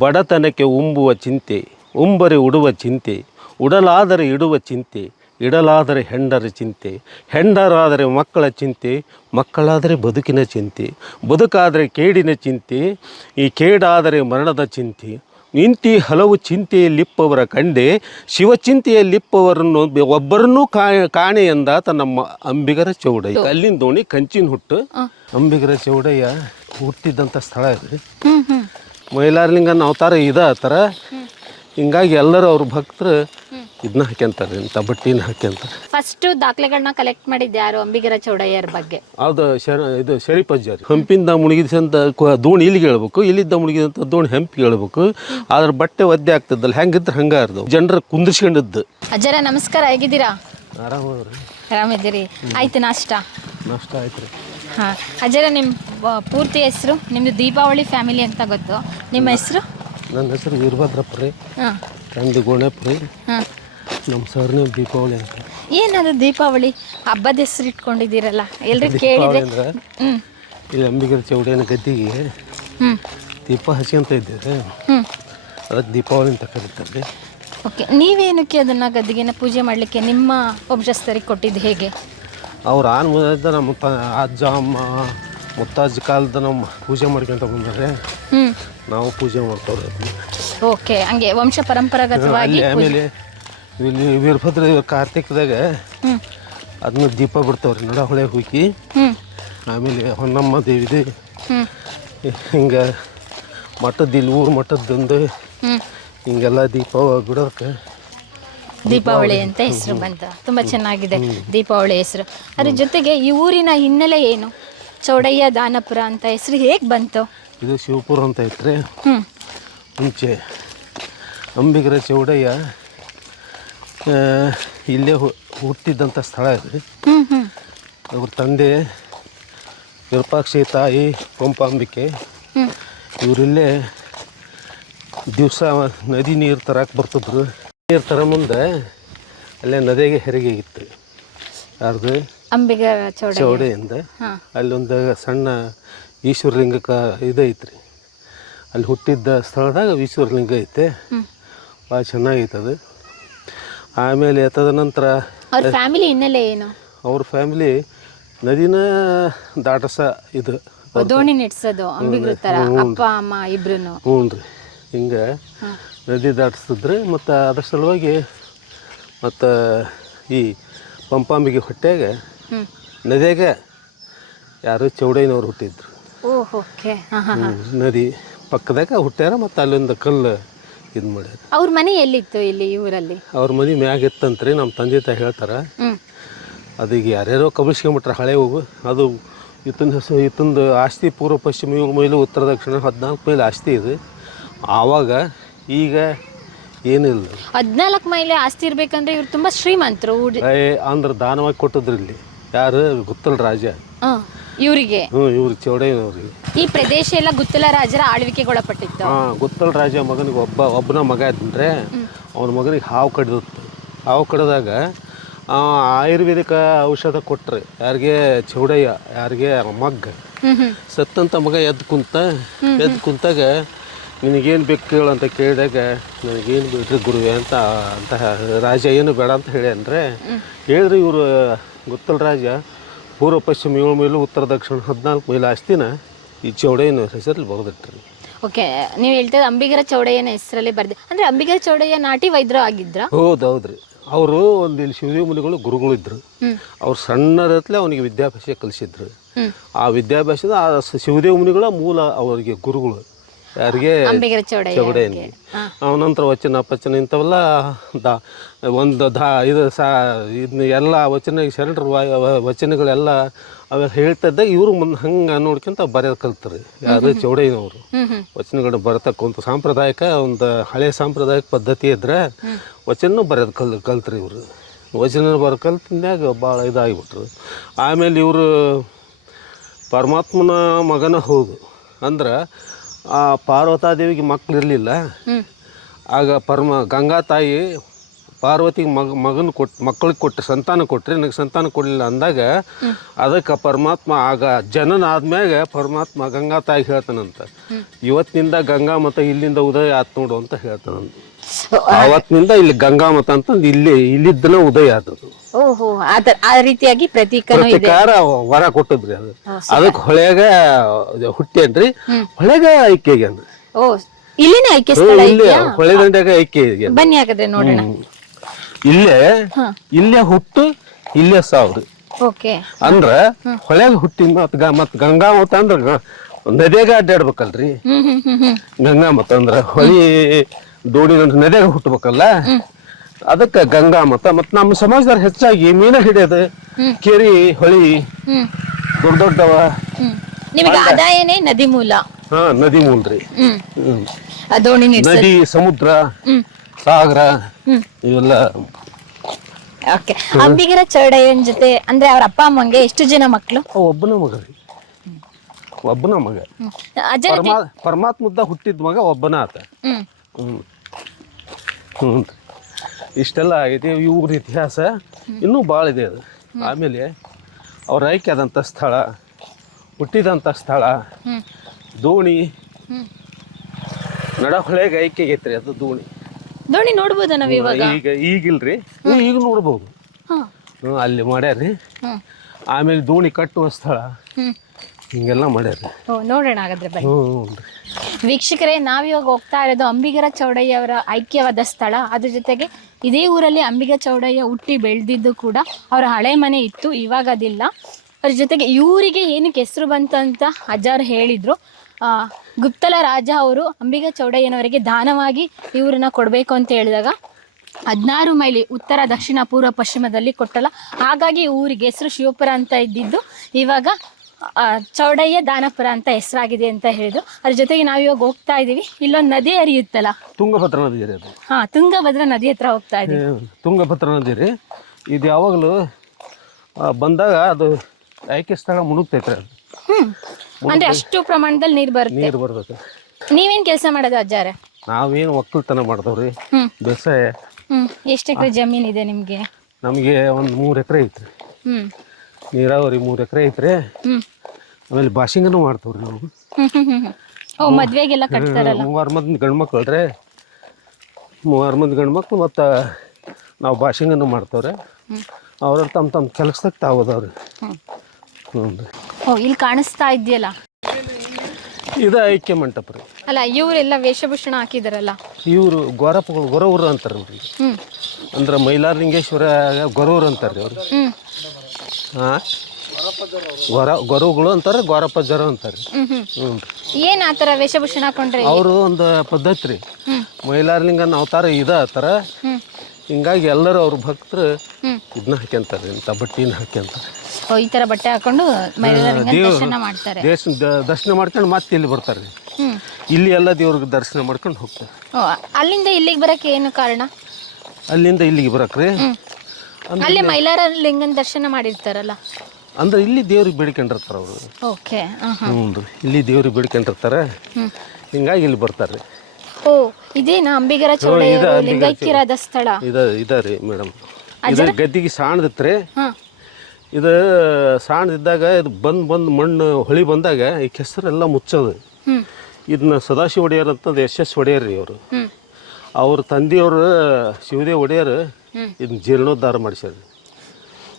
ಬಡತನಕ್ಕೆ ಉಂಬುವ ಚಿಂತೆ, ಉಂಬರೆ ಉಡುವ ಚಿಂತೆ, ಉಡಲಾದರೆ ಇಡುವ ಚಿಂತೆ, ಇಡಲಾದರೆ ಹೆಂಡರ ಚಿಂತೆ, ಹೆಂಡರಾದರೆ ಮಕ್ಕಳ ಚಿಂತೆ, ಮಕ್ಕಳಾದರೆ ಬದುಕಿನ ಚಿಂತೆ, ಬದುಕಾದರೆ ಕೇಡಿನ ಚಿಂತೆ, ಈ ಕೇಡಾದರೆ ಮರಣದ ಚಿಂತೆ. ಇಂತಿ ಹಲವು ಚಿಂತೆಯಲ್ಲಿಪ್ಪವರ ಕಂಡೆ, ಶಿವಚಿಂತೆಯಲ್ಲಿಪ್ಪವರನ್ನು ಒಬ್ಬರನ್ನೂ ಕಾಣೆ ಎಂದ ತನ್ನ ಅಂಬಿಗರ ಚೌಡಯ್ಯ. ಅಲ್ಲಿಂದ ದೋಣಿ ಕಂಚಿನ ಹುಟ್ಟು. ಅಂಬಿಗರ ಚೌಡಯ್ಯ ಹುಟ್ಟಿದ್ದಂಥ ಸ್ಥಳ ಇದೆ. ಮೈಲಾರಲಿಂಗನ ಅವತಾರ ಆತರ. ಹಿಂಗಾಗಿ ಎಲ್ಲರೂ ಅವ್ರ ಭಕ್ತರು ಇದನ್ನ ಹಾಕ್ಯಂತಾರೆ, ಇಂಥ ಬಟ್ಟಿನ ಹಾಕ್ಯಂತಾರೆ. ಫಸ್ಟ್ ದಾಖಲೆಗಳನ್ನ ಕಲೆಕ್ಟ್ ಮಾಡಿದ್ದು ಯಾರು? ಅಂಬಿಗರ ಚೌಡಯ್ಯರ ಬಗ್ಗೆ. ಅದು ಇದು ಶರೀಫಜ್ಜಾರಿ. ಹಂಪಿಂದ ಮುಳುಗಿದಂಥ ದೋಣಿ ಇಲ್ಲಿಗೆ ಹೇಳ್ಬೇಕು, ಇಲ್ಲಿದ್ದ ಮುಳುಗಿದಂಥ ದೋಣಿ ಹಂಪಿಗೆ ಹೇಳ್ಬೇಕು. ಅದ್ರ ಬಟ್ಟೆ ಒದ್ದೆ ಆಗ್ತದಲ್ಲ, ಹೆಂಗಿದ್ರೆ ಹಂಗ ಅರ್ದು ಜನರ ಕುಂದಿರ್ಸ್ಕೊಂಡಿದ್ದು. ಅಜ್ಜರ ನಮಸ್ಕಾರ, ಹೇಗಿದ್ದೀರಾ? ಆರಾಮವ್ರಿ. ಆರಾಮಿದ್ದೀರಿ? ಆಯ್ತು ನಾಷ್ಟ ಆಯ್ತು ರೀ. ಹಾಂ ಅಜ್ಜರ, ನಿಮ್ಮ ಪೂರ್ತಿ ಹೆಸರು? ನಿಮ್ಮದು ದೀಪಾವಳಿ ಫ್ಯಾಮಿಲಿ ಅಂತ ಗೊತ್ತು, ನಿಮ್ಮ ಹೆಸರು? ನನ್ನ ಹೆಸರು ವೀರಭದ್ರಪ್ಪ ರೀ. ಹಾಂ. ತಂದೆ ಗೋಣಪ್ಪ ರೀ. ಹಾಂ. ನಮ್ಮ ಸರ್ನೇಮ್ ದೀಪಾವಳಿ ಅಂತ. ಏನದು ದೀಪಾವಳಿ ಹಬ್ಬದ ಹೆಸರು ಇಟ್ಕೊಂಡಿದ್ದೀರಲ್ಲ, ಎಲ್ರು ಕೇಳಿದ್ರೆ? ಇದು ಅಂಬಿಗರ ಚೌಡಯ್ಯನ ಗದ್ದಿಗೆ ದೀಪ ಹಚ್ಕೊಂತ ಇದ್ದೇವೆ, ಅದಕ್ಕೆ ದೀಪಾವಳಿ ಅಂತ ಕರೀತಾರೆ. ಓಕೆ, ನೀವೇನಕ್ಕೆ ಅದನ್ನು ಗದ್ದಿಗೆನ ಪೂಜೆ ಮಾಡಲಿಕ್ಕೆ ನಿಮ್ಮ ವಂಶಸ್ಥರಿಗೆ ಕೊಟ್ಟಿದ್ದು ಹೇಗೆ? ಅವ್ರು ನಮ್ಮ ಅಜ್ಜ ಅಮ್ಮ ಮುತ್ತಾಜ್ ಕಾಲದ ನಮ್ಮ ಪೂಜೆ ಮಾಡ್ಕೊಂತ ಬಂದರೆ ನಾವು ಪೂಜೆ ಮಾಡ್ತವ್ರೆ. ಓಕೆ, ಹಂಗೆ ವಂಶ ಪರಂಪರಾಗತವಾಗಿ. ಆಮೇಲೆ ಇಲ್ಲಿ ವೀರಭದ್ರ ಕಾರ್ತಿಕದಾಗ ಅದನ್ನ ದೀಪ ಬಿಡ್ತಾವ್ರಿ ನಡ ಹೊಳೆ ಹೋಗಿ. ಆಮೇಲೆ ಹೊನ್ನಮ್ಮ ದೇವಿದೆ ಹಿಂಗೆ ಮಠದ ಇಲ್ಲಿ ಊರು ಮಠದಂದು ಹಿಂಗೆಲ್ಲ ದೀಪ ಬಿಡೋದಕ್ಕೆ ದೀಪಾವಳಿ ಅಂತ ಹೆಸರು ಬಂತ. ತುಂಬ ಚೆನ್ನಾಗಿದೆ ದೀಪಾವಳಿ ಹೆಸರು. ಅದ್ರ ಜೊತೆಗೆ ಈ ಊರಿನ ಹಿನ್ನೆಲೆ ಏನು? ಚೌಡಯ್ಯ ದಾನಪುರ ಅಂತ ಹೆಸರು ಹೇಗೆ ಬಂತು? ಇದು ಶಿವಪುರ ಅಂತ ಐತ್ರಿ. ಮುಂಚೆ ಅಂಬಿಗರ ಚೌಡಯ್ಯ ಇಲ್ಲೇ ಹುಟ್ಟಿದ್ದಂಥ ಸ್ಥಳ ಇದೆ. ಅವ್ರ ತಂದೆ ವಿರೂಪಾಕ್ಷಿ, ತಾಯಿ ಪಂಪಾಂಬಿಕೆ. ಇವರಿಲ್ಲೇ ದಿವಸ ನದಿ ನೀರು ತರಕ್ಕೆ ಬರ್ತಿದ್ರು. ನೀರು ತರ ಮುಂದೆ ಅಲ್ಲೇ ನದಿಗೆ ಹೆರಿಗೆ ಇತ್ತು. ಯಾರ್ದು? ಅಂಬಿಗರ ಚೌಡಯ್ಯಿಂದ. ಅಲ್ಲೊಂದು ಸಣ್ಣ ಈಶ್ವರಲಿಂಗಕ್ಕೆ ಇದೈತ್ರಿ. ಅಲ್ಲಿ ಹುಟ್ಟಿದ್ದ ಸ್ಥಳದಾಗ ಈಶ್ವರಲಿಂಗ ಐತೆ, ಭಾಳ ಚೆನ್ನಾಗೈತೆ ಅದು. ಆಮೇಲೆ ತದನಂತರ ಅವ್ರ ಫ್ಯಾಮಿಲಿ ಹಿನ್ನೆಲೆ ಏನು? ಅವ್ರ ಫ್ಯಾಮಿಲಿ ನದಿನ ದಾಟಸ ಇದು ದೋಣಿ ನಡೆಸೋದು ಅಂಬಿಗರ ಥರ, ಅಪ್ಪ ಅಮ್ಮ ಇಬ್ರು. ಹ್ಞೂ ರೀ, ಹಿಂಗೆ ನದಿ ದಾಟಿಸಿದ್ರೆ. ಮತ್ತು ಅದ್ರ ಸಲುವಾಗಿ ಮತ್ತು ಈ ಪಂಪಾಂಬಿಗೆ ಹೊಟ್ಟೆಗೆ ನದಿಯಾಗ ಯಾರು ಚೌಡಯ್ಯನವ್ರು ಹುಟ್ಟಿದ್ರು. ನದಿ ಪಕ್ಕದಾಗ ಹುಟ್ಟ್ಯಾರ. ಮತ್ತು ಅಲ್ಲೊಂದು ಕಲ್ಲು ಇದು ಮಾಡ್ಯಾರ. ಅವ್ರ ಮನೆ ಎಲ್ಲಿತ್ತು ಇಲ್ಲಿ ಊರಲ್ಲಿ? ಅವ್ರ ಮನೆ ಮ್ಯಾಗ ಇತ್ತಂತ್ರಿ, ನಮ್ಮ ತಂದೆ ತಾಯಿ ಹೇಳ್ತಾರೆ. ಅದೀಗ ಯಾರ್ಯಾರೋ ಕಬಳಿಸ್ಕೊಂಬಿಟ್ರೆ ಹಳೆ ಹೋಗು. ಅದು ಇತ್ತಂದು ಆಸ್ತಿ ಪೂರ್ವ ಪಶ್ಚಿಮ ಮೈಲು ಉತ್ತರ ದಕ್ಷಿಣ 14 ಮೈಲು ಆಸ್ತಿ ಇದೆ ಆವಾಗ. ಈಗ ಏನಿಲ್ಲ. 14 ಮೈಲಿ ಆಸ್ತಿ ಇರ್ಬೇಕಂದ್ರೆ ಇವ್ರು ತುಂಬ ಶ್ರೀಮಂತರು. ಅಂದ್ರೆ ದಾನವಾಗಿ ಕೊಟ್ಟಿದ್ರು ಇಲ್ಲಿ. ಯಾರು? ಗುತ್ತಲ ರಾಜ ಇವರಿಗೆ. ಇವ್ರಿಗೆ ಚೌಡಯ್ಯನವ್ರಿಗೆ. ಈ ಪ್ರದೇಶ ಎಲ್ಲ ಗುತ್ತಲ ರಾಜರ ಆಳ್ವಿಕೆಗೊಳಪಟ್ಟಿತ್ತು. ಗುತ್ತಲ ರಾಜ ಮಗನಿಗೆ ಒಬ್ಬನ ಮಗ ಇದ್ರೆ ಅವನ ಮಗನಿಗೆ ಹಾವು ಕಡಿದಿತ್ತು. ಹಾವು ಕಡಿದಾಗ ಆಯುರ್ವೇದಿಕ ಔಷಧ ಕೊಟ್ರೆ ಯಾರಿಗೆ? ಚೌಡಯ್ಯ. ಯಾರಿಗೆ? ಮಗ್ಗ. ಸತ್ತಂತ ಮಗ ಎದ್ದು ಕುಂತಾಗ ನಿನಗೇನು ಬೇಕು ಕೇಳು ಅಂತ ಕೇಳಿದಾಗ ನನಗೇನು ಬಿಡ್ರಿ ಗುರುವೆ ಅಂತ ರಾಜ ಏನು ಬೇಡ ಅಂತ ಹೇಳಿ ಅಂದರೆ ಹೇಳಿದ್ರೆ ಇವರು ಗುತ್ತಲ ರಾಜ ಪೂರ್ವ ಪಶ್ಚಿಮ 7 ಮೈಲು ಉತ್ತರ ದಕ್ಷಿಣ 14 ಮೈಲು ಆಸ್ತಿನ ಈ ಚೌಡಯ್ಯನ ಹೆಸರಲ್ಲಿ ಬರೆದಿಟ್ರಿ. ಓಕೆ, ನೀವು ಹೇಳ್ತಿದ್ದು ಅಂಬಿಗರ ಚೌಡಯ್ಯನ ಹೆಸರಲ್ಲಿ ಬರ್ದೆ ಅಂದರೆ ಅಂಬಿಗರ ಚೌಡಯ್ಯ ನಾಟಿ ವೈದ್ಯರು ಆಗಿದ್ರ? ಹೌದೌದ್ರಿ. ಅವರು ಒಂದು ಇಲ್ಲಿ ಶಿವದೇವ ಮುನಿಗಳು ಗುರುಗಳು ಇದ್ರು. ಅವ್ರು ಸಣ್ಣರತ್ಲೆ ಅವನಿಗೆ ವಿದ್ಯಾಭ್ಯಾಸ ಕಲಿಸಿದ್ರು. ಆ ವಿದ್ಯಾಭ್ಯಾಸದ ಆ ಶಿವದೇವ ಮುನಿಗಳ ಮೂಲ ಅವರಿಗೆ ಗುರುಗಳು. ಯಾರಿಗೆ? ಚೌಡಯ್ಯನಿಗೆ. ಅವನಂತರ ವಚನ ಪಚನ ಇಂಥವೆಲ್ಲ ಇದನ್ನ ಎಲ್ಲ ವಚನ ಶರಣರ ವಚನಗಳೆಲ್ಲ ಅವೆಲ್ಲ ಹೇಳ್ತಾ ಇದ್ದಾಗ ಇವರು ಮುಂದೆ ಹಂಗೆ ನೋಡ್ಕೊಂತ ಬರೆಯೋದು ಕಲ್ತ್ರಿ. ಯಾರು? ಚೌಡಯ್ಯನವರು. ವಚನಗಳನ್ನ ಬರತಕ್ಕಂಥ ಸಾಂಪ್ರದಾಯಿಕ ಒಂದು ಹಳೆ ಸಾಂಪ್ರದಾಯಿಕ ಪದ್ಧತಿ ಇದ್ರೆ ವಚನ ಬರೆಯೋದು ಕಲ್ತ್ರಿ ಇವರು. ವಚನ ಬರೋ ಕಲ್ತಿದ್ದಾಗ ಭಾಳ ಇದಾಗಿಬಿಟ್ರು. ಆಮೇಲೆ ಇವರು ಪರಮಾತ್ಮನ ಮಗನ ಹೌದು. ಅಂದ್ರೆ ಆ ಪಾರ್ವತಾದೇವಿಗೆ ಮಕ್ಕಳು ಇರಲಿಲ್ಲ. ಆಗ ಗಂಗಾ ತಾಯಿ ಪಾರ್ವತಿಗೆ ಮಗನ ಮಕ್ಕಳಿಗೆ ಕೊಟ್ಟರೆ ಸಂತಾನ ಕೊಟ್ಟರೆ ನನಗೆ ಸಂತಾನ ಕೊಡಲಿಲ್ಲ ಅಂದಾಗ ಅದಕ್ಕೆ ಪರಮಾತ್ಮ ಆಗ ಜನನ ಆದ್ಮ್ಯಾಗ ಪರಮಾತ್ಮ ಗಂಗಾ ತಾಯಿ ಹೇಳ್ತಾನಂತ, ಇವತ್ತಿನಿಂದ ಗಂಗಾ ಮತ ಇಲ್ಲಿಂದ ಉದಯ ಆತ್ ನೋಡು ಅಂತ ಹೇಳ್ತಾನಂತ. ಅವತ್ತಿನಿಂದ ಇಲ್ಲಿ ಗಂಗಾ ಮತ ಅಂತಂದು ಇಲ್ಲಿದ್ದನ ಉದಯ ಆದದು. ಓಹೋ, ಆ ರೀತಿಯಾಗಿ ಪ್ರತಿಕಾರ ವರ ಕೊಟ್ಟದ್ರಿ. ಅದು ಅದಕ್ಕೆ ಹೊಳೆಗ ಹುಟ್ಟೇನ್ರಿ, ಹೊಳೆಗ ಐಕ್ಯಗೇನ್ರಿ. ಓ, ಇಲ್ಲಿನ ಐಕ್ಯ ಸ್ಥಳ ಇದೆಯಾ? ಹೊಳೆ ದಂಡ್ಯಾಗ ಐಕ್ಯ ಇದೆ. ಬನ್ನಿ ಹಾಗಾದ್ರೆ ನೋಡೋಣ. ಇಲ್ಲೇ ಹುಟ್ಟು ಇಲ್ಲೇ ಸಾವ್ರಿ. ಓಕೆ, ಅಂದ್ರ ಹೊಳೆಗ ಹುಟ್ಟಿ ಮತ್ ಗಂಗಾ ಮತ ಅಂದ್ರ ನದಿಯಾಗ ಅಡ್ಡಾಡ್ಬೇಕಲ್ರಿ. ಗಂಗಾ ಮತ ಅಂದ್ರ ಹೊಳಿ ದೋಣಿ ನದಿಯಾಗ ಹುಟ್ಟಬೇಕಲ್ಲ, ಅದಕ್ಕ ಗಂಗಾ ಮತ. ಮತ್ ನಮ್ಮ ಸಮಾಜದಾಗ ಹೆಚ್ಚಾಗಿ ಮೀನ ಹಿಡಿಯೋದು, ಕೆರಿ ಹೊಳಿ ದೊಡ್ಡ ದೊಡ್ಡವ. ನಿಮಗೆ ಆದಾಯನೇ ನದಿ ಮೂಲ. ಹಾ, ನದಿ ಮೂಲ್ರಿ. ದೋಣಿ ನದಿ, ಸಮುದ್ರ, ಸಾಗರ ಇವೆಲ್ಲ. ಓಕೆ, ಅಂಬಿಗರ ಚೌಡಯ್ಯನ ಜೊತೆ ಅಂದ್ರೆ ಅವ್ರ ಅಪ್ಪ ಅಮ್ಮಂಗೆ ಎಷ್ಟು ಜನ ಮಕ್ಕಳು? ಒಬ್ಬನ ಮಗ ರೀ, ಒಬ್ಬನ ಮಗ. ಪರಮಾತ್ಮದ್ದ ಹುಟ್ಟಿದ ಮಗ ಒಬ್ಬನ ಆತ. ಇಷ್ಟೆಲ್ಲ ಆಗೈತಿ ಇವ್ರ ಇತಿಹಾಸ. ಇನ್ನೂ ಭಾಳ ಇದೆ ಅದು. ಆಮೇಲೆ ಅವ್ರ ಆಯ್ಕೆ ಆದಂಥ ಸ್ಥಳ, ಹುಟ್ಟಿದಂಥ ಸ್ಥಳ, ದೋಣಿ ನಡ ಹೊಳೆಗೆ ಐಕ್ಯ ಆಗೈತ್ರಿ. ಅದು ದೋಣಿ ನೋಡ್ಬೋದ ನಾವ್ ಇವಾಗ? ಈಗಿಲ್ರಿ, ಈಗ ನೋಡ್ಬೋದು. ಅಲ್ಲಿ ಮಾಡ್ಯಾರ್ರಿ. ಆಮೇಲೆ ದೋಣಿ ಕಟ್ಟುವ ಸ್ಥಳ ಹಿಂಗೆಲ್ಲ ಮಾಡ್ಯಾರ್ರಿ. ನೋಡೋಣ ಹಾಗಾದ್ರೆ ಬನ್ನಿ. ವೀಕ್ಷಕರೇ, ನಾವಿವಾಗ ಹೋಗ್ತಾ ಇರೋದು ಅಂಬಿಗರ ಚೌಡಯ್ಯ ಅವರ ಐಕ್ಯವಾದ ಸ್ಥಳ. ಅದ್ರ ಜೊತೆಗೆ ಇದೇ ಊರಲ್ಲಿ ಅಂಬಿಗ ಚೌಡಯ್ಯ ಹುಟ್ಟಿ ಬೆಳೆದಿದ್ದು ಕೂಡ ಅವರ ಹಳೆ ಮನೆ ಇತ್ತು, ಇವಾಗ ಅದಿಲ್ಲ. ಅದ್ರ ಜೊತೆಗೆ ಇವರಿಗೆ ಏನಕ್ಕೆ ಹೆಸರು ಬಂತು ಅಂತ ಅಜ್ಜಾರು ಹೇಳಿದ್ರು. ಗುಪ್ತಲ ರಾಜ ಅವರು ಅಂಬಿಗ ಚೌಡಯ್ಯನವರಿಗೆ ದಾನವಾಗಿ ಇವ್ರನ್ನ ಕೊಡಬೇಕು ಅಂತ ಹೇಳಿದಾಗ 16 ಮೈಲಿ ಉತ್ತರ ದಕ್ಷಿಣ ಪೂರ್ವ ಪಶ್ಚಿಮದಲ್ಲಿ ಕೊಟ್ಟಲ್ಲ, ಹಾಗಾಗಿ ಊರಿಗೆ ಹೆಸರು ಶಿವಪುರ ಅಂತ ಇದ್ದಿದ್ದು ಇವಾಗ ಚೌಡಯ್ಯ ದಾನಪುರ ಅಂತ ಹೆಸರಾಗಿದೆ ಅಂತ ಹೇಳಿದ್ರು. ಅದ್ರ ಜೊತೆಗೆ ನಾವಿವಾಗ ಹೋಗ್ತಾ ಇದೀವಿ, ಇಲ್ಲೊಂದು ನದಿ ಹರಿಯುತ್ತಲ್ಲ, ತುಂಗಭದ್ರಾ ನದಿ ರೀ. ಅದು ತುಂಗಭದ್ರಾ ನದಿ ಹತ್ರ ಹೋಗ್ತಾ ಇದೀವಿ. ತುಂಗಭದ್ರಾ ನದಿ ರೀ. ಇದು ಯಾವಾಗಲೂ ಬಂದಾಗ ಅದು ಆಯ್ಕೆ ಸ್ಥಳ ಮುಳುಗ್ತೈತ್ರಿ. ಅದು ಅಂದ್ರೆ ಅಷ್ಟು ಪ್ರಮಾಣದಲ್ಲಿ ನೀರು ಬರ್ತೈತೆ. ನೀವೇನ್ ಕೆಲಸ ಮಾಡೋದು ಅಜ್ಜಾರೆ? ನಾವೇನು ಒಕ್ಕಲ್ತನ ಮಾಡ್ದವ್ರಿ, ಬೇಸಾಯ. ಎಷ್ಟು ಎಕರೆ ಜಮೀನ್ ಇದೆ ನಿಮ್ಗೆ? ನಮಗೆ ಒಂದು 3 ಎಕರೆ ಐತ್ರಿ. ನೀರಾವರಿ 3 ಎಕರೆ ಐತ್ರಿ. ಆಮೇಲೆ ಬಾಶಿಂಗನು ಮಾಡ್ತವ್ರಿ ನಾವು. ಮದ್ವೆಗೆಲ್ಲ ಕಟ್ತಾರಲ್ಲ? 3 ಮಂದಿ ಗಂಡು ಮಕ್ಳು ಅಲ್ರಿ, 3 ಮಂದಿ ಗಂಡು ಮಕ್ಳು. ಮತ್ತು ನಾವು ಬಾಶಿಂಗನು ಮಾಡ್ತವ್ರೆ. ಅವ್ರ ತಮ್ಮ ಕೆಲಸದಾಗ ತಾವದವ್ರಿ. ಇಲ್ಲಿ ಕಾಣಿಸ್ತಾ ಇದೆಯಲ್ಲ, ಇದು ಐಕ್ಯ ಮಂಟಪ ರೀ. ಅಲ್ಲ, ಇವರೆಲ್ಲ ವೇಷಭೂಷಣ ಹಾಕಿದಾರಲ್ಲ, ಇವರು ಗೊರವರು ಅಂತಾರಲ್ರಿ. ಅಂದ್ರೆ ಮೈಲಾರಲಿಂಗೇಶ್ವರ ಗೊರವರು ಅಂತಾರ್ರಿ ಅವರು. ಗೊರವುಗಳು ಅಂತಾರೆ, ಗೋರಪ್ಪಜ್ಜರು ಅಂತಾರೆ. ಏನ್ ಆತರ ವೇಷಭೂಷಣ ಹಾಕೊಂಡ್ರೆ? ಅವರು ಒಂದು ಪದ್ಧತಿ ರೀ. ಮೈಲಾರಲಿಂಗನ ಅವತಾರ ಆತರ. ಹಿಂಗಾಗಿ ಎಲ್ಲರೂ ಅವ್ರ ಭಕ್ತರು ಇದನ್ನ ಹಾಕ್ಯಂತಾರೆ, ಇಂಥ ಬಟ್ಟೆನ ಹಾಕ್ಯಂತಾರೆ. ಈ ತರ ಬಟ್ಟೆ ಹಾಕೊಂಡು ದರ್ಶನ ಮಾಡ್ತಾರೆ. ದರ್ಶನ ಮಾಡ್ಕೊಂಡು ಮತ್ತೆ ಇಲ್ಲಿ ಬರ್ತಾರೆ. ಇಲ್ಲಿ ಎಲ್ಲ ದೇವ್ರಿಗೆ ದರ್ಶನ ಮಾಡ್ಕೊಂಡು ಹೋಗ್ತಾರೆ. ಅಲ್ಲಿಂದ ಇಲ್ಲಿಗೆ ಬರಕ್ಕೆ ಏನು ಕಾರಣ? ಅಲ್ಲಿಂದ ಇಲ್ಲಿಗೆ ಬರಕ್ರಿ, ಅಲ್ಲಿ ಮೈಲಾರ ಲಿಂಗನ ದರ್ಶನ ಮಾಡಿರ್ತಾರಲ್ಲ, ಅಂದ್ರೆ ಇಲ್ಲಿ ದೇವ್ರಿಗೆ ಬೇಡ್ಕೊಂಡಿರ್ತಾರ ಅವರು. ಓಕೆ, ಇಲ್ಲಿ ದೇವ್ರಿಗೆ ಬೇಡ್ಕೊಂಡಿರ್ತಾರೆ, ಹಿಂಗಾಗಿ ಇಲ್ಲಿ ಬರ್ತಾರೆ. ಓ, ಇದೇನಾ ಅಂಬಿಗರ ಚೌಡಯ್ಯ ಲಿಂಗೈಕ್ಯರಾದ ಸ್ಥಳ? ಇದಾರಿ ಮೇಡಮ್. ಇದು ಗದ್ದಿಗೆ ಸಾಣದಿತ್ರಿ. ಇದು ಸಾಣದಿದ್ದಾಗ ಇದು ಬಂದು ಮಣ್ಣು ಹೊಳಿ ಬಂದಾಗ ಈ ಕೆಸರೆಲ್ಲ ಮುಚ್ಚೋದು. ಇದನ್ನ ಸದಾಶಿವ ಒಡೆಯರ್ ಅಂತಂದು SS ಒಡೆಯರ್ ರೀ ಅವರು. ಅವ್ರ ತಂದೆಯವರು ಶಿವದೇವ್ ಒಡೆಯರ್ ಇದನ್ನ ಜೀರ್ಣೋದ್ಧಾರ ಮಾಡಿಸ್ಯಾರ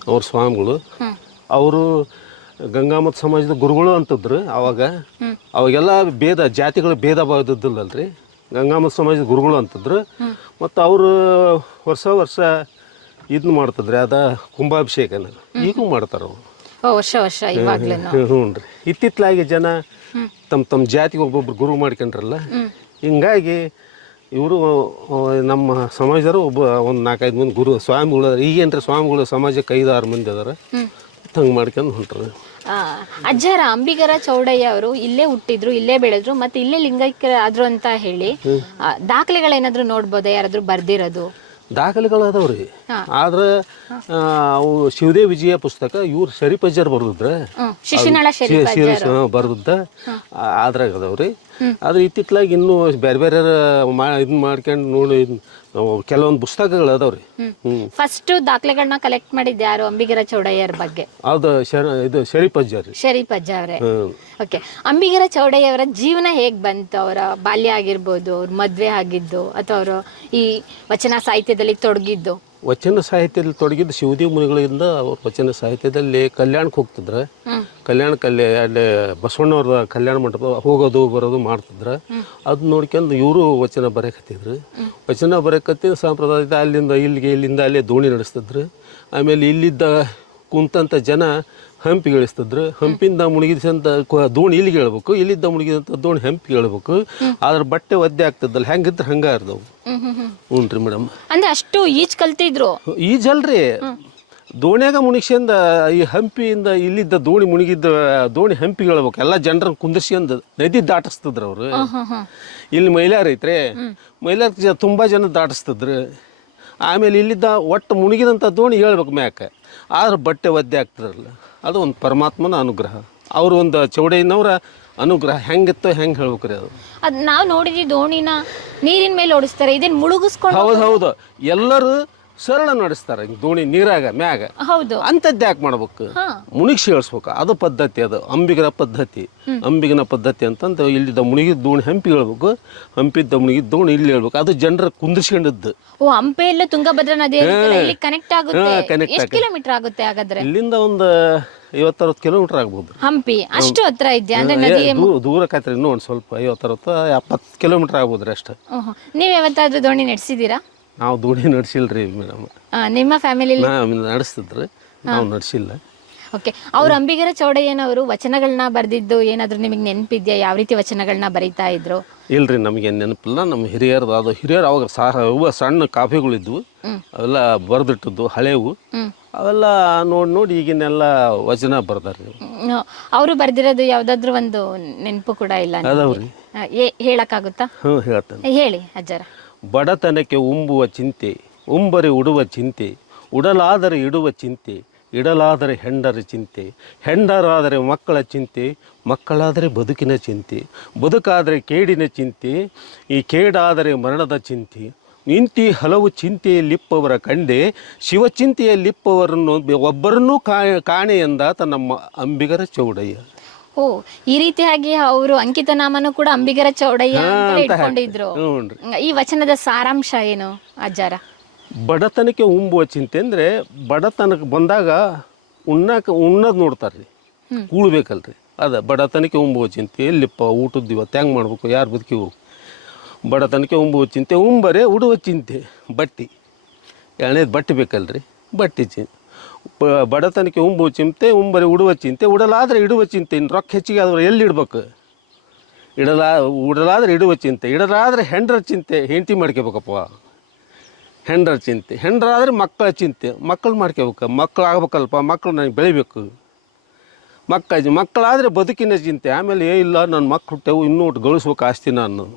ಅವ್ರ ಸ್ವಾಮಿಗಳು. ಅವರು ಗಂಗಾಮತ ಸಮಾಜದ ಗುರುಗಳು ಅಂತಂದ್ರು ಅವಾಗೆಲ್ಲ ಜಾತಿಗಳ ಭೇದ ಭಾವ ಇದ್ದಿಲ್ಲಲ್ರಿ. ಗಂಗಾಮತ ಸಮಾಜದ ಗುರುಗಳು ಅಂತಂದ್ರು. ಮತ್ತು ಅವರು ವರ್ಷ ಇದನ್ನ ಮಾಡ್ತಿದ್ರಿ, ಅದ ಕುಂಭಾಭಿಷೇಕನ ಈಗೂ ಮಾಡ್ತಾರ ಅವರು. ಹ್ಞೂ ರೀ. ಇತ್ತಿತ್ತಲಾಗಿ ಜನ ತಮ್ಮ ಜಾತಿಗೆ ಒಬ್ಬೊಬ್ರು ಗುರು ಮಾಡ್ಕೊಂಡ್ರಲ್ಲ, ಹಿಂಗಾಗಿ ಇವರು ನಮ್ಮ ಸಮಾಜದವರು ಒಂದು 4-5 ಮಂದಿ ಗುರು ಸ್ವಾಮಿಗಳು. ಈಗೇನ್ರಿ ಸ್ವಾಮಿಗಳು ಸಮಾಜಕ್ಕೆ 5-6 ಮಂದಿ ಅದಾರ. ಹಂಗೆ ಮಾಡ್ಕೊಂಡು ಹೊಂಟ್ರಿ. ಅಜ್ಜಾರ ಅಂಬಿಗರ ಚೌಡಯ್ಯ ಅವರು ಇಲ್ಲೇ ಹುಟ್ಟಿದ್ರು, ಇಲ್ಲೇ ಬೆಳೆದ್ರು, ಮತ್ತೆ ಇಲ್ಲೇ ಲಿಂಗೈಕ್ಯರ ಆದ್ರು ಅಂತ ಹೇಳಿ ದಾಖಲೆಗಳೇನಾದ್ರು ನೋಡ್ಬೋದಾ? ಯಾರಾದ್ರೂ ಬರ್ದಿರೋದು ದಾಖಲೆಗಳು ಅದಾವ್ರಿ. ಆದ್ರೆ ಅವು ಶಿವದೇವ್ ವಿಜಯ ಪುಸ್ತಕ ಇವ್ರು ಶರೀಫ್ ಅಜ್ಜರ್ ಬರ್ದಿದ್ರ, ಶಿಶುನಾಳ ಬರ್ದಿದ್ದ ಅದ್ರಾಗ ಅದಾವ್ರಿ. ಆದ್ರೆ ಇತ್ತಿತ್ತಲಾಗಿ ಇನ್ನೂ ಬೇರೆ ಬೇರೆ ಇದನ್ನ ಮಾಡ್ಕೊಂಡು ನೋಡಿ ಕೆಲವೊಂದು ಪುಸ್ತಕಗಳು ಅದಾವ್ರಿ. ಫಸ್ಟ್ ದಾಖಲೆಗಳನ್ನ ಕಲೆಕ್ಟ್ ಮಾಡಿದ್ದು ಯಾರು ಅಂಬಿಗರ ಚೌಡಯ್ಯರ ಬಗ್ಗೆ? ಅದು ಇದು ಶರೀಫಜ್ಜ ರೀ. ಶರೀಫಜ್ಜ ಅವರೇ. ಓಕೆ, ಅಂಬಿಗರ ಚೌಡಯ್ಯವರ ಜೀವನ ಹೇಗ್ ಬಂತು? ಅವರ ಬಾಲ್ಯ ಆಗಿರ್ಬೋದು, ಅವ್ರ ಮದ್ವೆ ಆಗಿದ್ದು, ಅಥವಾ ಅವರು ಈ ವಚನ ಸಾಹಿತ್ಯದಲ್ಲಿ ತೊಡಗಿದ್ದು? ವಚನ ಸಾಹಿತ್ಯದಲ್ಲಿ ತೊಡಗಿದ್ದು ಶಿವದೇವ ಮುನಿಗಳಿಂದ ಅವ್ರ ವಚನ ಸಾಹಿತ್ಯದಲ್ಲಿ ಕಲ್ಯಾಣಕ್ಕೆ ಹೋಗ್ತಿದ್ರ. ಕಲ್ಯಾಣಕ್ಕಲ್ಲಿ ಅಲ್ಲಿ ಬಸವಣ್ಣವ್ರ ಕಲ್ಯಾಣ ಮಂಟಪ ಹೋಗೋದು ಬರೋದು ಮಾಡ್ತಿದ್ರ. ಅದು ನೋಡ್ಕೊಂಡು ಇವರು ವಚನ ಬರೆಯಕತ್ತಿದ್ರು. ವಚನ ಬರೆಯಕತ್ತಿದ ಸಂಪ್ರದಾಯದ ಅಲ್ಲಿಂದ ಇಲ್ಲಿಗೆ, ಇಲ್ಲಿಂದ ಅಲ್ಲೇ ದೋಣಿ ನಡೆಸ್ತಿದ್ರು. ಆಮೇಲೆ ಇಲ್ಲಿದ್ದ ಕುಂತಂಥ ಜನ ಹಂಪಿಗೆ ಇಳಿಸ್ತಿದ್ರು. ಹಂಪಿಂದ ಮುಳುಗಿದಂಥ ದೋಣಿ ಇಲ್ಲಿಗೆ ಹೇಳ್ಬೇಕು, ಇಲ್ಲಿದ್ದ ಮುಳುಗಿದಂಥ ದೋಣಿ ಹಂಪಿಗೆ ಹೇಳ್ಬೇಕು. ಆದ್ರೆ ಬಟ್ಟೆ ಒದ್ದೆ ಆಗ್ತದಲ್ಲ, ಹೆಂಗಿದ್ರೆ ಹಂಗ ಇರ್ದವು. ಹ್ಞೂ ರೀ ಮೇಡಮ್. ಅಂದ್ರೆ ಅಷ್ಟು ಈಜ್ ಕಲ್ತಿದ್ರು? ಈಜಲ್ರಿ, ದೋಣಿಯಾಗ ಮುಣಿಸ್ಕೊಂಡ ಈ ಹಂಪಿಯಿಂದ ಇಲ್ಲಿದ್ದ ದೋಣಿ ಮುಳುಗಿದ್ದ ದೋಣಿ ಹಂಪಿಗೆ ಹೇಳ್ಬೇಕು. ಎಲ್ಲ ಜನರನ್ನ ಕುಂದಿರ್ಸ್ಕೊಂಡ್ ನದಿ ದಾಟಿಸ್ತಿದ್ರು ಅವರು. ಇಲ್ಲಿ ಮೈಲಾರ ಐತ್ರಿ, ಮೈಲಾರ ತುಂಬಾ ಜನ ದಾಟಿಸ್ತಿದ್ರು. ಆಮೇಲೆ ಇಲ್ಲಿದ್ದ ಒಟ್ಟು ಮುಳುಗಿದಂಥ ದೋಣಿ ಹೇಳ್ಬೇಕು ಮ್ಯಾಕ. ಆದ್ರೆ ಬಟ್ಟೆ ಒದ್ದೆ ಆಗ್ತದಲ್ಲ, ಅದು ಒಂದು ಪರಮಾತ್ಮನ ಅನುಗ್ರಹ. ಅವರು ಒಂದು ಚೌಡಯ್ಯನವರ ಅನುಗ್ರಹ ಹೆಂಗಿತ್ತೋ ಹೆಂಗೆ ಹೇಳ್ಬೇಕ್ರಿ ಅದು. ಅದು ನಾವು ನೋಡಿದ್ವಿ, ದೋಣಿನ ನೀರಿನ ಮೇಲೆ ಓಡಿಸ್ತಾರೆ, ಇದನ್ನ ಮುಳುಗಿಸ್ಕೊಂಡು. ಹೌದು, ಎಲ್ಲರೂ ಸರಳ ನಡೆಸ್ತಾರೆ ದೋಣಿ ನೀರಾಗ ಮ್ಯಾಗ. ಹೌದು, ಅಂಥದ್ದು ಯಾಕೆ ಮಾಡ್ಬೇಕು? ಮುಳುಗಿಸಿ ಹೇಳ್ಸ್ಬೇಕು. ಅದು ಪದ್ಧತಿ, ಅದು ಅಂಬಿಗರ ಪದ್ಧತಿ, ಅಂಬಿಗನ ಪದ್ಧತಿ ಅಂತಂದು. ಇಲ್ಲಿದ್ದ ಮುಳುಗಿದ ದೋಣಿ ಹಂಪಿಗೆ ಹೇಳ್ಬೇಕು, ಹಂಪಿದ್ದ ಮುಳುಗಿದ ದೋಣಿ ಇಲ್ಲಿ ಹೇಳ್ಬೇಕು. ಅದು ಜನರ ಕುಂದಿರ್ಸ್ಕೊಂಡಿದ್ದು. ಓ, ಹಂಪೆ ಎಲ್ಲ ತುಂಗಭದ್ರಾ ನದಿ ಕನೆಕ್ಟ್ ಆಗುತ್ತೆ. ಎಷ್ಟು ಕಿಲೋಮೀಟರ್ ಆಗುತ್ತೆ ಹಾಗಾದ್ರೆ? ಇಲ್ಲಿಂದ ಒಂದು 50-60 ಕಿಲೋಮೀಟರ್ ಆಗ್ಬೋದು. ಹಂಪಿ ಅಷ್ಟು ಹತ್ರ ಇದೆಯಾ? ಅಂದ್ರೆ ನದಿ ದೂರಕ್ಕಾಯ್ತ್ರಿ, ಇನ್ನೂ ಒಂದು ಸ್ವಲ್ಪ 50-60-70 ಕಿಲೋಮೀಟರ್ ಆಗ್ಬೋದ್ರಿ ಅಷ್ಟೇ. ನೀವು ಯಾವತ್ತಾದ್ರೂ ದೋಣಿ ನಡೆಸಿದ್ದೀರಾ? ನಾವು ದೋಣಿ ನಡೆಸಿಲ್ರಿ ಮೇಡಮ್. ನಿಮ್ಮ ಫ್ಯಾಮಿಲಿ ನಡೆಸ್ತಿದ್ರಿ, ನಾವು ನಡೆಸಿಲ್ಲ. ಓಕೆ, ಅವ್ರು ಅಂಬಿಗರ ಚೌಡಯ್ಯನವರು ವಚನಗಳನ್ನ ಬರೆದಿದ್ದು ಏನಾದ್ರು ನಿಮಗೆ ನೆನಪಿದ್ಯಾ? ಯಾವ ರೀತಿ ವಚನಗಳನ್ನ ಬರೀತಾ ಇದ್ರು? ಇಲ್ರಿ, ನಮಗೆ ನೆನಪಿಲ್ಲ. ನಮ್ಮ ಹಿರಿಯರ್ದು ಅದು ಹಿರಿಯರು ಅವಾಗ ಸಣ್ಣ ಕಾಫಿಗಳಿದ್ವು, ಅವೆಲ್ಲ ಬರೆದಿಟ್ಟದ್ದು ಹಳೆವು. ಅವೆಲ್ಲ ನೋಡಿ ಈಗಿನೆಲ್ಲ ವಚನ ಬರ್ದಾರ್ರಿ. ಅವರು ಬರ್ದಿರೋದು ಯಾವ್ದಾದ್ರು ಒಂದು ನೆನಪು ಕೂಡ ಇಲ್ಲ ಅದಾವ್ರಿ? ಹೇಳಕ್ಕಾಗುತ್ತಾ? ಹೇಳ್ತೇನೆ, ಹೇಳಿ ಅಜ್ಜರ. ಬಡತನಕ್ಕೆ ಉಂಬುವ ಚಿಂತೆ, ಉಂಬರೆ ಉಡುವ ಚಿಂತೆ, ಉಡಲಾದರೆ ಇಡುವ ಚಿಂತೆ, ಇಡಲಾದರೆ ಹೆಂಡರ ಚಿಂತೆ, ಹೆಂಡರಾದರೆ ಮಕ್ಕಳ ಚಿಂತೆ, ಮಕ್ಕಳಾದರೆ ಬದುಕಿನ ಚಿಂತೆ, ಬದುಕಾದರೆ ಕೇಡಿನ ಚಿಂತೆ, ಈ ಕೇಡಾದರೆ ಮರಣದ ಚಿಂತೆ, ಇಂತಿ ಹಲವು ಚಿಂತೆಯಲ್ಲಿಪ್ಪವರ ಕಂಡೆ, ಶಿವಚಿಂತೆಯಲ್ಲಿಪ್ಪವರನ್ನು ಒಬ್ಬರನ್ನೂ ಕಾಣೆ ಎಂದಾತ ನಮ್ಮ ಅಂಬಿಗರ ಚೌಡಯ್ಯ. ಓ, ಈ ರೀತಿಯಾಗಿ ಅವರು ಅಂಕಿತನಾಮನು ಕೂಡ ಅಂಬಿಗರ ಚೌಡಯ್ಯ ಅಂತ ಇಟ್ಕೊಂಡಿದ್ರು. ಈ ವಚನದ ಸಾರಾಂಶ ಏನು ಅಜ್ಜಾರ? ಬಡತನಕ್ಕೆ ಉಂಬುವ ಚಿಂತೆ ಅಂದರೆ, ಬಡತನಕ್ಕೆ ಬಂದಾಗ ಉಣ್ಣೋದು ನೋಡ್ತಾರ್ರಿ, ಕೂಳ್ಬೇಕಲ್ರಿ. ಅದ ಬಡತನಕ್ಕೆ ಉಂಬುವ ಚಿಂತೆ. ಎಲ್ಲಿಪ್ಪ ಊಟದ್ದು ಇವತ್ತು ಹೆಂಗೆ ಮಾಡ್ಬೇಕು, ಯಾರು ಬದುಕಿವು? ಬಡತನಕ್ಕೆ ಉಂಬುವ ಚಿಂತೆ, ಉಂಬರೆ ಉಡುವ ಚಿಂತೆ. ಬಟ್ಟಿ ಎರಡನೇದು ಬಟ್ಟೆ ಬೇಕಲ್ರಿ, ಬಟ್ಟೆ ಚಿಂತೆ. ಬಡತನಕ್ಕೆ ಉಂಬುವ ಚಿಂತೆ, ಉಂಬರೆ ಉಡುವ ಚಿಂತೆ, ಉಡಲಾದರೆ ಇಡುವ ಚಿಂತೆ. ಇನ್ನು ರೊಕ್ಕ ಹೆಚ್ಚಿಗೆ ಆದ್ರೆ ಎಲ್ಲಿ ಇಡ್ಬೇಕು? ಉಡಲಾದರೆ ಇಡುವ ಚಿಂತೆ, ಇಡಲಾದರೆ ಹೆಂಡ್ರ ಚಿಂತೆ. ಹೆಂಡತಿ ಮಾಡ್ಕೋಬೇಕಪ್ಪ, ಹೆಂಡ್ರ ಚಿಂತೆ. ಹೆಂಡ್ರಾದರೆ ಮಕ್ಕಳ ಚಿಂತೆ, ಮಕ್ಕಳು ಮಾಡ್ಕೋಬೇಕು. ಮಕ್ಕಳು ಆಗ್ಬೇಕಲ್ಪ, ಮಕ್ಕಳು ನನಗೆ ಬೆಳಿಬೇಕು. ಮಕ್ಕಳಾದರೆ ಬದುಕಿನ ಚಿಂತೆ. ಆಮೇಲೆ ಇಲ್ಲ, ನನ್ನ ಮಕ್ಕಳು ಹುಟ್ಟೆವು, ಇನ್ನೂ ಗಳಿಸ್ಬೇಕು ಆಸ್ತಿ ನಾನು.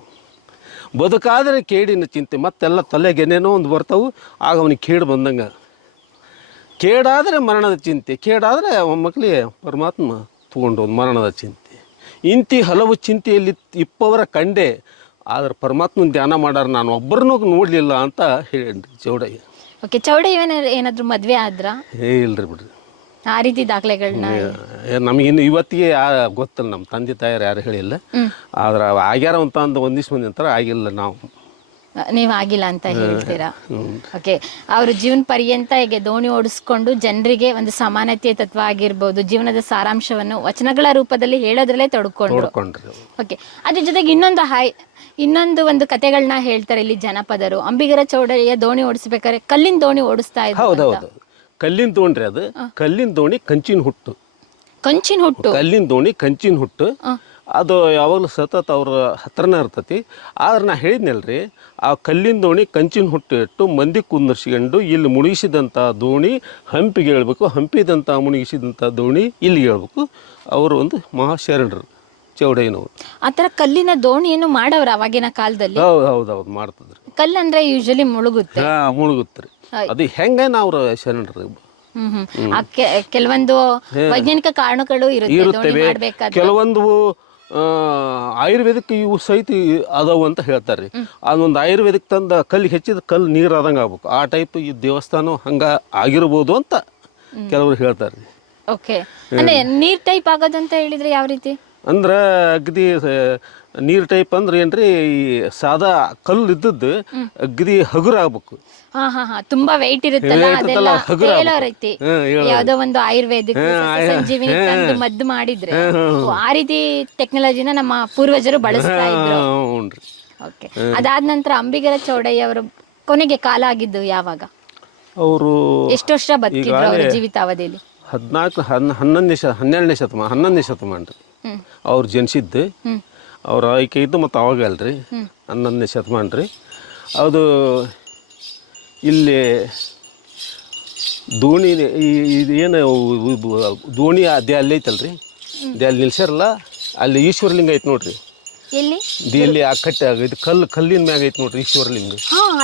ಬದುಕಾದರೆ ಕೇಡಿನ ಚಿಂತೆ. ಮತ್ತೆಲ್ಲ ತಲೆಗೆನೇನೋ ಒಂದು ಬರ್ತಾವೆ, ಆಗ ಅವನಿಗೆ ಕೇಡು ಬಂದಂಗೆ. ಕೇಡಾದರೆ ಮರಣದ ಚಿಂತೆ, ಕೇಡಾದರೆ ಮಕ್ಕಳಿಗೆ ಪರಮಾತ್ಮ ತಗೊಂಡು ಮರಣದ ಚಿಂತೆ. ಇಂತಿ ಹಲವು ಚಿಂತೆಯಲ್ಲಿ ಇಪ್ಪವರ ಕಂಡೆ, ಆದ್ರೆ ಪರಮಾತ್ಮನ ಧ್ಯಾನ ಮಾಡಾರ ನಾನು ಒಬ್ಬರನ್ನೂ ನೋಡಲಿಲ್ಲ ಅಂತ ಹೇಳಿ ಚೌಡಯ್ಯ. ಓಕೆ, ಚೌಡಯ್ಯ ಏನಾದರೂ ಮದುವೆ ಆದ್ರ? ಇಲ್ರಿ ಬಿಡ್ರಿ, ಆ ರೀತಿ ದಾಖಲೆಗಳನ್ನ ನಮಗಿನ್ನು ಇವತ್ತಿಗೆ ಗೊತ್ತಿಲ್ಲ. ನಮ್ಮ ತಂದೆ ತಾಯರು ಯಾರು ಹೇಳಿಲ್ಲ. ಆದ್ರೆ ಆಗ್ಯಾರ ಅಂತ ಒಂದು ದಿವ್ಸ ಮಂದಿ ಅಂತಾರೆ, ಆಗಿಲ್ಲ. ನೀವು ಆಗಿಲ್ಲ ಅಂತ ಹೇಳ್ತೀರಾ? ಓಕೆ, ಅವರು ಜೀವನ ಪರ್ಯಂತ ಹೇಗೆ ದೋಣಿ ಓಡಿಸ್ಕೊಂಡು ಜನರಿಗೆ ಒಂದು ಸಮಾನತೆಯ ತತ್ವ ಆಗಿರ್ಬೋದು, ಜೀವನದ ಸಾರಾಂಶವನ್ನು ವಚನಗಳ ರೂಪದಲ್ಲಿ ಹೇಳೋದ್ರಲ್ಲೇ ತೊಡ್ಕೊಂಡ್ರು. ಓಕೆ, ಅದ್ರ ಜೊತೆಗೆ ಇನ್ನೊಂದು ಒಂದು ಕತೆಗಳನ್ನ ಹೇಳ್ತಾರೆ ಇಲ್ಲಿ ಜನಪದರು. ಅಂಬಿಗರ ಚೌಡಯ್ಯ ದೋಣಿ ಓಡಿಸ್ಬೇಕಾದ್ರೆ ಕಲ್ಲಿನ ದೋಣಿ ಓಡಿಸ್ತಾ ಇದ್ರು. ಹೌದೌದು, ಕಲ್ಲಿನ ದೋಣಿ ಅದು. ಕಲ್ಲಿನ ದೋಣಿ ಕಂಚಿನ ಹುಟ್ಟು. ಕಲ್ಲಿನ ದೋಣಿ ಕಂಚಿನ ಹುಟ್ಟು. ಅದು ಯಾವಾಗಲೂ ಸತತ ಅವ್ರ ಹತ್ರನೇ ಇರ್ತತಿ. ಆದ್ರೆ ನಾ ಹೇಳಿದ್ನಲ್ರಿ, ಆ ಕಲ್ಲಿನ ದೋಣಿ ಕಂಚಿನ ಹುಟ್ಟು ಇಟ್ಟು ಮಂದಿ ಕುಂದರ್ಸ್ಕೊಂಡು ಇಲ್ಲಿ ಮುಳುಗಿಸಿದಂಥ ದೋಣಿ ಹಂಪಿಗೆ ಹೇಳ್ಬೇಕು, ಹಂಪಿದಂಥ ಮುಳುಗಿಸಿದಂಥ ದೋಣಿ ಇಲ್ಲಿಗೆ ಹೇಳ್ಬೇಕು. ಅವರು ಒಂದು ಮಹಾಶರಣರು ಚೌಡಯ್ಯನವರು. ಆ ಥರ ಕಲ್ಲಿನ ದೋಣಿಯನ್ನು ಮಾಡವ್ರ ಅವಾಗಿನ ಕಾಲದಲ್ಲಿ? ಹೌದೌದು ಮಾಡ್ತಿದ್ರು. ಕಲ್ಲಂದ್ರೆ ಯೂಶಲಿ ಮುಳುಗುತ್ತೆ. ಮುಳುಗುತ್ರಿ. ಅದು ಹೆಂಗೆ ನಾವು ಶರಣರು ಕೆಲವೊಂದು ವೈಜ್ಞಾನಿಕ ಕಾರಣಗಳು ಇರುತ್ತೆ. ಕೆಲವೊಂದು ಆಯುರ್ವೇದಿಕ್ ಇವು ಸಹಿತ ಅದಾವು ಅಂತ ಹೇಳ್ತಾರೆ ರೀ. ಅದೊಂದು ಆಯುರ್ವೇದಿಕ್ ತಂದ ಕಲ್ಲಿಗೆ ಹೆಚ್ಚಿದ ಕಲ್ಲು ನೀರು ಆದಂಗೆ ಆಗ್ಬೇಕು, ಆ ಟೈಪ್ ಈ ದೇವಸ್ಥಾನ ಹಂಗೆ ಆಗಿರ್ಬೋದು ಅಂತ ಕೆಲವರು ಹೇಳ್ತಾರೆ ರೀ. ಓಕೆ, ಅಂದ್ರೆ ನೀರ್ ಟೈಪ್ ಆಗೋದಂತ ಹೇಳಿದ್ರೆ ಯಾವ ರೀತಿ? ಅಂದ್ರೆ ಅಗದಿ ನೀರು ಟೈಪ್ ಅಂದ್ರೆ ಏನ್ರಿ, ಈ ಸಾದಾ ಕಲ್ಲು ಇದ್ದದ್ದು ಅಗದಿ ಹಗುರ ಆಗ್ಬೇಕು. ಹಾ ಹಾ ಹಾ, ತುಂಬಾ ವೆಯ್ಟ್ ಇರುತ್ತಲ್ಲ ಅದೆಲ್ಲ ಹೇಳೋ ರೀತಿ, ಯಾವ್ದೋ ಒಂದು ಆಯುರ್ವೇದಿಕ್ ಸಂಜೀವಿನಿ ತಂದು ಮದ್ದು ಮಾಡಿದ್ರೆ ಆ ರೀತಿ ಟೆಕ್ನಾಲಜಿನ ನಮ್ಮ ಪೂರ್ವಜರು ಬಳಸ್ತಾ ಇದ್ರು. ಓಕೆ, ಅದಾದ ನಂತರ ಅಂಬಿಗರ ಚೌಡಯ್ಯ ಅವರು ಕೊನೆಗೆ ಕಾಲ ಆಗಿದ್ದು ಯಾವಾಗ? ಅವರು ಎಷ್ಟು ವರ್ಷ ಬದುಕಿದ್ರು ಅವರ ಜೀವಿತಾವಧಿಯಲ್ಲಿ? 12ನೇ ಶತಮಾನ ರೀ ಅವ್ರು ಜನಿಸಿದ್ದು. ಅವ್ರ ಆಯ್ಕೆ ಇದ್ದು ಮತ್ತು ಅವಾಗ ಅಲ್ರಿ 11ನೇ ಶತಮಾನ ರೀ. ಅದು ಇಲ್ಲಿ ದೋಣಿ ಏನು ದೋಣಿ ಅದೇ ಅಲ್ಲಿ ಐತಲ್ರಿ, ಅಲ್ಲಿ ನಿಲ್ಸ್ಯಾರಲ್ಲ, ಅಲ್ಲಿ ಈಶ್ವರಲಿಂಗ ಐತೆ ನೋಡ್ರಿ. ಎಲ್ಲಿ? ಇಲ್ಲಿ ಆ ಕಟ್ಟೆ ಇದು ಕಲ್ಲಿನ ಮ್ಯಾಗ ಐತೆ ನೋಡ್ರಿ ಈಶ್ವರಲಿಂಗ.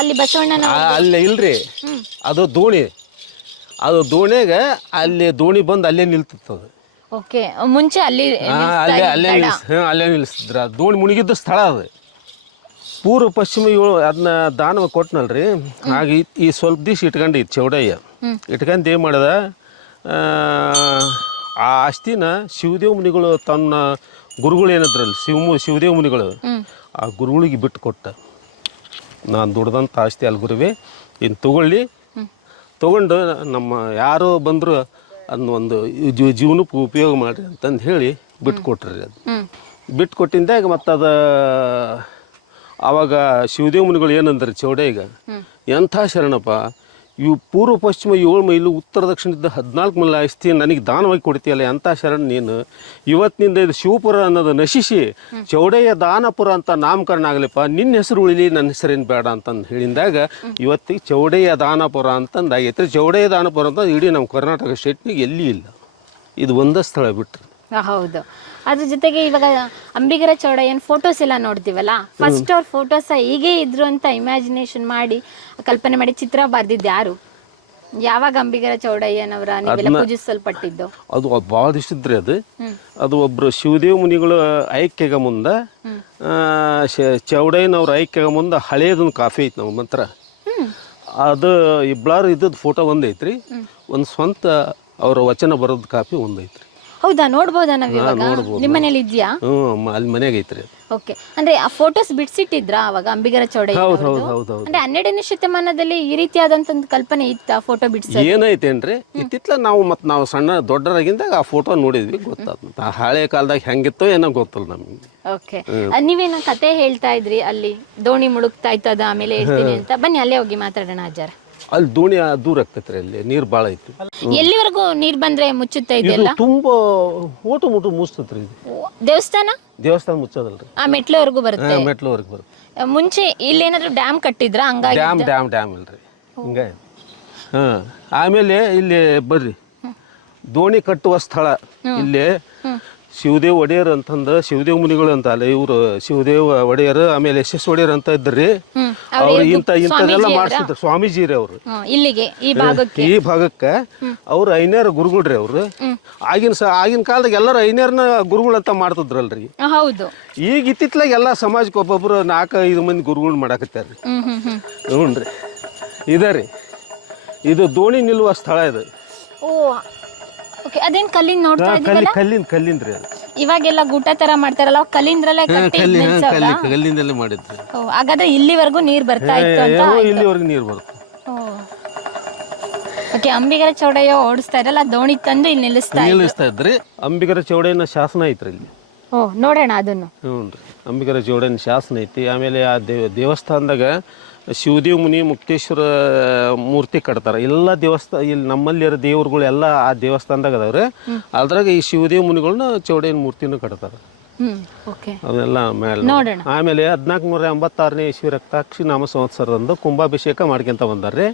ಅಲ್ಲಿ ಬಸವಣ್ಣನ ಅಲ್ಲೇ ಇಲ್ರಿ, ಅದು ದೋಣಿ. ಅದು ದೋಣಿಯಾಗ ಅಲ್ಲಿ ದೋಣಿ ಬಂದು ಅಲ್ಲೇ ನಿಲ್ತಿತ್ತು. ಓಕೆ, ಮುಂಚೆ ಅಲ್ಲಿ ಅಲ್ಲೇ ನಿಲ್ಲಿಸಿದ್ರ. ದೋಣಿ ಮುಳುಗಿದ್ದ ಸ್ಥಳ ಅದು. ಪೂರ್ವ ಪಶ್ಚಿಮ ಅದನ್ನ ದಾನವ ಕೊಟ್ಟನಲ್ರಿ. ಹಾಗೆ ಈ ಸ್ವಲ್ಪ ದಿವ್ಸ ಇಟ್ಕೊಂಡಿತ್ತು ಚೌಡಯ್ಯ. ಇಟ್ಕೊಂಡು ಏನು ಮಾಡ್ದ, ಆ ಆಸ್ತಿನ ಶಿವದೇವ ಮುನಿಗಳು ತನ್ನ ಗುರುಗಳು ಏನಿದ್ರಲ್ಲಿ ಶಿವದೇವ ಮುನಿಗಳು, ಆ ಗುರುಗಳಿಗೆ ಬಿಟ್ಟು ಕೊಟ್ಟ. ನಾನು ದುಡ್ದಂಥ ಆಸ್ತಿ ಅಲ್ಲಿ ಗುರುವೇ, ಇನ್ನು ತೊಗೊಂಡು ನಮ್ಮ ಯಾರೋ ಬಂದರು ಅದನ್ನ ಒಂದು ಜೀವನಕ್ಕೆ ಉಪಯೋಗ ಮಾಡಿರಿ ಅಂತಂದು ಹೇಳಿ ಬಿಟ್ಕೊಟ್ರಿ. ಅದು ಬಿಟ್ಟು ಕೊಟ್ಟಿದ್ದಾಗ ಮತ್ತು ಅದು ಆವಾಗ ಶಿವದೇವ ಮುನಿಗಳು ಏನಂದ್ರೆ ಚೌಡಯ್ಯಗ, ಎಂಥ ಶರಣಪ್ಪ, ಇವು ಪೂರ್ವ ಪಶ್ಚಿಮ 7 ಮೈಲು ಉತ್ತರ ದಕ್ಷಿಣದ 14 ಮೈಲು ಆಸ್ತಿ ನನಗೆ ದಾನವಾಗಿ ಕೊಡ್ತೀಯಲ್ಲ, ಎಂಥ ಶರಣ ನೀನು. ಇವತ್ತಿನಿಂದ ಇದು ಶಿವಪುರ ಅನ್ನೋದು ನಶಿಸಿ ಚೌಡಯ್ಯ ದಾನಪುರ ಅಂತ ನಾಮಕರಣ ಆಗಲಿಪ್ಪ, ನಿನ್ನ ಹೆಸರು ಉಳಿಲಿ, ನನ್ನ ಹೆಸರೇನು ಬೇಡ ಅಂತಂದು ಹೇಳಿದಾಗ ಇವತ್ತಿಗೆ ಚೌಡಯ್ಯ ದಾನಪುರ ಅಂತಂದು ಆಗೈತೆ. ಚೌಡಯ್ಯ ದಾನಪುರ ಅಂತ ಇಡೀ ನಮ್ಮ ಕರ್ನಾಟಕ ಸ್ಟೇಟ್ನಿಗೆ ಎಲ್ಲಿ ಇಲ್ಲ, ಇದು ಒಂದೇ ಸ್ಥಳ ಬಿಟ್ಟರೆ. ಹೌದು. ಅದ್ರ ಜೊತೆಗೆ ಇವಾಗ ಅಂಬಿಗರ ಚೌಡಯ್ಯನ ಫೋಟೋಸ್ ಎಲ್ಲ ನೋಡ್ತೀವಲ್ಲ, ಫಸ್ಟ್ ಅವ್ರ ಫೋಟೋಸ್ ಹೀಗೆ ಇದ್ರು ಅಂತ ಇಮ್ಯಾಜಿನೇಷನ್ ಮಾಡಿ ಕಲ್ಪನೆ ಮಾಡಿ ಚಿತ್ರ ಬರ್ದಿದ್ದು ಯಾರು? ಯಾವಾಗ ಅಂಬಿಗರ ಚೌಡಯ್ಯನವರ ನೀವೆಲ್ಲ ಪೂಜಿಸಲ್ಪಟ್ಟಿದ್ದು? ಅದು ಭಾಳ ದಿವಸದ್ರಿ. ಅದು ಒಬ್ರು ಶಿವದೇವ ಮುನಿಗಳು ಐಕ್ಯಗ ಮುಂದೆ, ಚೌಡಯ್ಯನವ್ರ ಐಕ್ಯಗ ಮುಂದೆ ಹಳೇದೊಂದು ಕಾಫಿ ಐತಿ ನಮ್ಮ ಮಂತ್ರ. ಅದು ಇಬ್ಬರು ಇದ್ದದ್ದು ಫೋಟೋ ಒಂದೈತ್ರಿ, ಒಂದು ಸ್ವಂತ ಅವರ ವಚನ ಬರೋದು ಕಾಪಿ ಒಂದೈತ್ರಿ. ಹೌದಾ, ನೋಡ್ಬೋದಾ ನಾವ್ ಇವಾಗ? ನಿಮ್ಮ ಮನೇಲಿ ಇದೆಯಾ? ಅಲ್ಲಿ ಮನೆಗೆ ಐತ್ರಿ. ಓಕೆ, ಅಂದ್ರೆ ಆ ಫೋಟೋಸ್ ಬಿಡ್ಸಿಟ್ಟಿದ್ರ ಅವಾಗ ಅಂಬಿಗರ ಚೌಡಯ್ಯ? ಅಂದ್ರೆ 12ನೇ ಶತಮಾನದಲ್ಲಿ ಈ ರೀತಿಯಾದಂತ ಒಂದು ಕಲ್ಪನೆ ಇತ್ತ ಫೋಟೋ ಬಿಡ್ಸ? ಏನೈತೇನ್ರಿ, ಇತ್ತಿತ್ಲ ನಾವು ಸಣ್ಣ ದೊಡ್ಡರಾಗಿದ್ದಾಗ ಆ ಫೋಟೋ ನೋಡಿದ್ವಿ, ಗೊತ್ತಾದ. ಹಳೆ ಕಾಲದಾಗ ಹೆಂಗಿತ್ತೋ ಏನೋ ಗೊತ್ತಲ್ಲ ನಮ್ಗೆ. ಓಕೆ, ನೀವೇನ ಕತೆ ಹೇಳ್ತಾ ಇದ್ರಿ, ಅಲ್ಲಿ ದೋಣಿ ಮುಳುಗ್ತಾ ಇತ್ತದ, ಆಮೇಲೆ ಹೇಳ್ತೀನಿ ಅಂತ. ಬನ್ನಿ ಅಲ್ಲೇ ಹೋಗಿ ಮಾತಾಡೋಣ ಅಜ್ಜಾರ. ಅಲ್ಲಿ ದೋಣಿ ದೂರ ಆಗ್ತೈತ್ರಿ, ಅಲ್ಲಿ ನೀರು ಭಾಳ ಐತಿ. ಎಲ್ಲಿವರೆಗೂ ನೀರ್ ಬಂದ್ರೆ ಮುಚ್ಚುತ್ತಾ ಇದೆಯಲ್ಲ? ತುಂಬಾ ಮುಟ್ಟು ಮುಚ್ಚತೈತ್ರಿ ಇದು. ದೇವಸ್ಥಾನ ಮುಚ್ಚೋದಲ್ರಿ, ಆ ಮೆಟ್ಲವರೆಗೂ ಬರುತ್ತೆ. ಮೆಟ್ಲವರೆಗೂ ಬರುತ್ತೆ. ಮುಂಚೆ ಇಲ್ಲೇನಾದ್ರು ಡ್ಯಾಮ್ ಕಟ್ಟಿದ್ರ? ಹಂಗಾಗಿ ಡ್ಯಾಮ್ ಇಲ್ರಿ, ಹಿಂಗ. ಆಮೇಲೆ ಇಲ್ಲಿ ಬರ್ರಿ, ದೋಣಿ ಕಟ್ಟುವ ಸ್ಥಳ ಇಲ್ಲಿ ಶಿವದೇವ್ ಒಡೆಯರ್ ಅಂತಂದು, ಶಿವದೇವ್ ಮುನಿಗಳು ಅಂತ ಅಲ್ಲ ಇವರು, ಶಿವದೇವ್ ಒಡೆಯರ್ ಆಮೇಲೆ SS ಒಡೆಯರ್ ಅಂತ ಇದ್ರಿ. ಅವ್ರು ಇಂಥದೆಲ್ಲ ಮಾಡಿಸಿದ್ರು ಸ್ವಾಮೀಜಿ ರೀ. ಅವರು ಇಲ್ಲಿಗೆ ಈ ಭಾಗಕ್ಕೆ ಅವ್ರು ಐನ್ಯಾರ ಗುರುಗಳ್ರಿ. ಅವ್ರು ಆಗಿನ ಕಾಲದಾಗ ಎಲ್ಲರೂ ಐನ್ಯಾರನ ಗುರುಗಳು ಅಂತ ಮಾಡ್ತಿದ್ರಲ್ರಿ. ಹೌದು. ಈಗ ಇತ್ತಿತ್ಲಾಗ ಎಲ್ಲ ಸಮಾಜಕ್ಕೆ ಒಬ್ಬೊಬ್ರು 4-5 ಮಂದಿ ಗುರುಗಳು ಮಾಡಾಕತ್ಯಾರ್ರಿ. ಹ್ಞೂನ್ರಿ, ಇದರಿ ಇದು ದೋಣಿ ನಿಲ್ಲುವ ಸ್ಥಳ ಇದು. ಓಕೆ, ಅದೇನ್ ಕಲ್ಲಿಂದ ನೋಡ್ತಾ ಇದ್ದೀವಲ್ಲ? ಕಲ್ಲಿಂದ್ರಿ ಅದು. ಇವಾಗೆಲ್ಲ ಗೂಟ ತರ ಮಾಡ್ತಾರಲ್ಲ, ಕಲ್ಲಿಂದ್ರಲ್ಲೇ ಕಲ್ಲಿಂದಲೇ ಮಾಡಿದ್ರಿ. ಹಾಗಾದ್ರೆ ಇಲ್ಲಿವರೆಗೂ ನೀರ್ ಬರ್ತಾ ಇತ್ತು ಅಂತ? ಇಲ್ಲಿವರೆಗೂ ನೀರು ಬರುತ್ತೆ. ಓಕೆ, ಅಂಬಿಗರ ಚೌಡಯ್ಯ ಓಡಿಸ್ತಾ ಇರಲ್ಲ, ದೋಣಿ ತಂದು ಇಲ್ಲಿ ನಿಲ್ಲಿಸ್ತಾ ಇದ್ರಿ. ಅಂಬಿಗರ ಚೌಡಯ್ಯನ ಶಾಸನ ಐತ್ರಿ ಇಲ್ಲಿ. ನೋಡೋಣ ಅದನ್ನು. ಹ್ಞೂನ್ರಿ, ಅಂಬಿಗರ ಚೌಡಯ್ಯನ ಶಾಸನ ಐತಿ. ಆಮೇಲೆ ಆ ದೇವಸ್ಥಾನದಾಗ ಶಿವದೇವ್ ಮುನಿ ಮುಕ್ತೇಶ್ವರ ಮೂರ್ತಿ ಕಟ್ತಾರೆ. ಎಲ್ಲ ದೇವಸ್ಥಾನ ಇಲ್ಲಿ ನಮ್ಮಲ್ಲಿರೋ ದೇವ್ರುಗಳು ಎಲ್ಲ ಆ ದೇವಸ್ಥಾನದಾಗ ಅದಾವ್ರಿ. ಅದ್ರಾಗ ಈ ಶಿವದೇವ್ ಮುನಿಗಳನ್ನ ಚೌಡಯ್ಯನ ಮೂರ್ತಿನೂ ಕಟ್ತಾರೆ. ಅವನ್ನೆಲ್ಲ ಮೇಲೆ. ಆಮೇಲೆ 1486ನೇ ಇಸ್ವಿ ರಕ್ತಾಕ್ಷಿ ನಾಮ ಸಂವತ್ಸರದಂದು ಕುಂಭಾಭಿಷೇಕ ಮಾಡ್ಕೊಂತ ಬಂದಾರ್ರಿ.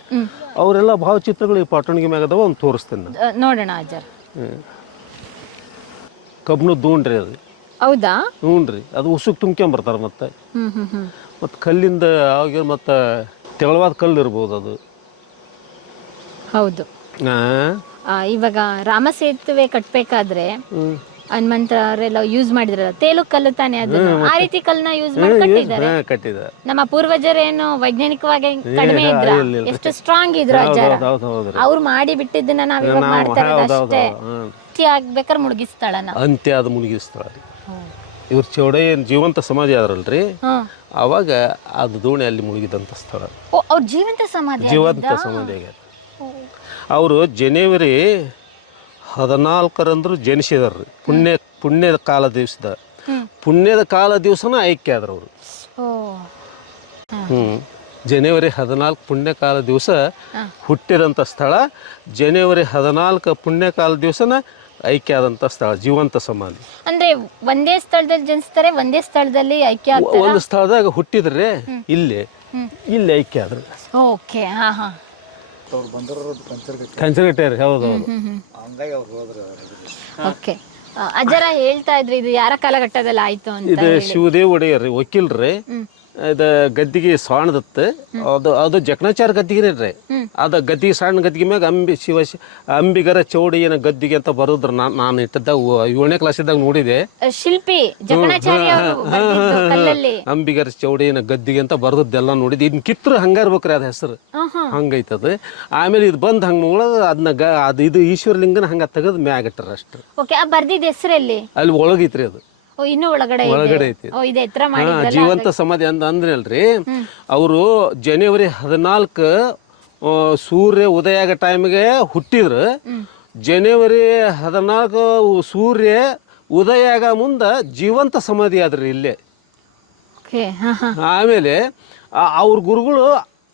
ಅವರೆಲ್ಲ ಭಾವಚಿತ್ರಗಳು ಈ ಪಾಟಣಿಗೆ ಮ್ಯಾಗ ಅದಾವ, ಒಂದು ತೋರಿಸ್ತೇನೆ ನೋಡೋಣ. ಕಬ್ಬಿಣ ದೂಣ್ರಿ ಅದು. ಹೌದಾ? ಹ್ಞೂನ್ರಿ, ಅದು ಉಸುಕ್ ತುಂಬ್ಕೊಂಬರ್ತಾರ. ಮತ್ತೆ ಕಲ್ಲಿಂದ ಆಗ ಮತ್ತೆ ತೆಳವಾದ ಕಲ್ಲು ಇರ್ಬೋದು ಅದು. ಹೌದು. ಇವಾಗ ರಾಮ ಸೇತುವೆ ಕಟ್ಟಬೇಕಾದ್ರೆ ಹನುಮಂತರೆಲ್ಲ ಯೂಸ್ ಮಾಡಿದ್ರಲ್ಲ ತೇಲು ಕಲ್ಲು ತಾನೆ ಅದು ಆ ರೀತಿ ಕಲ್ಲನ್ನ ಯೂಸ್ ಮಾಡಿ ಕಟ್ಟಿದ್ದಾರೆ. ಕಟ್ಟಿದ್ದಾರೆ. ನಮ್ಮ ಪೂರ್ವಜರೇನು ವೈಜ್ಞಾನಿಕವಾಗಿ ಕಡಿಮೆ ಇದ್ರ, ಎಷ್ಟು ಸ್ಟ್ರಾಂಗ್ ಇದ್ರು ಅಜ್ಜಾರ, ಅವ್ರು ಮಾಡಿ ಬಿಟ್ಟಿದ್ದನ್ನ ನಾವ್ ಇವಾಗ ಮಾಡ್ತಾ ಇರೋದು ಅಷ್ಟೇ. ಆಗ್ಬೇಕಾದ್ರೆ ಮುಳುಗಿಸ್ತಾಳನ ಅಂತ್ಯ ಅದು ಮುಳುಗಿಸ್ತಾಳ. ಇವ್ರ ಚೌಡಯ್ಯ ಜೀವಂತ ಸಮಾಧಿ ಆದ್ರಲ್ರಿ, ಅವಾಗ ಅದು ದೋಣಿ ಅಲ್ಲಿ ಮುಳುಗಿದಂತ ಸ್ಥಳ. ಅವ್ರ ಜೀವಂತ ಸಮಾಧಿ ಆಗ್ಯದ. ಅವರು ಜನವರಿ 14 ಜನಿಸಿದಾರ್ರಿ. ಪುಣ್ಯದ ಕಾಲ ದಿವಸದ ಪುಣ್ಯದ ಕಾಲ ದಿವಸನ ಐಕ್ಯ ಆದ್ರ ಅವರು. ಜನವರಿ 14 ಪುಣ್ಯಕಾಲ ದಿವಸ ಹುಟ್ಟಿದಂಥ ಸ್ಥಳ. ಜನವರಿ 14 ಪುಣ್ಯಕಾಲ ದಿವಸನ ಐಕ್ಯ ಆದಂಥ ಸ್ಥಳ, ಜೀವಂತ ಸಮಾಧಿ. ಅಂದ್ರೆ ಒಂದೇ ಸ್ಥಳದಲ್ಲಿ ಜನಿಸ್ತಾರೆ, ಒಂದೇ ಸ್ಥಳದಲ್ಲಿ ಐಕ್ಯ ಆಗ್ತಾರೆ. ಒಂದು ಸ್ಥಳದಾಗ ಹುಟ್ಟಿದ್ರೆ ಇಲ್ಲಿ ಐಕ್ಯ ಆದ್ರೆ. ಓಕೆ. ಹಾ ಹಾ. ಕಂಚರಗಟ್ಟೆ ರೀ. ಹೌದು. ಓಕೆ. ಅಜ್ಜರ ಹೇಳ್ತಾ ಇದ್ರಿ ಇದು ಯಾರ ಕಾಲಘಟ್ಟದಲ್ಲಿ ಆಯ್ತು ಅಂತ. ಇದು ಶಿವದೇವ್ ಒಡೆಯರ್ ರೀ, ವಕೀಲ್ರಿ. ಇದು ಗದ್ದಿಗೆ ಸಣ್ಣದತ್ತ, ಅದು ಜಕಣಾಚಾರ ಗದ್ದಿಗೆ ರೀ. ಅದ ಗದ್ದಿಗೆ ಸಣ್ಣ ಗದ್ದಿಗೆ ಮ್ಯಾಗ ಅಂಬಿಗರ ಚೌಡಯ್ಯನ ಗದ್ದಿಗೆ ಅಂತ ಬರೋದ್ರ. ನಾನು ಇಟ್ಟದಾಗ 7ನೇ ಕ್ಲಾಸ್ ಇದ್ದಾಗ ನೋಡಿದೆ. ಶಿಲ್ಪಿ ಅಂಬಿಗರ ಚೌಡಯ್ಯನ ಗದ್ದಿಗೆ ಅಂತ ಬರೋದೆಲ್ಲ ನೋಡಿದೆ. ಇದನ್ನ ಕಿತ್ರ ಹಂಗ ಇರ್ಬೇಕ್ರಿ ಅದ ಹೆಸರು, ಹಂಗೈತದ. ಆಮೇಲೆ ಇದು ಬಂದ್ ಹಂಗ ನೋಡೋದು ಅದನ್ನ ಇದು ಈಶ್ವರಲಿಂಗನ ಹಂಗ ತೆಗದ್ ಮ್ಯಾಗ ಇಟ್ಟಾರ ಅಷ್ಟು. ಬರ್ದಿದ್ದ ಹೆಸರಲ್ಲಿ ಅಲ್ಲಿ ಒಳಗೈತ್ರಿ ಅದು. ಇನ್ನು ಒಳಗಡೆ ಐತಿ. ಜೀವಂತ ಸಮಾಧಿ ಅಂದ್ರೆ ಅಲ್ರಿ, ಅವರು ಜನವರಿ 14 ಸೂರ್ಯ ಉದಯ ಆಗೋ ಟೈಮ್ಗೆ ಹುಟ್ಟಿದ್ರು. ಜನವರಿ 14 ಸೂರ್ಯ ಉದಯ ಆಗ ಮುಂದ ಜೀವಂತ ಸಮಾಧಿ ಆದ್ರಿ ಇಲ್ಲೇ. ಆಮೇಲೆ ಅವ್ರ ಗುರುಗಳು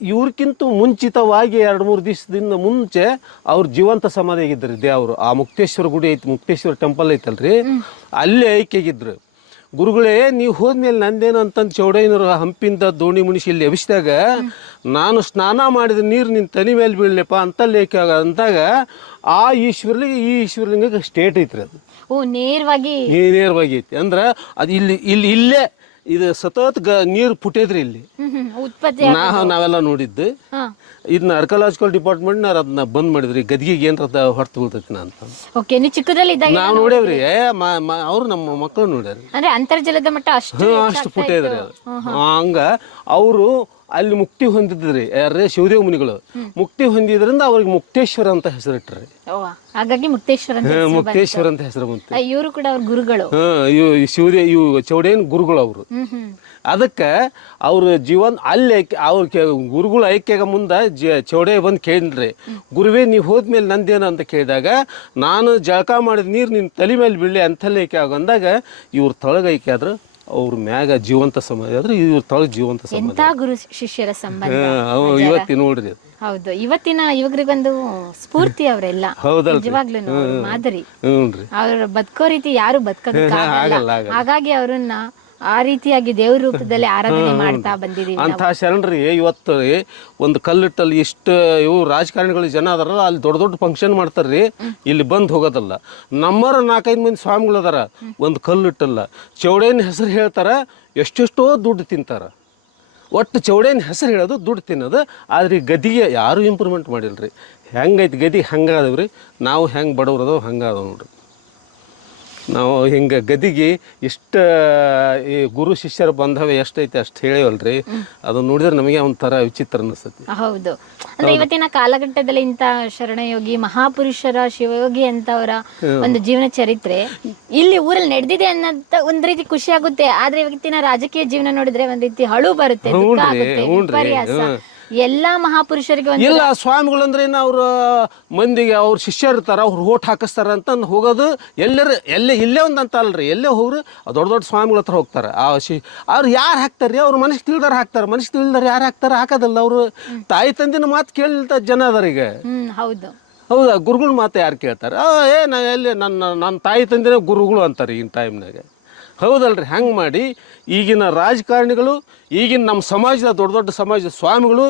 ಇವ್ರಕ್ಕಿಂತ ಮುಂಚಿತವಾಗಿ 2-3 ದಿವಸದಿಂದ ಮುಂಚೆ ಅವ್ರ ಜೀವಂತ ಸಮಾಧಿ ಆಗಿದ್ರಿ ದೇವರು. ಆ ಮುಕ್ತೇಶ್ವರ ಗುಡಿ ಐತಿ, ಮುಕ್ತೇಶ್ವರ ಟೆಂಪಲ್ ಐತಲ್ರಿ, ಅಲ್ಲೇ ಐಕ್ಯಾಗಿದ್ರು. ಗುರುಗಳೇ ನೀವು ಹೋದ್ಮೇಲೆ ನಂದೇನು ಅಂತಂದು ಚೌಡಯ್ಯನವರು ಹಂಪಿಂದ ದೋಣಿ ಮುಣಿಸಿ ಇಲ್ಲಿ ಎಬ್ಸಿದಾಗ ನಾನು ಸ್ನಾನ ಮಾಡಿದ ನೀರು ನಿನ್ನ ತಲೆ ಮೇಲೆ ಬೀಳಲಿಪ್ಪ ಅಂತಲ್ಲಿ ಅಂದಾಗ ಆ ಈಶ್ವರಲಿಂಗ ಈ ಈಶ್ವರಲಿಂಗ ಸ್ಟೇಟ್ ಐತ್ರಿ ಅದು. ನೇರವಾಗಿ ಐತಿ ಅಂದ್ರೆ ಅದು ಇಲ್ಲೇ ಇದು ಸತತ್ ನೀರು ಪುಟ್ಟೈತ್ರಿ ಇಲ್ಲಿ. ನಾವೆಲ್ಲ ನೋಡಿದ್ದು ಇದನ್ನ ಆರ್ಕಿಯಾಲಜಿಕಲ್ ಡಿಪಾರ್ಟ್ಮೆಂಟ್ ಅದನ್ನ ಬಂದ್ ಮಾಡಿದ್ರಿ. ಗದ್ಗಿಗೆ ಏನ್ರದ ಹೊರತು ಬೀಳ್ತೈತಿ ಅಂತ ನಾವ್ ನೋಡೇವ್ರಿ. ಅವ್ರು ನಮ್ಮ ಮಕ್ಕಳು ನೋಡ್ಯಾರ. ಅಂತರ್ಜಲದ ಮಟ್ಟ ಅಷ್ಟು ಪುಟ್ಟೈತ್ರಿ ಅದು. ಹಂಗ ಅವರು ಅಲ್ಲಿ ಮುಕ್ತಿ ಹೊಂದಿದ್ರಿ. ಯಾರೇ ಶಿವದೇವ ಮುನಿಗಳು ಮುಕ್ತಿ ಹೊಂದಿದ್ರಿಂದ ಅವ್ರಿಗೆ ಮುಕ್ತೇಶ್ವರ ಅಂತ ಹೆಸರಿಟ್ರಿ. ಹಾಗಾಗಿ ಮುಕ್ತೇಶ್ವರ ಅಂತ ಹೆಸರು ಬಂತು. ಇವರು ಕೂಡ ಅವ್ರ ಗುರುಗಳು. ಇವು ಚೌಡಯ್ಯನ ಗುರುಗಳು ಅವರು. ಅದಕ್ಕೆ ಅವ್ರ ಜೀವನ್ ಅಲ್ಲಿ ಅವ್ರ ಗುರುಗಳು ಐಕ್ಯಾಗ ಮುಂದೆ ಚೌಡಯ್ಯ ಬಂದು ಕೇಳಿದ್ರಿ, ಗುರುವೇ ನೀವು ಹೋದ್ಮೇಲೆ ನಂದೇನು ಅಂತ ಕೇಳಿದಾಗ, ನಾನು ಜಳಕ ಮಾಡಿದ ನೀರು ನಿನ್ನ ತಲೆ ಮೇಲೆ ಬೀಳಿ ಅಂತಲ್ಲಿ ಐಕ್ಯ ಆಗಂದಾಗ ಇವ್ರ ತಳಗ ಐಕ್ಯ ಆದ್ರು. ಅವ್ರ ಮ್ಯಾಗ ಜೀವಂತ ಸಮಾಧಿ ಆದ್ರೆ ಇವ್ರ ತಳಗ ಜೀವಂತ ಸಮಾಧಿ. ಗುರು ಶಿಷ್ಯರ ಸಂಬಂಧ ಇವತ್ತಿ ನೋಡ್ರಿ. ಹೌದು, ಇವತ್ತಿನ ಯುವಕರಿಗೊಂದು ಸ್ಫೂರ್ತಿ ಅವರೆಲ್ಲ. ನಿಜವಾಗ್ಲೂ ಮಾದರಿ. ಅವ್ರ ಬದುಕೋ ರೀತಿ ಯಾರು ಬದುಕೋದಕ್ಕಾಗಲ್ಲ. ಹಾಗಾಗಿ ಅವ್ರನ್ನ ಆ ರೀತಿಯಾಗಿ ದೇವ್ರ ರೂಪದಲ್ಲಿ ಆರಾಧನೆ ಮಾಡ್ತಾ ಬಂದಿದೀವಿ. ಅಂತ ಶರಣರಿ ಇವತ್ತು ಒಂದು ಕಲ್ಲಿಟ್ಟಲ್ಲಿ ಇಷ್ಟು ಇವು ರಾಜಕಾರಣಿಗಳು ಜನ ಅದಾರ, ಅಲ್ಲಿ ದೊಡ್ಡ ದೊಡ್ಡ ಫಂಕ್ಷನ್ ಮಾಡ್ತಾರ್ರಿ, ಇಲ್ಲಿ ಬಂದು ಹೋಗೋದಲ್ಲ. ನಮ್ಮರ 4-5 ಮಂದಿ ಸ್ವಾಮಿಗಳು ಅದಾರ, ಒಂದು ಕಲ್ಲಿಟ್ಟಲ್ಲ. ಚೌಡಯ್ಯನ ಹೆಸರು ಹೇಳ್ತಾರ, ಎಷ್ಟೆಷ್ಟೋ ದುಡ್ಡು ತಿಂತಾರ. ಒಟ್ಟು ಚೌಡಯ್ಯನ ಹೆಸರು ಹೇಳೋದು, ದುಡ್ಡು ತಿನ್ನೋದು. ಆದ್ರೆ ಈ ಗದಿಗೆ ಯಾರು ಇಂಪ್ರೂವ್ಮೆಂಟ್ ಮಾಡಿಲ್ರಿ. ಹೆಂಗೈತಿ ಗದಿ ಹಂಗಾದವ್ರಿ. ನಾವು ಹೆಂಗೆ ಬಡವ್ರದೋ ಹಂಗಾದವ್ ನೋಡ್ರಿ. ನಾವು ಹಿಂಗೆ ಗದಿಗೆ ಇಷ್ಟ ಈ ಗುರು ಶಿಷ್ಯರ ಬಂಧವ ಎಷ್ಟೈತೆ ಅಷ್ಟು ಹೇಳಿವಲ್ರಿ. ಅದನ್ನ ನೋಡಿದ್ರೆ ನಮಗೆ ಒಂಥರ ವಿಚಿತ್ರ ಅನಿಸ್ತೈತಿ. ಹೌದು, ಅಂದ್ರೆ ಇವತ್ತಿನ ಕಾಲಘಟ್ಟದಲ್ಲಿ ಇಂಥ ಶರಣಯೋಗಿ ಮಹಾಪುರುಷರ ಶಿವಯೋಗಿ ಅಂತವರ ಒಂದು ಜೀವನ ಚರಿತ್ರೆ ಇಲ್ಲಿ ಊರಲ್ಲಿ ನಡೆದಿದೆ ಅನ್ನೋದ ಒಂದ್ ರೀತಿ ಖುಷಿ ಆಗುತ್ತೆ. ಆದ್ರೆ ಇವತ್ತಿನ ರಾಜಕೀಯ ಜೀವನ ನೋಡಿದ್ರೆ ಒಂದ್ ರೀತಿ ಹಳು ಬರುತ್ತೆ, ವಿಪರ್ಯಾಸ. ಎಲ್ಲಾ ಮಹಾಪುರುಷರಿಗೆ ಇಲ್ಲ ಸ್ವಾಮಿಗಳು ಅಂದ್ರೆ ಏನು, ಅವ್ರ ಮಂದಿಗೆ ಅವ್ರ ಶಿಷ್ಯರು ಇರ್ತಾರ, ಅವ್ರು ಓಟ್ ಹಾಕಿಸ್ತಾರ ಅಂತಂದು ಹೋಗೋದು. ಇಲ್ಲೇ ಒಂದು ಅಂತ ಅಲ್ರಿ, ಎಲ್ಲೇ ಹೋಗ್ರಿ ದೊಡ್ಡ ದೊಡ್ಡ ಸ್ವಾಮಿಗಳ ಹತ್ರ ಹೋಗ್ತಾರೆ. ಅವ್ರು ಯಾರು ಹಾಕ್ತಾರ್ರಿ? ಅವ್ರು ಮನಸ್ಸು ತಿಳಿದಾರ ಹಾಕ್ತಾರೆ. ಮನಸ್ಸು ತಿಳಿದಾರ ಯಾರು ಹಾಕ್ತಾರ? ಹಾಕೋದಲ್ಲ. ಅವರು ತಾಯಿ ತಂದಿನ ಮಾತು ಕೇಳಿಲ್ತ ಜನ ಅದಾರ ಈಗ. ಹೌದಾ? ಗುರುಗಳ ಮಾತು ಯಾರು ಕೇಳ್ತಾರೆ? ನಾ ಎಲ್ಲಿ ನನ್ನ ತಾಯಿ ತಂದಿನ ಗುರುಗಳು ಅಂತಾರೆ ಈಗಿನ ಟೈಮ್ನಾಗ. ಹೌದಲ್ರಿ? ಹಂಗೆ ಮಾಡಿ ಈಗಿನ ರಾಜಕಾರಣಿಗಳು, ಈಗಿನ ನಮ್ಮ ಸಮಾಜದ ದೊಡ್ಡ ದೊಡ್ಡ ಸಮಾಜದ ಸ್ವಾಮಿಗಳು,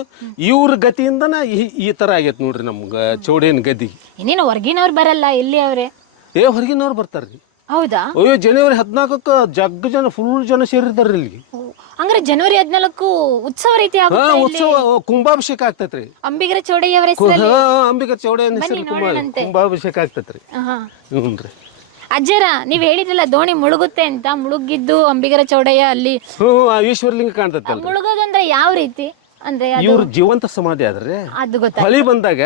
ಇವ್ರ ಗತಿಯಿಂದನ ಈ ಥರ ಆಗೈತೆ ನೋಡ್ರಿ ನಮ್ಗೆ ಚೌಡಯ್ಯನ ಗದಿ. ಇನ್ನೇನು ಹೊರಗಿನವ್ರು ಬರಲ್ಲ, ಇಲ್ಲಿ ಅವರೇ ಹೊರಗಿನವ್ರು ಬರ್ತಾರ್ರಿ. ಹೌದಾ? ಅಯ್ಯೋ, ಜನವರಿ 14 ಜನ ಫುಲ್ ಜನ ಸೇರಿರ್ತಾರ್ರಿ ಇಲ್ಲಿ. ಅಂದ್ರೆ ಜನವರಿ 14 ಉತ್ಸವ ರೀತಿ ಉತ್ಸವ, ಕುಂಭಾಭಿಷೇಕ ಆಗ್ತೈತ್ರಿ. ಅಂಬಿಗರ ಚೌಡಯ್ಯ ಅವರ ಅಂಬಿಗರ ಚೌಡಯ್ಯನ ಹೆಸರು ಕುಂಭಾಭಿಷೇಕ ಆಗ್ತೈತ್ರಿ. ಹ್ಞೂನ್ರಿ. ಅಜ್ಜರ ನೀವ್ ಹೇಳಿದ್ರಲ್ಲ ದೋಣಿ ಮುಳುಗುತ್ತೆ ಅಂತ, ಮುಳುಗಿದ್ದು ಅಂಬಿಗರ ಚೌಡಯ್ಯ ಅಲ್ಲಿ ಆ ಈಶ್ವರಲಿಂಗ ಕಾಣ್ತೈತಲ್ಲ, ಮುಳುಗೋದಂದ್ರೆ ಯಾವ ರೀತಿ ಅಂದ್ರೆ ಇವ್ರ ಜೀವಂತ ಸಮಾಧಿ ಆದ್ರೆ ಅದು ಗೊತ್ತಾ? ಹೊಳಿ ಬಂದಾಗ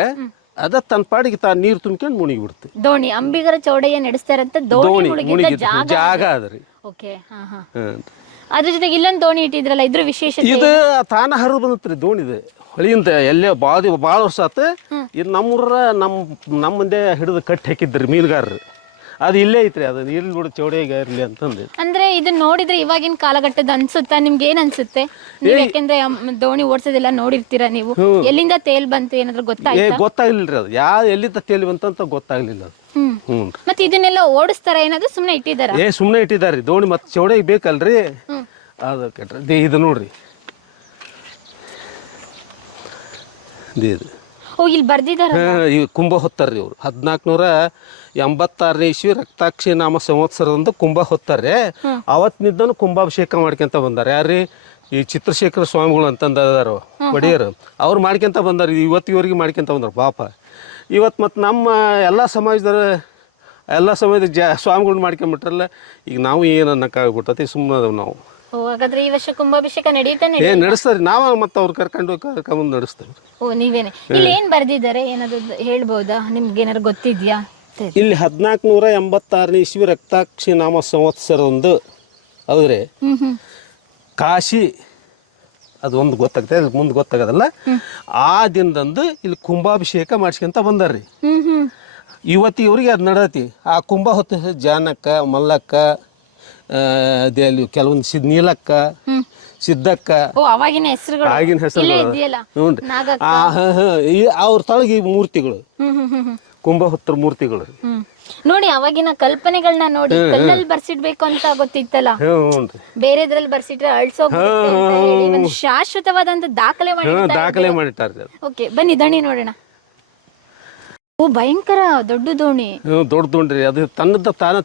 ಅದ ತನ್ನ ಪಾಡಿಗೆ ನೀರು ತುಂಬ್ಕೊಂಡು ಮುಳುಗಿ ಬಿಡ್ತು. ದೋಣಿ ಅಂಬಿಗರ ಚೌಡಯ್ಯ ನಡೆಸ್ತಾರಂತ ದೋಣಿ ಮುಳುಗಿದ್ದ ಜಾಗ ಅದ್ರಿ. ಓಕೆ. ಅದ್ರ ಜೊತೆಗೆ ಇಲ್ಲೊಂದು ದೋಣಿ ಇಟ್ಟಿದ್ರಲ್ಲ, ಇದ್ರ ವಿಶೇಷತೆ ಇದು ತಾನ ಹರಿದು ಬಂದತ್ರಿ ದೋಣಿದು ಹೊಳಿಯಿಂದ. ಎಲ್ಲೇ ಭಾಳ ವರ್ಷ ಆತ. ಇದು ನಮ್ಮೂರ ನಮ್ಮ ಮುಂದೆ ಹಿಡಿದು ಕಟ್ಟಿ ಹಾಕಿದ್ರಿ ಮೀನುಗಾರರು. ಅದು ಇಲ್ಲೇ ಐತ್ರಿ, ಅದು ಇರ್ಲಿ ಬಿಡು ಚೌಡಯ್ಯ ಇರ್ಲಿ ಅಂತಂದು. ಅಂದ್ರೆ ಇದನ್ನ ನೋಡಿದ್ರೆ ಇವಾಗಿನ ಕಾಲಘಟ್ಟದ ಅನ್ಸುತ್ತಾ ನಿಮ್ಗೆ? ಏನ್ ಅನ್ಸುತ್ತೆ ನೀವು? ಯಾಕೆಂದ್ರೆ ದೋಣಿ ಓಡಿಸೋದೆಲ್ಲ ನೋಡಿರ್ತೀರಾ ನೀವು. ಎಲ್ಲಿಂದ ತೇಲ್ ಬಂತು ಏನಾದ್ರು ಗೊತ್ತಾಯ್ತಾ? ಗೊತ್ತಾಗ್ಲಿಲ್ರಿ, ಅದು ಎಲ್ಲಿಂದ ತೇಲಿ ಬಂತಂತ ಗೊತ್ತಾಗ್ಲಿಲ್ಲ ಅದು. ಮತ್ತೆ ಇದನ್ನೆಲ್ಲ ಓಡಿಸ್ತಾರ ಏನಾದ್ರು ಸುಮ್ನೆ ಇಟ್ಟಿದಾರ? ಸುಮ್ನೆ ಇಟ್ಟಿದಾರಿ ದೋಣಿ. ಮತ್ತೆ ಚೌಡಯ್ಯ ಬೇಕಲ್ರಿ, ಅದು ಕೆಟ್ರಿ. ಇದು ನೋಡ್ರಿ, ಇದು ಇಲ್ಲಿ ಬರ್ದಿದಾರ. ಈ ಕುಂಭ ಹೊತ್ತಾರ್ರಿ ಇವ್ರು. 1486ನೇ ಇಸ್ವಿ ರಕ್ತಾಕ್ಷಿ ನಾಮ ಸಂವತ್ಸರದಂದು ಕುಂಭ ಹೊತ್ತಾರೆ. ಅವತ್ತಿನಿದ್ದನು ಕುಂಭಾಭಿಷೇಕ ಮಾಡ್ಕೊಂತ ಬಂದಾರ. ಯಾರ್ರಿ? ಈ ಚಿತ್ರಶೇಖರ ಸ್ವಾಮಿಗಳು ಅಂತಂದಾರ ಒಡೆಯರು. ಅವ್ರು ಮಾಡ್ಕೊಂತ ಬಂದಾರ, ಇವತ್ತಿವರೆಗೆ ಮಾಡ್ಕೊಂತ ಬಂದಾರ ಪಾಪ. ಇವತ್ತು ಮತ್ತು ನಮ್ಮ ಎಲ್ಲ ಸಮಾಜದವ್ರು ಎಲ್ಲ ಸಮಾಜದ ಸ್ವಾಮಿಗಳು ಮಾಡ್ಕೊಂಬಿಟ್ರಲ್ಲ, ಈಗ ನಾವು ಏನು ಅನ್ನಕ್ಕಾಗ್ಬಿಟ್ಟತಿ, ಸುಮ್ಮನೆ ಅದಾವ ನಾವು. ಹಾಗಾದ್ರೆ ಈ ವರ್ಷ ಕುಂಭಾಭಿಷೇಕ ನಡೆಯುತ್ತಾನೆ? ನಡೆಸ್ತಾರೆ, ನಾವು ಮತ್ತು ಅವ್ರು ಕರ್ಕೊಂಡು ನಡೆಸ್ತೇವೆ. ನೀವೇನೆ ಇಲ್ಲಿ ಏನ್ ಬರ್ದಿದ್ದಾರೆ ಏನಾದ್ರು ಹೇಳ್ಬೋದಾ? ನಿಮ್ಗೆ ಏನಾದ್ರು ಗೊತ್ತಿದ್ಯಾ? ಇಲ್ಲಿ 1486ನೇ ಇಸ್ವಿ ರಕ್ತಾಕ್ಷಿ ನಾಮ ಸಂವತ್ಸರದೊಂದು ಹೌದ್ರಿ, ಕಾಶಿ ಅದು ಒಂದು ಗೊತ್ತಾಗ್ತದೆ, ಅದು ಮುಂದೆ ಗೊತ್ತಾಗೋದಲ್ಲ. ಆ ದಿನದಂದು ಇಲ್ಲಿ ಕುಂಭಾಭಿಷೇಕ ಮಾಡಿಸ್ಕೊಂತ ಬಂದಾರ್ರಿ. ಇವತ್ತಿಗೆ ಅದು ನಡತಿ. ಆ ಕುಂಭ ಹೊತ್ತ ಜಾನಕ್ಕ, ಮಲ್ಲಕ್ಕ, ಅಲ್ಲಿ ಕೆಲವೊಂದು ನೀಲಕ್ಕ, ಸಿದ್ದಕ್ಕ, ಆಗಿನ ಹೆಸರುಗಳು. ಅವ್ರ ತಳಗಿ ಮೂರ್ತಿಗಳು, ಕುಂಭ ಹೊತ್ತರ ಮೂರ್ತಿಗಳು ನೋಡಿ. ಅವಾಗಿನ ಕಲ್ಪನೆಗಳನ್ನ ನೋಡಿ ಕಲ್ಲಲ್ಲಿ ಬರ್ಸಿಡ್ಬೇಕು ಅಂತ ಗೊತ್ತಿತ್ತಲ್ಲ, ಬೇರೆದ್ರಲ್ಲಿ ಬರ್ಸಿಟ್ರೆ ಅಳ್ಸೋಗ್ಬಿಡುತ್ತೆ. ಶಾಶ್ವತವಾದಂತ ದಾಖಲೆ ಮಾಡಿಟ್ಟಾರೆ. ಓಕೆ, ಬನ್ನಿ ದಣಿ ನೋಡೋಣ. ಭಯಂಕರ ದೊಡ್ಡ ದೋಣಿ. ದೊಡ್ಡ ದೋಣಿ ಅದು ತನ್ನದ ತಾನ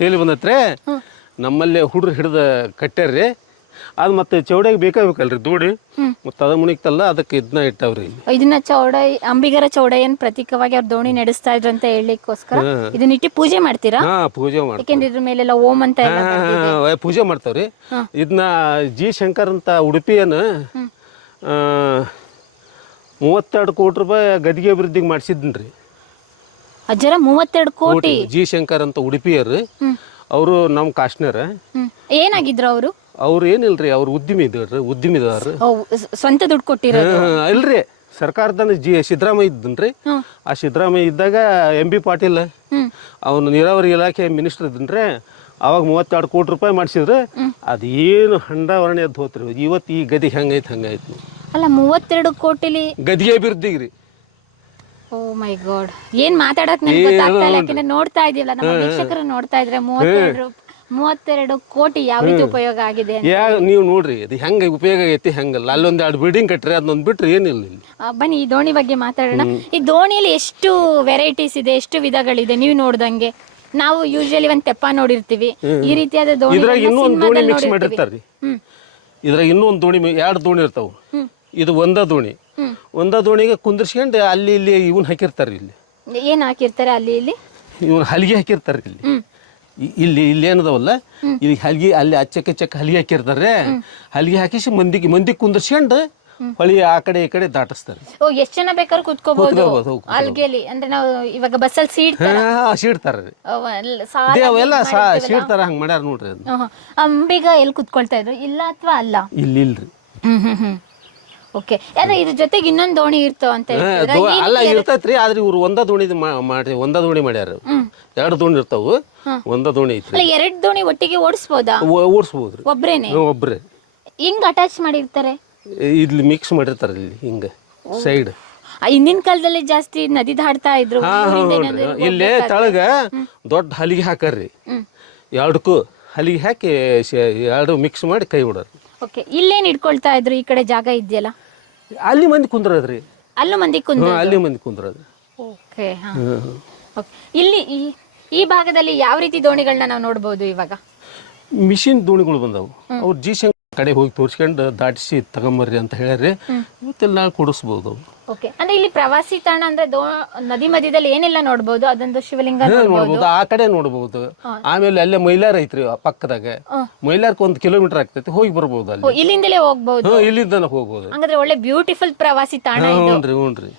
ತೇಲಿ ಬಂದತ್ರೆ. ನಮ್ಮಲ್ಲೇ ಹುಡ್ರು ಹಿಡ್ದ ಕಟ್ಟ್ಯಾರ್ರಿ. ಅದು ಮತ್ತೆ ಚೌಡಯ್ಯ ಬೇಕಾಗಬೇಕಲ್ರಿ ದೋಣಿ, ಮತ್ತೆ ಅದ ಮುಣಿಕ್ತಲ್ಲ, ಅದಕ್ಕೆ ಇದನ್ನ ಇಟ್ಟವ್ರಿ. ಇದನ್ನ ಅಂಬಿಗರ ಚೌಡಯ್ಯನ ಪ್ರತೀಕವಾಗಿ ಅವ್ರ ದೋಣಿ ನಡೆಸ್ತಾ ಇದ್ರು ಅಂತ ಹೇಳಿಕ್ಕೋಸ್ಕರ ಇದನ್ನ ಇಟ್ಟು ಪೂಜೆ ಮಾಡ್ತೀರಾ? ಪೂಜೆ ಮಾಡ್ತೀವಿ. ಯಾಕೆಂದ್ರೆ ಇದ್ರ ಮೇಲೆಲ್ಲ ಓಂ ಅಂತ ಪೂಜೆ ಮಾಡ್ತಾವ್ರಿ. ಇದನ್ನ ಜಿ ಶಂಕರ್ ಅಂತ ಉಡುಪಿಯನ್ನ 32 ಕೋಟಿ ರೂಪಾಯಿ ಗದಿಗೆ ಅಭಿವೃದ್ಧಿಗೆ ಮಾಡಿಸಿದ್ನ್ರಿ. ಅಜ್ಜರ 32 ಕೋಟಿ? ಜಿ ಶಂಕರ್ ಅಂತ ಉಡುಪಿಯರು, ಅವರು ನಮ್ಮ ಕಾಶ್ನರ. ಏನಾಗಿದ್ರು ಅವರು? ಅವ್ರು ಏನಿಲ್ರಿ, ಅವ್ರು ಉದ್ಯಮಿದಾರ. ಸ್ವಂತ ದುಡ್ಡು ಕೊಟ್ಟಿರೋ ಇಲ್ರಿ, ಸರ್ಕಾರದ ಸಿದ್ದರಾಮಯ್ಯ ಇದ್ದನ್ರಿ. ಆ ಸಿದ್ದರಾಮಯ್ಯ ಇದ್ದಾಗ MB ಪಾಟೀಲ್ ಅವನು ನೀರಾವರಿ ಇಲಾಖೆ ಮಿನಿಸ್ಟರ್ ಇದ್ದನ್ರಿ. ಅವಾಗ 32 ಕೋಟಿ ರೂಪಾಯಿ ಮಾಡಿಸಿದ್ರೆ ಅದೇನು ಹಂಡಾವರಣೆ ಎದ್ದು ಹೋತ್ರಿ. ಇವತ್ತು ಈ ಗದಿ ಹೆಂಗೈತಿ ಹಂಗಾಯ್ತು. ಅಲ್ಲ 32 ಕೋಟಿಲಿ ಗದಿಗೆ ಅಭಿವೃದ್ಧಿಗ್ರಿ. ಓ ಮೈ ಗಾಡ್, ಏನ್ ಮಾತಾಡಕ್ ನನಗೆ ಗೊತ್ತಾಗ್ತಾ ಇಲ್ಲ. ಯಾಕಂದ್ರೆ ನೋಡ್ತಾ ಇದೀವಲ್ಲ, ನಮ್ಮ ವೀಕ್ಷಕರು ನೋಡ್ತಾ ಇದ್ರೆ 32 ಕೋಟಿ ಯಾವ ರೀತಿ ಉಪಯೋಗ ಆಗಿದೆ ನೀವು ನೋಡ್ರಿ. ಅದು ಹೆಂಗ ಉಪಯೋಗ ಆಗೈತಿ ಹೆಂಗಲ್ಲ. ಅಲ್ಲೊಂದ್ 2 ಬಿಲ್ಡಿಂಗ್ ಕಟ್ರಿ, ಅದನ್ನೊಂದು ಬಿಟ್ರೆ ಏನಿಲ್ಲ. ಬನ್ನಿ ಈ ದೋಣಿ ಬಗ್ಗೆ ಮಾತಾಡೋಣ. ಈ ದೋಣಿಯಲ್ಲಿ ಎಷ್ಟು ವೆರೈಟೀಸ್ ಇದೆ, ಎಷ್ಟು ವಿಧಗಳಿದೆ ನೀವು ನೋಡ್ದಂಗೆ? ನಾವು ಯೂಶಲಿ ಒಂದ್ ತೆಪ್ಪ ನೋಡಿರ್ತೀವಿ, ಈ ರೀತಿಯಾದ ದೋಣಿ ಇನ್ನೂ ಒಂದು ದೋಣಿ ಮಿಕ್ಸ್ ಮಾಡಿರ್ತಾರ್ರಿ. ಇದ್ರಾಗ ಇನ್ನೂ ಒಂದು ದೋಣಿ, 2 ದೋಣಿ ಇರ್ತಾವ. ಇದು ಒಂದ ದೋಣಿಗೆ ಕುಂದಿರ್ಸ್ಕೊಂಡು ಅಲ್ಲಿ ಇಲ್ಲಿ ಇವನ್ ಹಾಕಿರ್ತಾರ. ಇಲ್ಲಿ ಏನ್ ಹಾಕಿರ್ತಾರೆ? ಅಲ್ಲಿ ಇಲ್ಲಿ ಇವನ್ ಹಲಿಗೆ ಹಾಕಿರ್ತಾರ. ಇಲ್ಲಿ ಏನದವಲ್ಲ, ಇಲ್ಲಿ ಹಲಿಗೆ, ಅಲ್ಲಿ ಅಚ್ಚಕ್ಕೆ ಹಲಿಗೆ ಹಾಕಿರ್ತಾರೆ. ಹಲಿಗೆ ಹಾಕಿಸಿ ಮಂದಿ ಕುಂದಿರ್ಸ್ಕೊಂಡು ಹೊಳಿ ಆ ಕಡೆ ಈ ಕಡೆ ದಾಟಿಸ್ತಾರೆ. ಎಷ್ಟು ಜನ ಬೇಕಾದ್ರೂ ಕುತ್ಕೋಬಹುದು ಹಲ್ಗೆಲಿ. ಅಂದ್ರೆ ನಾವು ಇವಾಗ ಬಸ್ಸಲ್ಲಿ ಸೀಡ್ತಾರ, ಅವೆಲ್ಲ ಸೀಡ್ತಾರ, ಹಂಗ ಮಾಡ್ಯಾರ ನೋಡ್ರಿ. ಅಂಬಿಗ ಎಲ್ಲಿ ಕುತ್ಕೊಳ್ತಾ ಇದ್ರು? ಇಲ್ಲ ಅಥವಾ ಅಲ್ಲ? ಇಲ್ಲಿಲ್ರಿ. ಓಕೆ. ಯಾರ ಇದ್ರ ಜೊತೆಗೆ ಇನ್ನೊಂದು ದೋಣಿ ಇರ್ತಾವ ಅಂತ ಅಲ್ಲ, ಇರ್ತೈತ್ರಿ. ಆದ್ರೆ ಇವ್ರು ಒಂದ ದೋಣಿ ಮಾಡ್ಯಾರ. 2 ದೋಣಿ ಇರ್ತಾವ, ಒಂದ ದೋಣಿ ಐತ್ರಿ. 2 ದೋಣಿ ಒಟ್ಟಿಗೆ ಓಡಿಸ್ಬೋದಾ? ಓಡಿಸ್ಬೋದ್ರಿ. ಒಬ್ರೆ ಹಿಂಗ್ ಅಟ್ಯಾಚ್ ಮಾಡಿರ್ತಾರೆ? ಇಲ್ಲಿ ಮಿಕ್ಸ್ ಮಾಡಿರ್ತಾರ. ಇಲ್ಲಿ ಹಿಂಗ ಸೈಡ್. ಹಿಂದಿನ ಕಾಲದಲ್ಲಿ ಜಾಸ್ತಿ ನದಿ ದಾಡ್ತಾ ಇದ್ರು. ಇಲ್ಲೇ ತಳಗ ದೊಡ್ಡ ಹಲಿಗೆ ಹಾಕಾರ್ರಿ. 2ಕ್ಕೂ ಹಲಿಗೆ ಹಾಕಿ 2 ಮಿಕ್ಸ್ ಮಾಡಿ ಕೈ ಬಿಡೋರು. ಓಕೆ. ಇಲ್ಲೇನ್ ಇಟ್ಕೊಳ್ತಾ ಇದ್ರು? ಈ ಕಡೆ ಜಾಗ ಇದೆಯಲ್ಲ, ಅಲ್ಲಿ ಮಂದಿ ಕುಂದ್ರದ್ರಿ. ಅಲ್ಲೂ ಮಂದಿ ಕುಂದ್ರದು. ಓಕೆ. ಇಲ್ಲಿ ಈ ಭಾಗದಲ್ಲಿ ಯಾವ ರೀತಿ ದೋಣಿಗಳನ್ನ ನಾವು ನೋಡ್ಬೋದು? ಇವಾಗ ಮಿಷಿನ್ ದೋಣಿಗಳು ಬಂದವು. ಅವ್ರು ಜಿ ಶಂಕರ್ ಕಡೆ ಹೋಗಿ ತೋರಿಸ್ಕೊಂಡು ದಾಟಿಸಿ ತಗೊಂಬರ್ರಿ ಅಂತ ಹೇಳ್ಯಾರಿ. ಇವತ್ತಿಲ್ಲ ನಾಳೆ ಕೂಡಿಸ್ಬೋದು. ಓಕೆ, ಅಂದ್ರೆ ಇಲ್ಲಿ ಪ್ರವಾಸಿ ತಾಣ ಅಂದ್ರೆ ನದಿ ಮಧ್ಯದಲ್ಲಿ ಏನೆಲ್ಲ ನೋಡ್ಬೋದು? ಅದೊಂದು ಶಿವಲಿಂಗ ನೋಡ್ಬೋದು, ಆ ಕಡೆ ನೋಡ್ಬೋದು. ಆಮೇಲೆ ಅಲ್ಲೇ ಮೈಲಾರ ಐತ್ರಿ ಪಕ್ಕದಾಗ. ಮೈಲಾರಕ್ಕೆ 1 ಕಿಲೋಮೀಟರ್ ಆಗ್ತೈತಿ, ಹೋಗಿ ಬರ್ಬೋದು ಅಲ್ಲಿ. ಇಲ್ಲಿಂದಲೇ ಹೋಗ್ಬೋದು? ಇಲ್ಲಿಂದನ ಹೋಗ್ಬೋದು. ಹಂಗಾದ್ರೆ ಒಳ್ಳೆ ಬ್ಯೂಟಿಫುಲ್ ಪ್ರವಾಸಿ ತಾಣ ಇದು. ಹ್ಞೂನ್ರಿ.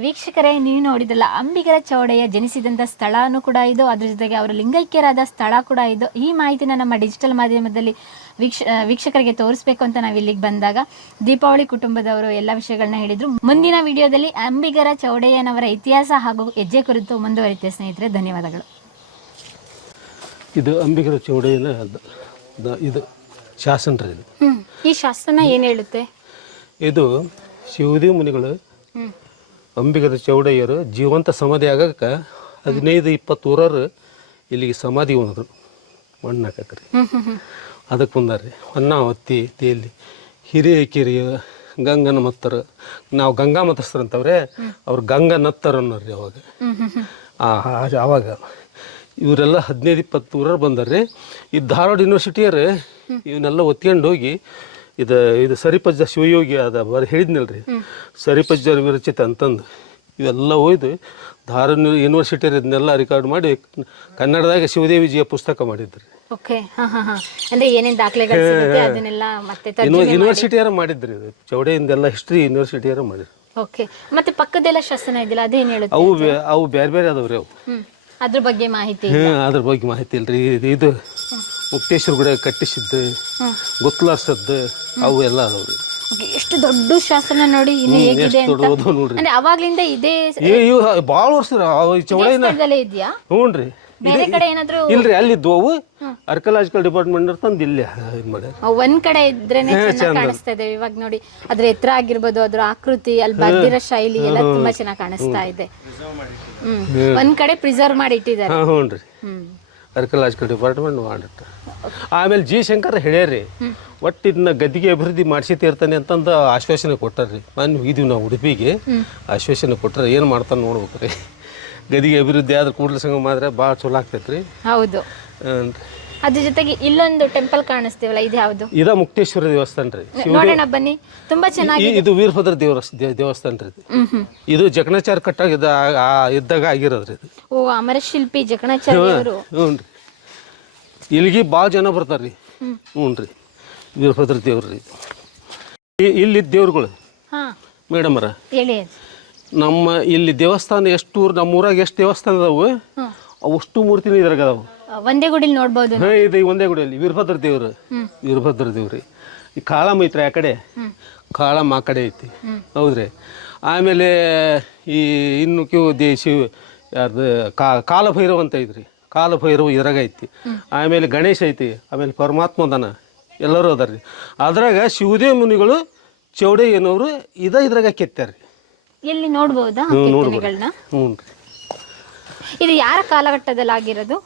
ವೀಕ್ಷಕರೇ, ನೀವು ನೋಡಿದ್ರಲ್ಲ, ಅಂಬಿಗರ ಚೌಡಯ್ಯ ಜನಿಸಿದಂಥ ಸ್ಥಳನೂ ಕೂಡ ಇದು, ಅದ್ರ ಜೊತೆಗೆ ಅವರು ಲಿಂಗೈಕ್ಯರಾದ ಸ್ಥಳ ಕೂಡ ಇದು. ಈ ಮಾಹಿತಿನ ನಮ್ಮ ಡಿಜಿಟಲ್ ಮಾಧ್ಯಮದಲ್ಲಿ ವೀಕ್ಷಕರಿಗೆ ತೋರಿಸ್ಬೇಕು ಅಂತ ನಾವು ಇಲ್ಲಿಗೆ ಬಂದಾಗ ದೀಪಾವಳಿ ಕುಟುಂಬದವರು ಎಲ್ಲ ವಿಷಯಗಳನ್ನ ಹೇಳಿದ್ರು. ಮುಂದಿನ ವಿಡಿಯೋದಲ್ಲಿ ಅಂಬಿಗರ ಚೌಡಯ್ಯನವರ ಇತಿಹಾಸ ಹಾಗೂ ಹೆಜ್ಜೆ ಕುರಿತು ಮುಂದುವರಿತೆ ಸ್ನೇಹಿತರೆ. ಧನ್ಯವಾದಗಳು. ಇದು ಅಂಬಿಗರ ಚೌಡಯ್ಯನ ಇದು ಶಾಸನ ರೀ. ಈ ಶಾಸನ ಏನು ಹೇಳುತ್ತೆ? ಇದು ಶಿವದೇವ ಮುನಿಗಳು ಅಂಬಿಗರ ಚೌಡಯ್ಯರು ಜೀವಂತ ಸಮಾಧಿ ಆಗಕ್ಕೆ 15-20 ಊರರು ಇಲ್ಲಿಗೆ ಸಮಾಧಿ ಉಣಿದ್ರು, ಮಣ್ಣು ಹಾಕಕ್ರಿ. ಅದಕ್ಕೆ ಬಂದಾರ್ರಿ ಹೊನ್ನಾವತಿ ತೇಲಿ ಹಿರಿಯಕಿರಿಯ ಗಂಗನ ಮತ್ತರು. ನಾವು ಗಂಗಾ ಮತಸ್ಥರು ಅಂತವ್ರೆ, ಅವ್ರು ಗಂಗಾ ನತ್ತರು ಅನ್ನೋರಿ ಅವಾಗ. ಆವಾಗ ಇವರೆಲ್ಲ 15-20 ಊರರು ಬಂದಾರ್ರಿ. ಈ ಧಾರವಾಡ ಯೂನಿವರ್ಸಿಟಿಯರು ಇವನ್ನೆಲ್ಲ ಒತ್ಕೊಂಡು ಹೋಗಿ ಇದು ಸರಿಪಜ್ಜ ಶಿವಯೋಗಿ ಅದ ಹೇಳಿದ್ನಲ್ರಿ, ಸರಿಪಜ್ಜ ವಿರಚಿತ ಅಂತಂದು ಇವೆಲ್ಲ ಒಯ್ದು ಧಾರವಾಡ ಯೂನಿವರ್ಸಿಟಿಯರ್ ಇದನ್ನೆಲ್ಲ ರೆಕಾರ್ಡ್ ಮಾಡಿ ಕನ್ನಡದಾಗ ಶಿವದೇವಿ ವಿಜಯ ಪುಸ್ತಕ ಮಾಡಿದ್ರಿ. ಯೂನಿವರ್ಸಿಟಿಯರ ಮಾಡಿದ್ರಿ, ಇದು ಚೌಡಯ್ಯಂದೆಲ್ಲ ಹಿಸ್ಟ್ರಿ ಯೂನಿವರ್ಸಿಟಿಯರ ಮಾಡಿದ್ರಿ. ಮತ್ತೆ ಪಕ್ಕದೆಲ್ಲ ಶಾಸನ ಇದಿಲ್ಲ, ಅದೇನು ಹೇಳುತ್ತೆ? ಅವು ಬೇರೆ ಬೇರೆ ಅದಾವ್ರಿ. ಅವು ಅದ್ರ ಬಗ್ಗೆ ಮಾಹಿತಿ? ಅದ್ರ ಬಗ್ಗೆ ಮಾಹಿತಿ ಇಲ್ರಿ. ಇದು ಮುಕ್ತೇಶ್ವರ ಗುಡಿ ಕಟ್ಟಿಸಿದ್ದು, ಗುತ್ತಲಾರ್ಸದ್ದು, ಅವು ಎಲ್ಲ ಅದಾವ್ರಿ. ಎಷ್ಟು ದೊಡ್ಡ ಶಾಸನ ನೋಡಿ, ಇನ್ನು ಹೇಗಿದೆ ಅಂತ. ಅವಾಗ್ಲಿಂದ ಇದೆ ಭಾಳ ವರ್ಷ ಚೌಡಯ್ಯನ ಇದೆಯಾ? ಹ್ಞೂನ್ರಿ. ಬೇರೆ ಕಡೆ ಏನಾದ್ರು ಇಲ್ರಿ, ಅಲ್ಲಿದ್ದು ಅವು ಆರ್ಕಿಯಾಲಜಿಕಲ್ ಡಿಪಾರ್ಟ್ಮೆಂಟ್ ತಂದು ಇಲ್ಲಿ ಒಂದ್ ಕಡೆ ಇದ್ರೇನೆ ಕಾಣಿಸ್ತಾ ಇದೆ. ಇವಾಗ ನೋಡಿ, ಅದ್ರ ಎತ್ತರ ಆಗಿರ್ಬೋದು, ಅದ್ರ ಆಕೃತಿ, ಅಲ್ಲಿ ಬರ್ದಿರೋ ಶೈಲಿ ಎಲ್ಲ ತುಂಬಾ ಚೆನ್ನಾಗಿ ಕಾಣಿಸ್ತಾ ಇದೆ. ಒಂದ್ ಕಡೆ ಪ್ರಿಸರ್ವ್ ಮಾಡಿ ಇಟ್ಟಿದ್ದಾರೆ. ಹ್ಞೂನ್ರಿ, ಆರ್ಕಿಯಾಲಜಿಕಲ್ ಡಿಪಾರ್ಟ್ಮೆಂಟ್ ಮಾಡಿಟ್ಟ. ಆಮೇಲೆ ಜಿ ಶಂಕರ್ ಹೇಳ್ಯಾರಿ, ಒಟ್ಟು ಇದನ್ನ ಗದ್ದಿಗೆ ಅಭಿವೃದ್ಧಿ ಮಾಡಿಸಿರ್ತಾನೆ ಅಂತಂದು ಆಶ್ವಾಸನೆ ಕೊಟ್ಟಾರ್ರಿ. ನಾನು ಹೋಗಿದ್ದೀವಿ ನಾವು ಉಡುಪಿಗೆ, ಆಶ್ವಾಸನೆ ಕೊಟ್ಟಾರೆ. ಏನು ಮಾಡ್ತಾನೆ ನೋಡ್ಬೇಕ್ರಿ. ಗದಿಗೆ ಅಭಿವೃದ್ಧಿ ಆದ್ರೆ ಕೂಡಲ ಸಂಗಮ ಆದ್ರೆ ಭಾಳ ಚಲೋ ಆಗ್ತೈತ್ರಿ. ಹೌದು. ಅದ್ರ ಜೊತೆಗೆ ಇಲ್ಲೊಂದು ಟೆಂಪಲ್ ಕಾಣಿಸ್ತೀವಲ್ಲ, ಇದು ಯಾವುದು? ಇದ ಮುಕ್ತೇಶ್ವರ ದೇವಸ್ಥಾನ ರೀ. ನೋಡೋಣ ಬನ್ನಿ, ತುಂಬಾ ಚೆನ್ನಾಗಿ. ಇದು ವೀರಭದ್ರ ದೇವಸ್ಥಾನ ರೀ. ಇದು ಜಕಣಾಚಾರ್ಯ ಕಟ್ಟಾಗ ಇದ್ದಾಗ ಆಗಿರೋದ್ರಿ. ಓ, ಅಮರಶಿಲ್ಪಿ ಜಕಣಾಚಾರ್ಯ ಅವರು. ಹ್ಞೂನ್ರಿ, ಇಲ್ಲಿಗೆ ಭಾಳ ಜನ ಬರ್ತಾರ್ರಿ. ಹ್ಞೂನ್ರಿ, ವೀರಭದ್ರ ದೇವ್ರಿ. ಇಲ್ಲಿ ದೇವ್ರುಗಳು ಮೇಡಮ್ ಅರ ಹೇಳಿ. ನಮ್ಮ ಇಲ್ಲಿ ದೇವಸ್ಥಾನ ಎಷ್ಟು, ನಮ್ಮ ಊರಾಗ ಎಷ್ಟು ದೇವಸ್ಥಾನ ಅದಾವು, ಅಷ್ಟು ಮೂರ್ತಿನ ಇದ್ರಾಗ ಅದಾವು. ಒಂದೇ ಗುಡಿಲಿ ನೋಡ್ಬೋದು. ಇದು ಒಂದೇ ಗುಡಿಯಲ್ಲಿ ವೀರಭದ್ರ ದೇವ್ರು. ವೀರಭದ್ರ ದೇವ್ರಿ. ಈ ಕಾಳಮ್ಮ ಐತ್ರಿ, ಆ ಕಡೆ ಕಾಳಮ್ಮ ಆ ಕಡೆ ಐತಿ. ಹೌದ್ರಿ. ಆಮೇಲೆ ಈ ಇನ್ನು ಶಿವ ಯಾರ್ದು ಕಾಲಭೈರವ ಅಂತ ಐತ್ರಿ. ಕಾಲಭೈರವ ಇದ್ರಾಗ ಐತಿ. ಆಮೇಲೆ ಗಣೇಶ ಐತಿ. ಆಮೇಲೆ ಪರಮಾತ್ಮದನ ಎಲ್ಲರೂ ಅದಾರ್ರಿ. ಅದ್ರಾಗ ಶಿವದೇವ ಮುನಿಗಳು ಚೌಡಯ್ಯನವರು ಇದ್ರಾಗ ಕೆತ್ತಾರ್ರಿ. ಎಲ್ಲಿ ನೋಡ್ಬೋದಾ? ಇದು ಯಾರ ಕಾಲಘಟ್ಟದಲ್ಲಿ ಆಗಿರೋದು?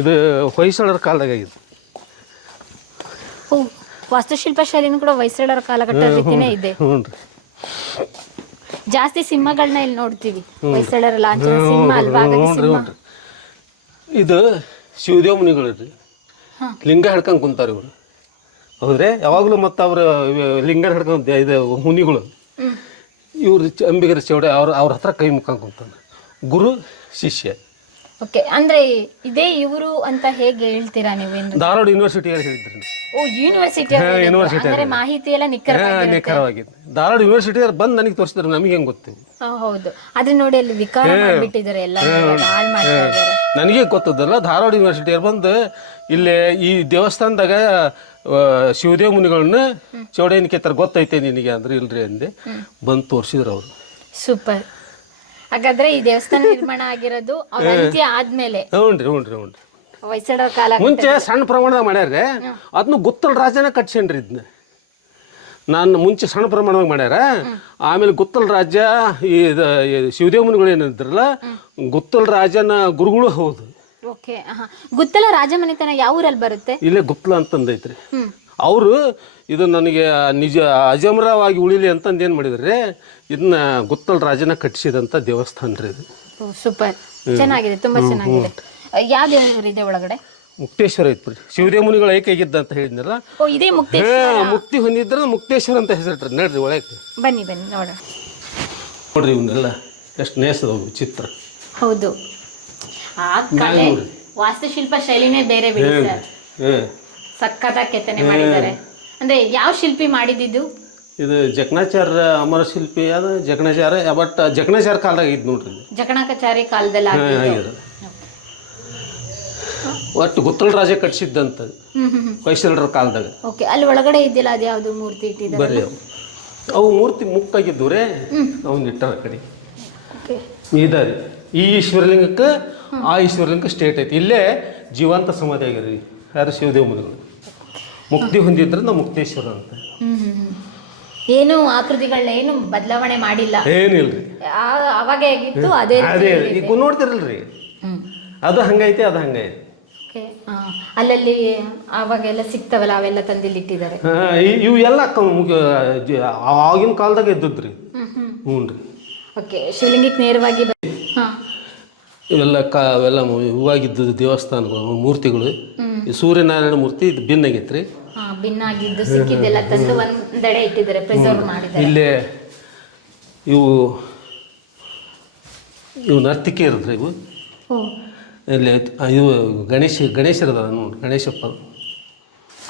ಇದು ಹೊಯ್ಸಳರ ಕಾಲದಾಗ ಆಗಿದೆ. ವಾಸ್ತುಶಿಲ್ಪ ಶೈಲಿನೂ ಕೂಡ ಹೊಯ್ಸಳರ ಕಾಲಘಟ್ಟದ ರೀತಿನೇ ಇದೆ. ಜಾಸ್ತಿ ಸಿಂಹಗಳನ್ನ ಇಲ್ಲಿ ನೋಡ್ತೀವಿ. ಹೊಯ್ಸಳರ ಲಾಂಛನ ಸಿಂಹ ಅಲ್ವಾ? ಇದು ಶಿವದೇವ ಮುನಿಗಳು ರೀ. ಲಿಂಗ ಹಿಡ್ಕೊಂಡ್ ಕುಂತಾರ ಇವರು. ಹೌದ್ರಿ. ಯಾವಾಗಲೂ ಮತ್ತು ಅವ್ರ ಲಿಂಗ ಹಿಡ್ಕೊಂಡ್ ಇದು ಮುನಿಗಳು ಇವ್ರು ಅಂಬಿಗರ ಚೌಡಯ್ಯ ಅವ್ರ ಹತ್ರ ಕೈ ಮುಖ ಕುಂತಾನೆ. ಗುರು ಶಿಷ್ಯ. ಓಕೆ, ಅಂದ್ರೆ ಇದೇ ಇವರು ಅಂತ ಹೇಗೆ ಹೇಳ್ತೀರಾ ನೀವು? ಧಾರವಾಡ ಯೂನಿವರ್ಸಿಟಿಯಲ್ಲಿ ಹೇಳಿದ್ರಿ. ಓ, ಯೂನಿವರ್ಸಿಟಿ. ಅಂದ್ರೆ ಮಾಹಿತಿ ಎಲ್ಲ ನಿಖರವಾಗಿದೆ. ಧಾರವಾಡ ಯೂನಿವರ್ಸಿಟಿಯವ್ರು ಬಂದು ನನಗೆ ತೋರಿಸಿದ್ರೆ ನಮಗೆ ಹೆಂಗೆ ಗೊತ್ತಿವಿ? ಹೌದು, ಅದನ್ನ ನೋಡಿ ಅಲ್ಲಿ ವಿಕಾರ ಮಾಡಿಬಿಟ್ಟಿದ್ದಾರೆ, ಎಲ್ಲ ಹಾಳು ಮಾಡ್ತಾ ಇದ್ದಾರೆ. ನನಗೆ ಗೊತ್ತದಲ್ಲ, ಧಾರವಾಡ ಯೂನಿವರ್ಸಿಟಿಯವ್ರು ಬಂದು ಇಲ್ಲೇ ಈ ದೇವಸ್ಥಾನದಾಗ ಶಿವದೇವ ಮುನಿಗಳನ್ನ ಚೌಡಯ್ಯನ ಕೆತ್ತರ ಗೊತ್ತೈತೆ ನಿನಗೆ ಅಂದ್ರೆ ಇಲ್ರಿ ಅಂದೆ. ಬಂದು ತೋರಿಸಿದ್ರು ಅವರು. ಸೂಪರ್. ಹಾಗಾದ್ರೆ ಈ ದೇವಸ್ಥಾನ ನಿರ್ಮಾಣ ಆಗಿರೋದು ಅಂತ್ಯ ಆದ್ಮೇಲೆ? ಹ್ಞೂನ್ರಿ. ಹೊಯ್ಸಳರ ಕಾಲ. ಮುಂಚೆ ಸಣ್ಣ ಪ್ರಮಾಣದಾಗ ಮಾಡ್ಯಾರ್ರಿ. ಅದನ್ನು ಗುತ್ತಲ ರಾಜನ ಕಟ್ಸೇನ್ರಿ. ಇದನ್ನ ನಾನು ಮುಂಚೆ ಸಣ್ಣ ಪ್ರಮಾಣದಾಗ ಮಾಡ್ಯಾರ. ಆಮೇಲೆ ಗುತ್ತಲ ರಾಜ್ಯ ಈ ಶಿವದೇವ ಮುನಿಗಳು ಏನಿದ್ರಲ್ಲ, ಗುತ್ತಲ ರಾಜನ ಗುರುಗಳು ಹೌದು. ಓಕೆ. ಗುತ್ತಲ ರಾಜಮನೆತನ ಯಾವ ಊರಲ್ಲಿ ಬರುತ್ತೆ? ಇಲ್ಲೇ ಗುತ್ತಲ ಅಂತಂದೈತ್ರಿ. ಅವರು ಇದು ನನಗೆ ನಿಜ ಅಜಮರವಾಗಿ ಉಳಿಲಿ ಅಂತಂದು ಏನು ಮಾಡಿದ್ರಿ, ಇದನ್ನ ಗುತ್ತಲ ರಾಜನ ಕಟ್ಟಿಸಿದಂಥ ದೇವಸ್ಥಾನ ರೀ ಇದು. ಸೂಪರ್, ಚೆನ್ನಾಗಿದೆ, ತುಂಬಾ ಚೆನ್ನಾಗಿದೆ. ಯಾವ ದೇವರು ಇದೆ ಒಳಗಡೆ? ಮುಕ್ತೇಶ್ವರ ಐತ್ರಿ ಶಿವದೇವ ಮುನಿಗಳು ಐಕ್ಯಾಗಿದ್ದ ಅಂತ ಹೇಳಿದ್ನಲ್ಲ. ಓ ಇದೇ ಮುಕ್ತೇಶ್ವರ. ಮುಕ್ತಿ ಹೊಂದಿದ್ರೆ ಮುಕ್ತೇಶ್ವರ ಅಂತ ಹೆಸರಿಟ್ರಿ. ನೋಡ್ರಿ ಒಳಗೆ ಬನ್ನಿ ಬನ್ನಿ ನೋಡೋಣ. ನೋಡ್ರಿ ಇವನ್ನೆಲ್ಲ ಎಷ್ಟು ನೇಸದವು ಚಿತ್ರ. ಹೌದು, ಆ ಕಲೆ ವಾಸ್ತುಶಿಲ್ಪ ಶೈಲಿನೇ ಬೇರೆ ಬಿಡಿ ಸರ್. ಸಖತ್ತಾಗಿ ಕೆತ್ತನೆ ಮಾಡಿದ್ದಾರೆ. ಅಂದ್ರೆ ಯಾವ ಶಿಲ್ಪಿ ಮಾಡಿದ್ದು? ಇದು ಜಕಣಾಚಾರ್ಯ ಅಮರ ಶಿಲ್ಪಿ ಅದ. ಜಕಣಾಚಾರ್ಯ ಬಟ್ ಜಕಣಾಚಾರ್ಯ ಕಾಲದಾಗ ಇದ್ ನೋಡ್ರಿ. ಜಕಣಾಚಾರ್ಯ ಕಾಲದಲ್ಲಿ ಆಗಿರೋದು. ಒಟ್ಟು ಗುತ್ತಲ ರಾಜ ಕಟ್ಸಿದ್ದಂತ ಹೊಯ್ಸಳರ ಕಾಲದಾಗ. ಓಕೆ, ಅಲ್ಲಿ ಒಳಗಡೆ ಇದ್ದಿಲ್ಲ ಅದು ಯಾವ್ದು ಮೂರ್ತಿ ಇಟ್ಟಿದ್ದಾರೆ? ಬರ್ರಿ ಅವು ಮೂರ್ತಿ ಮುಕ್ಕಾಗಿದ್ದು ರೇ ಅವನ್ನ ಇಟ್ಟಾರ ಕಡೆ ಇದಾರೆ. ಈ ಈಶ್ವರಲಿಂಗಕ್ಕೆ ಆ ಈಶ್ವರಲಿಂಗ ಸ್ಟೇಟ್ ಐತಿ. ಇಲ್ಲೇ ಜೀವಂತ ಸಮಾಧಿ ಆಗ್ಯಾರ ಯಾರು ಶಿವದೇವ ಮುನಿಗಳು. ಮುಕ್ತಿ ಹೊಂದಿದ್ರೆ ನಾವು ಮುಕ್ತೇಶ್ವರ ಅಂತ. ಏನು ಆಕೃತಿಗಳನ್ನ ಏನು ಬದಲಾವಣೆ ಮಾಡಿಲ್ಲ, ಏನಿಲ್ರಿ. ಅವಾಗ ಹೇಗಿತ್ತು ಅದೇ ಈಗ ನೋಡ್ತಿರಲ್ರಿ, ಅದು ಹಂಗೈತಿ ಅದು ಹಂಗೈತಿ. ಅಲ್ಲಲ್ಲಿ ಅವಾಗೆಲ್ಲ ಸಿಗ್ತಾವಲ್ಲ ಅವೆಲ್ಲ ತಂದಿಲ್ಲಿ ಇಟ್ಟಿದ್ದಾರೆ. ಇವು ಎಲ್ಲ ಆಗಿನ ಕಾಲದಾಗ ಇದ್ದದ್ರಿ. ಹ್ಞೂ ರೀ. ಓಕೆ, ಶಿವಲಿಂಗಕ್ಕೆ ನೇರವಾಗಿ ಇವೆಲ್ಲ ಅವೆಲ್ಲ ಇವಾಗಿದ್ದು ದೇವಸ್ಥಾನಗಳು ಮೂರ್ತಿಗಳು. ಈ ಸೂರ್ಯನಾರಾಯಣ ಮೂರ್ತಿ ಇದು ಭಿನ್ನಾಗೈತ್ರಿ. ಭಿನ್ನಾಗಿದ್ದು ಸಿಕ್ಕಿದ್ದೆಲ್ಲ ತಂದು ಒಂದೆಡೆ ಇಟ್ಟಿದ್ದಾರೆ, ಪ್ರಿಸರ್ವ್ ಮಾಡಿದ್ದಾರೆ. ಇಲ್ಲೇ ಇವು ನರ್ತಿಕೆ ಇರುತ್ತೆ. ಇವು ಇಲ್ಲಿ ಇವು ಗಣೇಶರದ ನೋಡಿ, ಗಣೇಶಪ್ಪ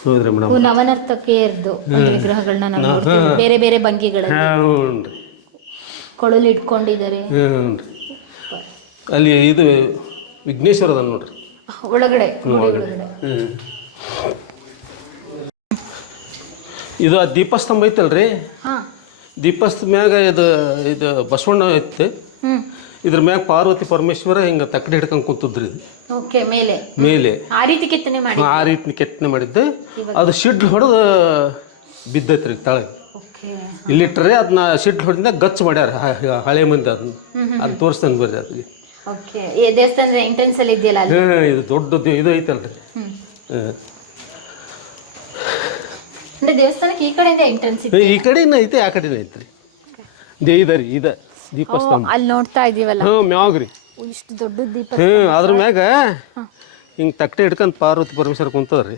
ಹೌದ್ರಿ ಮೇಡಮ್. ನವನರ್ತಕಿಯರ್ದು ವಿಗ್ರಹಗಳನ್ನ ನಾವು ನೋಡ್ತೀವಿ, ಬೇರೆ ಬೇರೆ ಭಂಗಿಗಳಲ್ಲಿ ಕೊಳಲು ಇಟ್ಕೊಂಡಿದ್ದಾರೆ. ಅಲ್ಲಿ ಇದು ವಿಘ್ನೇಶ್ವರದ ನೋಡ್ರಿ ಒಳಗಡೆ. ಇದು ಆ ದೀಪಸ್ತಂಭ ಐತಲ್ರಿ, ದೀಪಸ್ತಂಭ ಮ್ಯಾಗ ಇದು ಬಸವಣ್ಣ ಐತಿ. ಇದ್ರ ಮ್ಯಾಗ ಪಾರ್ವತಿ ಪರಮೇಶ್ವರ ಹಿಂಗ ತಕ್ಕಡಿ ಹಿಡ್ಕೊಂಡ್ ಕುಂತದ್ರಿ. ಮೇಲೆ ಆ ರೀತಿ ಕೆತ್ತನೆ ಮಾಡಿದ್ದೆ. ಅದು ಶಿಡ್ಲು ಹೊಡೆದು ಬಿದ್ದೈತ್ರಿ ತಳಗೆ. ಇಲ್ಲಿಟ್ರೆ ಅದನ್ನ ಶಿಡ್ಲು ಹೊಡೆದ ಗಚ್ ಮಾಡ್ಯಾರ ಹಳೆ ಮಂದಿ. ಅದನ್ನ ತೋರಿಸ್ತಾನೆ ಬರ್ರಿ. ಅದಕ್ಕೆ ದೇವಸ್ಥಾನದ ಎಂಟ್ರೆನ್ಸ್ ಅಲ್ಲಿ ಇದೆಯಲ್ಲ, ಇದು ದೊಡ್ಡದು ಇದು ಐತಲ್ರಿ. ದೇವಸ್ಥಾನಕ್ಕೆ ಈ ಕಡೆಯಿಂದ ಎಂಟ್ರೆನ್ಸ್ ಇದೆ. ಈ ಕಡೆನ ಐತೆ, ಆ ಕಡೆನ ಐತ್ರಿ. ಇದರಿ ಇದ ದೀಪಸ್ತಂಭ ಅಲ್ಲಿ ನೋಡ್ತಾ ಇದೀವಲ್ಲ, ಮ್ಯಾಗ್ರಿ ಇಷ್ಟು ದೊಡ್ಡ ದೀಪ. ಅದ್ರ ಮ್ಯಾಗ ಹಿಂಗೆ ತಟ್ಟೆ ಹಿಡ್ಕೊಂಡ್ ಪಾರ್ವತಿ ಪರಮೇಶ್ವರ ಕುಂತದ್ರಿ.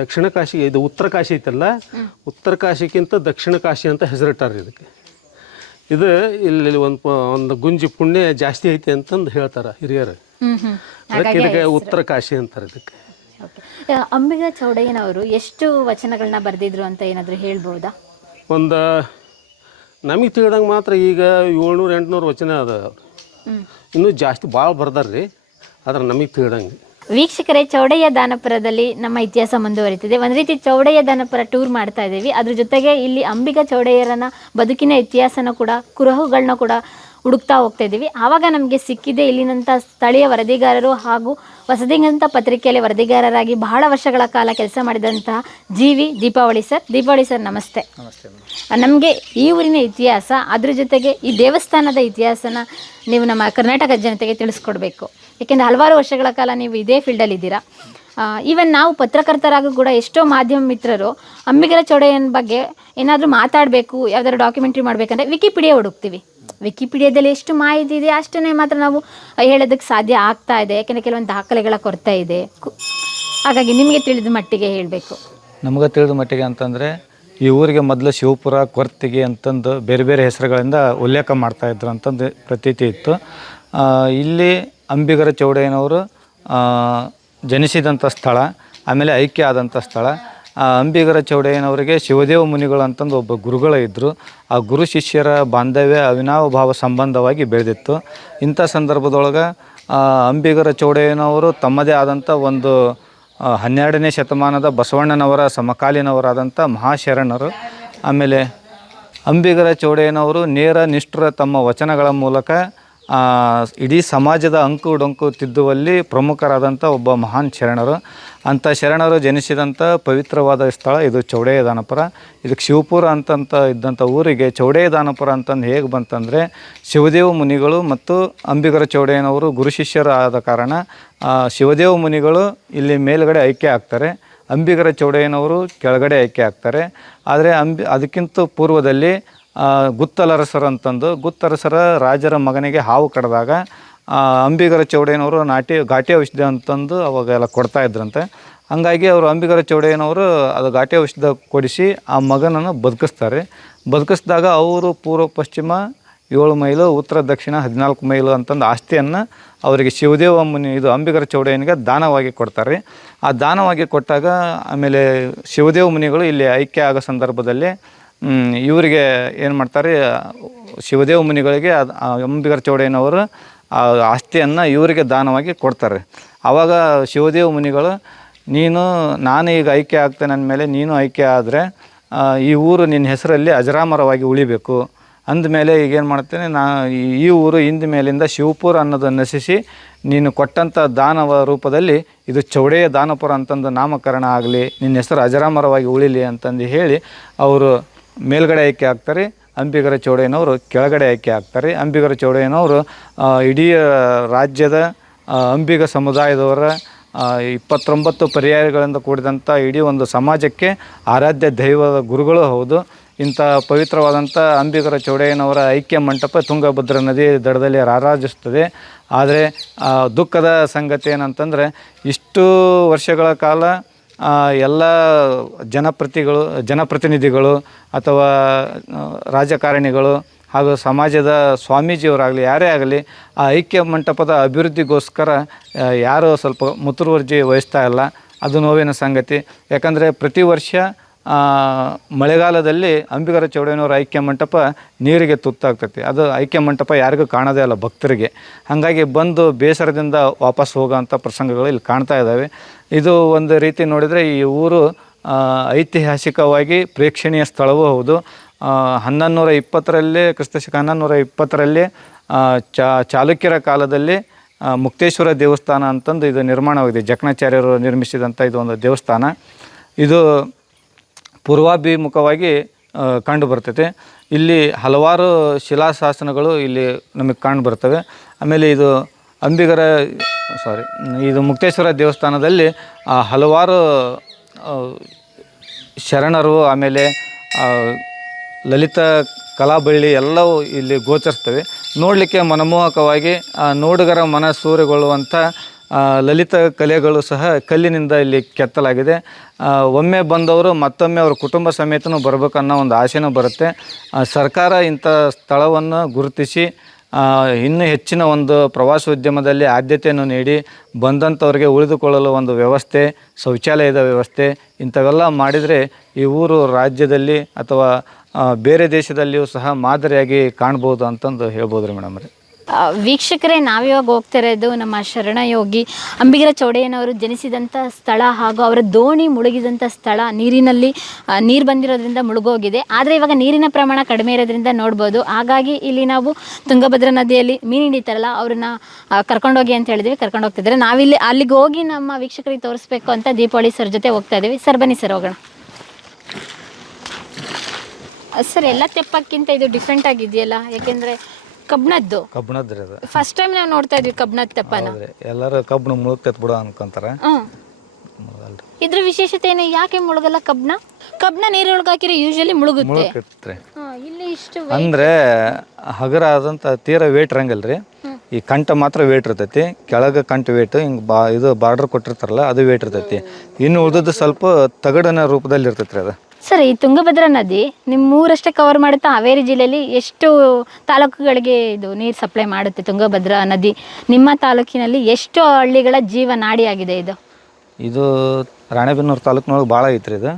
ದಕ್ಷಿಣ ಕಾಶಿ, ಇದು ಉತ್ತರ ಕಾಶಿ ಐತಲ್ಲ, ಉತ್ತರ ಕಾಶಿಗಿಂತ ದಕ್ಷಿಣ ಕಾಶಿ ಅಂತ ಹೆಸರಿಟ್ಟಾರ ಇದಕ್ಕೆ. ಇದು ಇಲ್ಲಿ ಒಂದು ಗುಂಜಿ ಪುಣ್ಯ ಜಾಸ್ತಿ ಐತಿ ಅಂತಂದು ಹೇಳ್ತಾರ ಹಿರಿಯರು. ಅದಕ್ಕೆ ಇದಕ್ಕೆ ಉತ್ತರ ಕಾಶಿ ಅಂತಾರೆ ಇದಕ್ಕೆ. ಅಂಬಿಗಾ ಚೌಡಯ್ಯನವರು ಎಷ್ಟು ವಚನಗಳನ್ನ ಬರೆದಿದ್ರು ಅಂತ ಏನಾದರೂ ಹೇಳ್ಬೋದಾ? ಒಂದು ನಮಗೆ ತಿಳಿದಂಗೆ ಮಾತ್ರ ಈಗ 700-800 ವಚನ ಅದ. ಇನ್ನೂ ಜಾಸ್ತಿ ಭಾಳ ಬರ್ದಾರ್ರಿ, ಆದ್ರೆ ನಮಗೆ ತಿಳಿದಂಗೆ. ವೀಕ್ಷಕರೇ, ಚೌಡಯ್ಯ ದಾನಪುರದಲ್ಲಿ ನಮ್ಮ ಇತಿಹಾಸ ಮುಂದುವರಿತಿದೆ. ಒಂದು ರೀತಿ ಚೌಡಯ್ಯ ದಾನಪುರ ಟೂರ್ ಮಾಡ್ತಾ ಇದ್ದೀವಿ. ಅದ್ರ ಜೊತೆಗೆ ಇಲ್ಲಿ ಅಂಬಿಗಾ ಚೌಡಯ್ಯರನ್ನ ಬದುಕಿನ ಇತಿಹಾಸನ ಕೂಡ, ಕುರುಹುಗಳನ್ನ ಕೂಡ ಹುಡುಕ್ತಾ ಹೋಗ್ತಾ ಇದ್ದೀವಿ. ಆವಾಗ ನಮಗೆ ಸಿಕ್ಕಿದೆ ಇಲ್ಲಿನಂಥ ಸ್ಥಳೀಯ ವರದಿಗಾರರು ಹಾಗೂ ಹೊಸದಿಂಗಂತ ಪತ್ರಿಕೆಯಲ್ಲಿ ವರದಿಗಾರರಾಗಿ ಬಹಳ ವರ್ಷಗಳ ಕಾಲ ಕೆಲಸ ಮಾಡಿದಂತಹ GV. Deepavali sir. Deepavali sir, ನಮಸ್ತೆ. ನಮಗೆ ಈ ಊರಿನ ಇತಿಹಾಸ, ಅದ್ರ ಜೊತೆಗೆ ಈ ದೇವಸ್ಥಾನದ ಇತಿಹಾಸನ ನೀವು ನಮ್ಮ ಕರ್ನಾಟಕ ಜನತೆಗೆ ತಿಳಿಸ್ಕೊಡ್ಬೇಕು. ಏಕೆಂದರೆ ಹಲವಾರು ವರ್ಷಗಳ ಕಾಲ ನೀವು ಇದೇ ಫೀಲ್ಡಲ್ಲಿ ಇದ್ದೀರಾ. ಈವನ್ ನಾವು ಪತ್ರಕರ್ತರಾಗೂ ಕೂಡ ಎಷ್ಟೋ ಮಾಧ್ಯಮ ಮಿತ್ರರು ಅಂಬಿಗರ ಚೌಡಯ್ಯನ ಬಗ್ಗೆ ಏನಾದರೂ ಮಾತಾಡಬೇಕು, ಯಾವ್ದಾದ್ರು ಡಾಕ್ಯುಮೆಂಟ್ರಿ ಮಾಡಬೇಕಂದ್ರೆ ವಿಕಿಪೀಡಿಯಾ ಹುಡುಕ್ತೀವಿ. ವಿಕಿಪೀಡಿಯಾದಲ್ಲಿ ಎಷ್ಟು ಮಾಹಿತಿ ಇದೆ ಅಷ್ಟನ್ನೇ ಮಾತ್ರ ನಾವು ಹೇಳೋದಕ್ಕೆ ಸಾಧ್ಯ ಆಗ್ತಾ ಇದೆ, ಯಾಕೆಂದರೆ ಕೆಲವೊಂದು ದಾಖಲೆಗಳ ಕೊರತೆ ಇದೆ. ಹಾಗಾಗಿ ನಿಮಗೆ ತಿಳಿದ ಮಟ್ಟಿಗೆ ಹೇಳಬೇಕು. ನಮಗೆ ತಿಳಿದ ಮಟ್ಟಿಗೆ ಅಂತಂದರೆ ಈ ಊರಿಗೆ ಮೊದಲು ಶಿವಪುರ, ಕೊರ್ತಿಗೆ ಅಂತಂದು ಬೇರೆ ಬೇರೆ ಹೆಸರುಗಳಿಂದ ಉಲ್ಲೇಖ ಮಾಡ್ತಾಯಿದ್ರು ಅಂತಂದು ಪ್ರತೀತಿ ಇತ್ತು. ಇಲ್ಲಿ ಅಂಬಿಗರ ಚೌಡಯ್ಯನವರು ಜನಿಸಿದಂಥ ಸ್ಥಳ, ಆಮೇಲೆ ಐಕ್ಯ ಆದಂಥ ಸ್ಥಳ. ಅಂಬಿಗರ ಚೌಡಯ್ಯನವರಿಗೆ ಶಿವದೇವ ಮುನಿಗಳು ಅಂತಂದು ಒಬ್ಬ ಗುರುಗಳು ಇದ್ದರು. ಆ ಗುರು ಶಿಷ್ಯರ ಬಾಂಧವ್ಯ ಅವಿನಾವಭಾವ ಸಂಬಂಧವಾಗಿ ಬೆಳೆದಿತ್ತು. ಇಂಥ ಸಂದರ್ಭದೊಳಗೆ ಅಂಬಿಗರ ಚೌಡಯ್ಯನವರು ತಮ್ಮದೇ ಆದಂಥ ಒಂದು 12ನೇ ಶತಮಾನದ ಬಸವಣ್ಣನವರ ಸಮಕಾಲೀನವರಾದಂಥ ಮಹಾಶರಣರು. ಆಮೇಲೆ ಅಂಬಿಗರ ಚೌಡಯ್ಯನವರು ನೇರ ನಿಷ್ಠುರ ತಮ್ಮ ವಚನಗಳ ಮೂಲಕ ಇಡೀ ಸಮಾಜದ ಅಂಕು ಡೊಂಕು ತಿದ್ದುವಲ್ಲಿ ಪ್ರಮುಖರಾದಂಥ ಒಬ್ಬ ಮಹಾನ್ ಶರಣರು. ಅಂಥ ಶರಣರು ಜನಿಸಿದಂಥ ಪವಿತ್ರವಾದ ಸ್ಥಳ ಇದು ಚೌಡಯ್ಯ ದಾನಪುರ. ಇದಕ್ಕೆ ಶಿವಪುರ ಅಂತಂತ ಇದ್ದಂಥ ಊರಿಗೆ ಚೌಡಯ್ಯ ದಾನಪುರ ಅಂತಂದು ಹೇಗೆ ಬಂತಂದರೆ, ಶಿವದೇವ ಮುನಿಗಳು ಮತ್ತು ಅಂಬಿಗರ ಚೌಡಯ್ಯನವರು ಗುರು ಶಿಷ್ಯರು ಆದ ಕಾರಣ ಶಿವದೇವ ಮುನಿಗಳು ಇಲ್ಲಿ ಮೇಲುಗಡೆ ಐಕ್ಯ ಆಗ್ತಾರೆ, ಅಂಬಿಗರ ಚೌಡಯ್ಯನವರು ಕೆಳಗಡೆ ಐಕ್ಯ ಆಗ್ತಾರೆ. ಆದರೆ ಅದಕ್ಕಿಂತ ಪೂರ್ವದಲ್ಲಿ ಗುತ್ತಲರಸರು ಅಂತಂದು, ಗುತ್ತರಸರ ರಾಜರ ಮಗನಿಗೆ ಹಾವು ಕಡಿದಾಗ ಅಂಬಿಗರ ಚೌಡಯ್ಯನವರು ಘಾಟಿ ಔಷಧಿ ಅಂತಂದು ಅವಾಗೆಲ್ಲ ಕೊಡ್ತಾ ಇದ್ರಂತೆ. ಹಂಗಾಗಿ ಅವರು ಅಂಬಿಗರ ಚೌಡಯ್ಯನವರು ಅದು ಘಾಟಿ ಔಷಧ ಕೊಡಿಸಿ ಆ ಮಗನನ್ನು ಬದುಕಿಸಿದಾಗ ಅವರು ಪೂರ್ವ ಪಶ್ಚಿಮ 7 ಮೈಲು, ಉತ್ತರ ದಕ್ಷಿಣ 14 ಮೈಲು ಅಂತಂದು ಆಸ್ತಿಯನ್ನು ಅವರಿಗೆ ಶಿವದೇವ ಮುನಿ ಅಂಬಿಗರ ಚೌಡಯ್ಯನಿಗೆ ದಾನವಾಗಿ ಕೊಡ್ತಾರೆ. ಆ ದಾನವಾಗಿ ಕೊಟ್ಟಾಗ ಆಮೇಲೆ ಶಿವದೇವ ಮುನಿಗಳು ಇಲ್ಲಿ ಐಕ್ಯ ಆಗೋ ಸಂದರ್ಭದಲ್ಲಿ ಇವರಿಗೆ ಏನು ಮಾಡ್ತಾರೆ, ಶಿವದೇವ ಮುನಿಗಳಿಗೆ ಅಂಬಿಗರ ಚೌಡಯ್ಯನವರು ಆ ಆಸ್ತಿಯನ್ನು ಇವರಿಗೆ ದಾನವಾಗಿ ಕೊಡ್ತಾರೆ. ಆವಾಗ ಶಿವದೇವ ಮುನಿಗಳು, ನಾನು ಈಗ ಐಕ್ಯ ಆಗ್ತೇನೆ ಅಂದಮೇಲೆ ನೀನು ಐಕ್ಯ ಆದರೆ ಈ ಊರು ನಿನ್ನ ಹೆಸರಲ್ಲಿ ಅಜರಾಮರವಾಗಿ ಉಳಿಬೇಕು ಅಂದಮೇಲೆ ಈಗೇನು ಮಾಡ್ತೇನೆ, ಈ ಊರು ಇಂದ ಮೇಲಿಂದ ಶಿವಪುರ ಅನ್ನೋದನ್ನು ನಶಿಸಿ ನೀನು ಕೊಟ್ಟಂಥ ದಾನವ ರೂಪದಲ್ಲಿ ಇದು ಚೌಡಯ್ಯ ದಾನಪುರ ಅಂತಂದು ನಾಮಕರಣ ಆಗಲಿ, ನಿನ್ನ ಹೆಸರು ಅಜರಾಮರವಾಗಿ ಉಳಿಲಿ ಅಂತಂದು ಹೇಳಿ ಅವರು ಮೇಲ್ಗಡೆ ಆಯ್ಕೆ ಆಗ್ತಾರೆ. ಅಂಬಿಗರ ಚೌಡಯ್ಯನವರು ಕೆಳಗಡೆ ಆಯ್ಕೆ ಆಗ್ತಾರೆ. ಅಂಬಿಗರ ಚೌಡಯ್ಯನವರು ಇಡೀ ರಾಜ್ಯದ ಅಂಬಿಗ ಸಮುದಾಯದವರ 29 ಪರ್ಯಾಯಗಳಿಂದ ಕೂಡಿದಂಥ ಇಡೀ ಒಂದು ಸಮಾಜಕ್ಕೆ ಆರಾಧ್ಯ ದೈವದ ಗುರುಗಳು ಹೌದು. ಇಂಥ ಪವಿತ್ರವಾದಂಥ ಅಂಬಿಗರ ಚೌಡಯ್ಯನವರ ಐಕ್ಯ ಮಂಟಪ ತುಂಗಭದ್ರಾ ನದಿ ದಡದಲ್ಲಿ ರಾರಾಜಿಸ್ತದೆ. ಆದರೆ ದುಃಖದ ಸಂಗತಿ ಏನಂತಂದರೆ, ಇಷ್ಟು ವರ್ಷಗಳ ಕಾಲ ಎಲ್ಲ ಜನಪ್ರತಿನಿಧಿಗಳು ಅಥವಾ ರಾಜಕಾರಣಿಗಳು ಹಾಗೂ ಸಮಾಜದ ಸ್ವಾಮೀಜಿಯವರಾಗಲಿ ಯಾರೇ ಆಗಲಿ ಆ ಐಕ್ಯ ಮಂಟಪದ ಅಭಿವೃದ್ಧಿಗೋಸ್ಕರ ಯಾರೂ ಸ್ವಲ್ಪ ಮುತುವರ್ಜಿ ವಹಿಸ್ತಾ ಇಲ್ಲ. ಅದು ನೋವಿನ ಸಂಗತಿ. ಯಾಕಂದರೆ ಪ್ರತಿ ವರ್ಷ ಮಳೆಗಾಲದಲ್ಲಿ ಅಂಬಿಗರ ಚೌಡಯ್ಯನವರ ಐಕ್ಯ ಮಂಟಪ ನೀರಿಗೆ ತುತ್ತಾಗ್ತೈತಿ. ಅದು ಐಕ್ಯ ಮಂಟಪ ಯಾರಿಗೂ ಕಾಣೋದೇ ಅಲ್ಲ, ಭಕ್ತರಿಗೆ. ಹಾಗಾಗಿ ಬಂದು ಬೇಸರದಿಂದ ವಾಪಸ್ ಹೋಗೋವಂಥ ಪ್ರಸಂಗಗಳು ಇಲ್ಲಿ ಕಾಣ್ತಾ ಇದ್ದಾವೆ. ಇದು ಒಂದು ರೀತಿ ನೋಡಿದರೆ ಈ ಊರು ಐತಿಹಾಸಿಕವಾಗಿ ಪ್ರೇಕ್ಷಣೀಯ ಸ್ಥಳವೂ ಹೌದು. 1120ರಲ್ಲಿ ಕ್ರಿಸ್ತಶಕ 1120ರಲ್ಲಿ ಚಾಲುಕ್ಯರ ಕಾಲದಲ್ಲಿ ಮುಕ್ತೇಶ್ವರ ದೇವಸ್ಥಾನ ಅಂತಂದು ಇದು ನಿರ್ಮಾಣವಾಗಿದೆ. ಜಕಣಾಚಾರ್ಯರು ನಿರ್ಮಿಸಿದಂಥ ಇದು ಒಂದು ದೇವಸ್ಥಾನ. ಇದು ಪೂರ್ವಾಭಿಮುಖವಾಗಿ ಕಂಡು ಬರ್ತೈತೆ. ಇಲ್ಲಿ ಹಲವಾರು ಶಿಲಾಶಾಸನಗಳು ಇಲ್ಲಿ ನಮಗೆ ಕಂಡು ಬರ್ತವೆ. ಆಮೇಲೆ ಇದು ಮುಕ್ತೇಶ್ವರ ದೇವಸ್ಥಾನದಲ್ಲಿ ಹಲವಾರು ಶರಣರು ಆಮೇಲೆ ಲಲಿತ ಕಲಾಬಳ್ಳಿ ಎಲ್ಲವೂ ಇಲ್ಲಿ ಗೋಚರಿಸ್ತವೆ. ನೋಡಲಿಕ್ಕೆ ಮನಮೋಹಕವಾಗಿ ನೋಡುಗರ ಮನಸೂರೆಗೊಳ್ಳುವಂಥ ಲಲಿತ ಕಲೆಗಳು ಸಹ ಕಲ್ಲಿನಿಂದ ಇಲ್ಲಿ ಕೆತ್ತಲಾಗಿದೆ. ಒಮ್ಮೆ ಬಂದವರು ಮತ್ತೊಮ್ಮೆ ಅವರ ಕುಟುಂಬ ಸಮೇತನೂ ಬರಬೇಕನ್ನೋ ಒಂದು ಆಸೆನೂ ಬರುತ್ತೆ. ಸರ್ಕಾರ ಇಂಥ ಸ್ಥಳವನ್ನು ಗುರುತಿಸಿ ಇನ್ನೂ ಹೆಚ್ಚಿನ ಒಂದು ಪ್ರವಾಸೋದ್ಯಮದಲ್ಲಿ ಆದ್ಯತೆಯನ್ನು ನೀಡಿ ಬಂದಂಥವ್ರಿಗೆ ಉಳಿದುಕೊಳ್ಳಲು ಒಂದು ವ್ಯವಸ್ಥೆ, ಶೌಚಾಲಯದ ವ್ಯವಸ್ಥೆ ಇಂಥವೆಲ್ಲ ಮಾಡಿದರೆ ಈ ಊರು ರಾಜ್ಯದಲ್ಲಿ ಅಥವಾ ಬೇರೆ ದೇಶದಲ್ಲಿಯೂ ಸಹ ಮಾದರಿಯಾಗಿ ಕಾಣ್ಬೋದು ಅಂತಂದು ಹೇಳ್ಬೋದು ರೀ ಮೇಡಮ್ ರೀ. ವೀಕ್ಷಕರೇ, ನಾವಿವಾಗ ಹೋಗ್ತಾ ಇರೋದು ನಮ್ಮ ಶರಣಯೋಗಿ ಅಂಬಿಗರ ಚೌಡಯ್ಯನವರು ಜನಿಸಿದಂಥ ಸ್ಥಳ ಹಾಗೂ ಅವರ ದೋಣಿ ಮುಳುಗಿದಂಥ ಸ್ಥಳ. ನೀರು ಬಂದಿರೋದ್ರಿಂದ ಮುಳುಗೋಗಿದೆ. ಆದರೆ ಇವಾಗ ನೀರಿನ ಪ್ರಮಾಣ ಕಡಿಮೆ ಇರೋದ್ರಿಂದ ನೋಡ್ಬೋದು. ಹಾಗಾಗಿ ಇಲ್ಲಿ ನಾವು ತುಂಗಭದ್ರಾ ನದಿಯಲ್ಲಿ ಮೀನು ಹಿಡಿತಾರಲ್ಲ, ಅವ್ರನ್ನ ಕರ್ಕೊಂಡೋಗಿ ಅಂತ ಹೇಳಿದ್ವಿ, ಕರ್ಕೊಂಡು ಹೋಗ್ತಿದ್ದಾರೆ. ನಾವಿಲ್ಲಿ ಅಲ್ಲಿಗೆ ಹೋಗಿ ನಮ್ಮ ವೀಕ್ಷಕರಿಗೆ ತೋರಿಸ್ಬೇಕು ಅಂತ ದೀಪಾವಳಿ ಸರ್ ಜೊತೆ ಹೋಗ್ತಾ ಇದ್ದೀವಿ. ಸರ್ ಬನ್ನಿ ಸರ್, ಹೋಗೋಣ. ಸರ್, ಎಲ್ಲ ತೆಪ್ಪಕ್ಕಿಂತ ಇದು ಡಿಫ್ರೆಂಟ್ ಆಗಿದೆಯಲ್ಲ, ಯಾಕೆಂದರೆ ಕಬ್ಬಣದ್ದು ರೀ ಅದು. ಫಸ್ಟ್ ಟೈಮ್ ನಾವು ನೋಡ್ತಾ ಇದ್ವಿ ಕಬ್ಬಣದ ತೆಪ್ಪನ. ಎಲ್ಲರೂ ಕಬ್ಬಣ ಮುಳುಗ್ತೈತೆ ಬಿಡು ಅನ್ಕೊಂತಾರೆ. ಇದ್ರ ವಿಶೇಷತೆ ಏನು? ಯಾಕೆ ಮುಳುಗಲ್ಲ ಕಬ್ಬಣ ನೀರೊಳಗೆ ಹಾಕಿದ್ರೆ ಯೂಶಲಿ ಮುಳುಗುತ್ತೆ. ಇಲ್ಲಿ ಇಷ್ಟು ಅಂದ್ರೆ ಹಗರ ಆದಂತ ತೀರ ವೇಟ್ ಇರಂಗಿಲ್ರಿ. ಈ ಕಂಠ ಮಾತ್ರ ವೇಟ್ ಇರ್ತೈತಿ. ಕೆಳಗೆ ಕಂಠ ವೇಟ್ ಹಿಂಗೆ ಇದು ಬಾರ್ಡರ್ ಕೊಟ್ಟಿರ್ತಾರಲ್ಲ, ಅದು ವೇಟ್ ಇರ್ತೈತಿ. ಇನ್ನು ಉಳಿದದ್ದು ಸ್ವಲ್ಪ ತಗಡಿನ ರೂಪದಲ್ಲಿ ಇರ್ತೈತ್ರಿ ಅದು. ಸರ್, ಈ ತುಂಗಭದ್ರಾ ನದಿ ನಿಮ್ಮ ಊರಷ್ಟೇ ಕವರ್ ಮಾಡುತ್ತಾ? ಹಾವೇರಿ ಜಿಲ್ಲೆಯಲ್ಲಿ ಎಷ್ಟು ತಾಲೂಕುಗಳಿಗೆ ಇದು ನೀರು ಸಪ್ಲೈ ಮಾಡುತ್ತೆ ತುಂಗಭದ್ರಾ ನದಿ? ನಿಮ್ಮ ತಾಲೂಕಿನಲ್ಲಿ ಎಷ್ಟು ಹಳ್ಳಿಗಳ ಜೀವನಾಡಿಯಾಗಿದೆ ಇದು? ರಾಣೆಬೆನ್ನೂರು ತಾಲೂಕಿನೊಳಗೆ ಭಾಳ ಐತ್ರಿ ಇದು.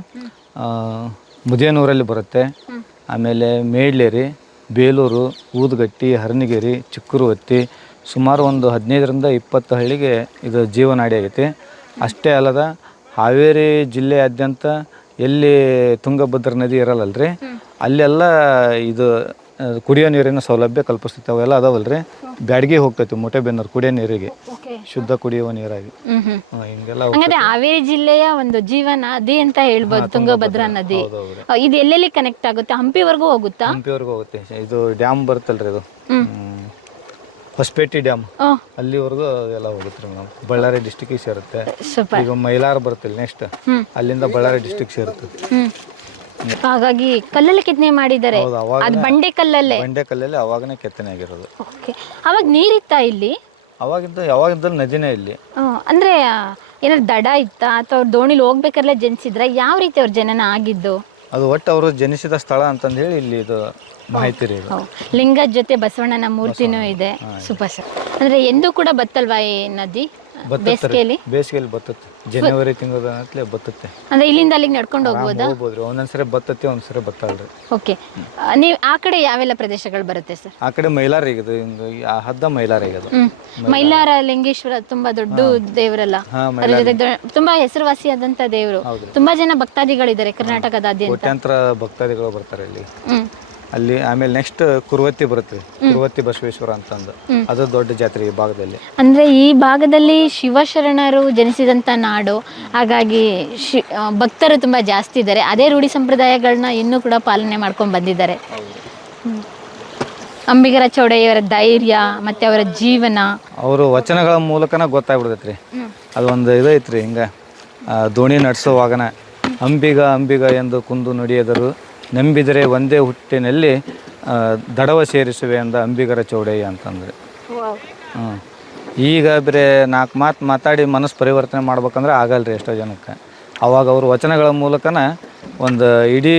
ಮುದಿಯನೂರಲ್ಲಿ ಬರುತ್ತೆ. ಆಮೇಲೆ ಮೇಡ್ಲೇರಿ, ಬೇಲೂರು, ಊದಗಟ್ಟಿ, ಹರನಿಗೇರಿ, ಚಿಕ್ಕರುವತ್ತಿ, ಸುಮಾರು ಒಂದು 15ರಿಂದ 20 ಹಳ್ಳಿಗೆ ಇದು ಜೀವನಾಡಿ ಆಗೈತಿ. ಅಷ್ಟೇ ಅಲ್ಲದ ಹಾವೇರಿ ಜಿಲ್ಲೆಯಾದ್ಯಂತ ಎಲ್ಲಿ ತುಂಗಭದ್ರಾ ನದಿ ಇರಲ್ಲಲ್ರಿ, ಅಲ್ಲೆಲ್ಲ ಇದು ಕುಡಿಯೋ ನೀರಿನ ಸೌಲಭ್ಯ ಕಲ್ಪಿಸ್ತೈತೆ. ಅವೆಲ್ಲ ಅದಾವಲ್ರಿ, ಬ್ಯಾಡಗಿ ಹೋಗ್ತೈತಿ ಮೂಟೆಬೆನ್ನೂರು ಕುಡಿಯೋ ನೀರಿಗೆ, ಶುದ್ಧ ಕುಡಿಯುವ ನೀರಾಗಿ. ಹಿಂಗೆಲ್ಲ ಹಾವೇರಿ ಜಿಲ್ಲೆಯ ಒಂದು ಜೀವನದಿ ಅಂತ ಹೇಳ್ಬೋದು ತುಂಗಭದ್ರಾ ನದಿ. ಇದು ಎಲ್ಲೆಲ್ಲಿ ಕನೆಕ್ಟ್ ಆಗುತ್ತೆ? ಹಂಪಿವರೆಗೂ ಹೋಗುತ್ತಾ? ಹಂಪಿವರೆಗೂ ಹೋಗುತ್ತೆ. ಇದು ಡ್ಯಾಮ್ ಬರುತ್ತಲ್ರಿ, ಇದು ಹೊಸಪೇಟೆ ಡ್ಯಾಮ್, ಅಲ್ಲಿವರೆಗೂ ಎಲ್ಲ ಹೋಗುತ್ತೆ ಮೇಡಮ್. ಬಳ್ಳಾರಿ ಡಿಸ್ಟಿಕ್ಗೆ ಸೇರುತ್ತೆ. ಈಗ ಮೈಲಾರ ಬರುತ್ತಿಲ್ಲ ನೆಕ್ಸ್ಟ್, ಅಲ್ಲಿಂದ ಬಳ್ಳಾರಿ ಡಿಸ್ಟಿಕ್ ಸೇರುತ್ತೆ. ಹಾಗಾಗಿ ಕಲ್ಲಲ್ಲಿ ಕೆತ್ತನೆ ಮಾಡಿದ್ದಾರೆ. ಅದು ಬಂಡೆ ಕಲ್ಲಲ್ಲೇ ಅವಾಗನೇ ಕೆತ್ತನೆ ಆಗಿರೋದು. ಅವಾಗ ನೀರಿತ್ತಾ ಇಲ್ಲಿ? ಯಾವಾಗಿದ್ದಲ್ಲಿ ನದಿನೇ ಇಲ್ಲಿ. ಅಂದ್ರೆ ಏನಾದ್ರು ದಡ ಇತ್ತಾ ಅಥವಾ ಅವ್ರು ದೋಣಿಲಿ ಹೋಗ್ಬೇಕಾದ್ರೆ ಜನಿಸಿದ್ರ? ಯಾವ ರೀತಿ ಅವ್ರ ಜನನ ಆಗಿದ್ದು? ಅದು ಒಟ್ಟು ಅವರು ಜನಿಸಿದ ಸ್ಥಳ ಅಂತಂದು ಹೇಳಿ ಇಲ್ಲಿ ಇದು ಮಾಹಿತಿ ರೀ. ಇದು ಲಿಂಗದ ಜೊತೆ ಬಸವಣ್ಣನ ಮೂರ್ತಿನೂ ಇದೆ. Super sir. ಅಂದ್ರೆ ಎಂದೂ ಕೂಡ ಬತ್ತಲ್ವಾ ಈ ನದಿ? ಬೇಸಿಗೆಯಲ್ಲಿ ಬತ್ತತ್ತೆ, ಜನವರಿ ತಿಂಗಳೇ ಬತ್ತತ್ತೆ. ಅಂದ್ರೆ ಇಲ್ಲಿಂದ ಅಲ್ಲಿಗೆ ನಡ್ಕೊಂಡು ಹೋಗ್ಬೋದಾ? ಹೋಗ್ಬೋದ್ರಿ, ಒಂದೊಂದ್ಸರಿ ಬತ್ತತ್ತೆ, ಒಂದ್ಸರಿ ಬತ್ತಲ್ರಿ. ಓಕೆ. ನೀವು ಆ ಕಡೆ ಯಾವೆಲ್ಲ ಪ್ರದೇಶಗಳು ಬರುತ್ತೆ ಸರ್? ಆ ಕಡೆ ಮೈಲಾರ ಈಗ ಆ ಹದ್ದ ಮೈಲಾರ ಈಗ ಅದು. ಮೈಲಾರ ಲಿಂಗೇಶ್ವರ ತುಂಬಾ ದೊಡ್ಡ ದೇವರಲ್ಲ, ಅದ್ರ ಜೊತೆ ತುಂಬಾ ಹೆಸರುವಾಸಿಯಾದಂತ ದೇವರು. ತುಂಬಾ ಜನ ಭಕ್ತಾದಿಗಳಿದ್ದಾರೆ ಕರ್ನಾಟಕದಾದ್ಯಂತ. ಕೋಟ್ಯಾಂತರ ಭಕ್ತಾದಿಗಳು ಬರ್ತಾರೆ ಇಲ್ಲಿ. ಅಲ್ಲಿ ಆಮೇಲೆ ನೆಕ್ಸ್ಟ್ ಕುರುವತ್ತಿ ಬರುತ್ತೆ, ಕುರುವತ್ತಿ ಬಸವೇಶ್ವರ ಅಂತಂದು, ಅದು ದೊಡ್ಡ ಜಾತ್ರೆ ಈ ಭಾಗದಲ್ಲಿ. ಅಂದ್ರೆ ಈ ಭಾಗದಲ್ಲಿ ಶಿವಶರಣರು ಜನಿಸಿದಂತ ನಾಡು, ಹಾಗಾಗಿ ಭಕ್ತರು ತುಂಬಾ ಜಾಸ್ತಿ ಇದ್ದಾರೆ. ಅದೇ ರೂಢಿ ಸಂಪ್ರದಾಯಗಳನ್ನ ಇನ್ನೂ ಕೂಡ ಪಾಲನೆ ಮಾಡ್ಕೊಂಡು ಬಂದಿದ್ದಾರೆ. ಅಂಬಿಗರ ಚೌಡಯ್ಯವರ ಧೈರ್ಯ ಮತ್ತೆ ಅವರ ಜೀವನ, ಅವರು ವಚನಗಳ ಮೂಲಕನ ಗೊತ್ತಾಗ್ಬಿಡ್ತೈತ್ರಿ. ಅದೊಂದು ಇದೈತ್ರಿ, ಹಿಂಗ ದೋಣಿ ನಡೆಸುವಾಗನ ಅಂಬಿಗ ಎಂದು ಕುಂದು ನುಡಿಯದರು, ನಂಬಿದರೆ ಒಂದೇ ಹುಟ್ಟಿನಲ್ಲಿ ದಡವ ಸೇರಿಸುವೆ ಅಂದ ಅಂಬಿಗರ ಚೌಡಯ್ಯ ಅಂತಂದ್ರೆ. ಈಗ ಬೇರೆ 4 ಮಾತು ಮಾತಾಡಿ ಮನಸ್ಸು ಪರಿವರ್ತನೆ ಮಾಡ್ಬೇಕಂದ್ರೆ ಆಗಲ್ರಿ ಎಷ್ಟೋ ಜನಕ್ಕೆ. ಅವಾಗ ಅವರು ವಚನಗಳ ಮೂಲಕನ ಒಂದು ಇಡೀ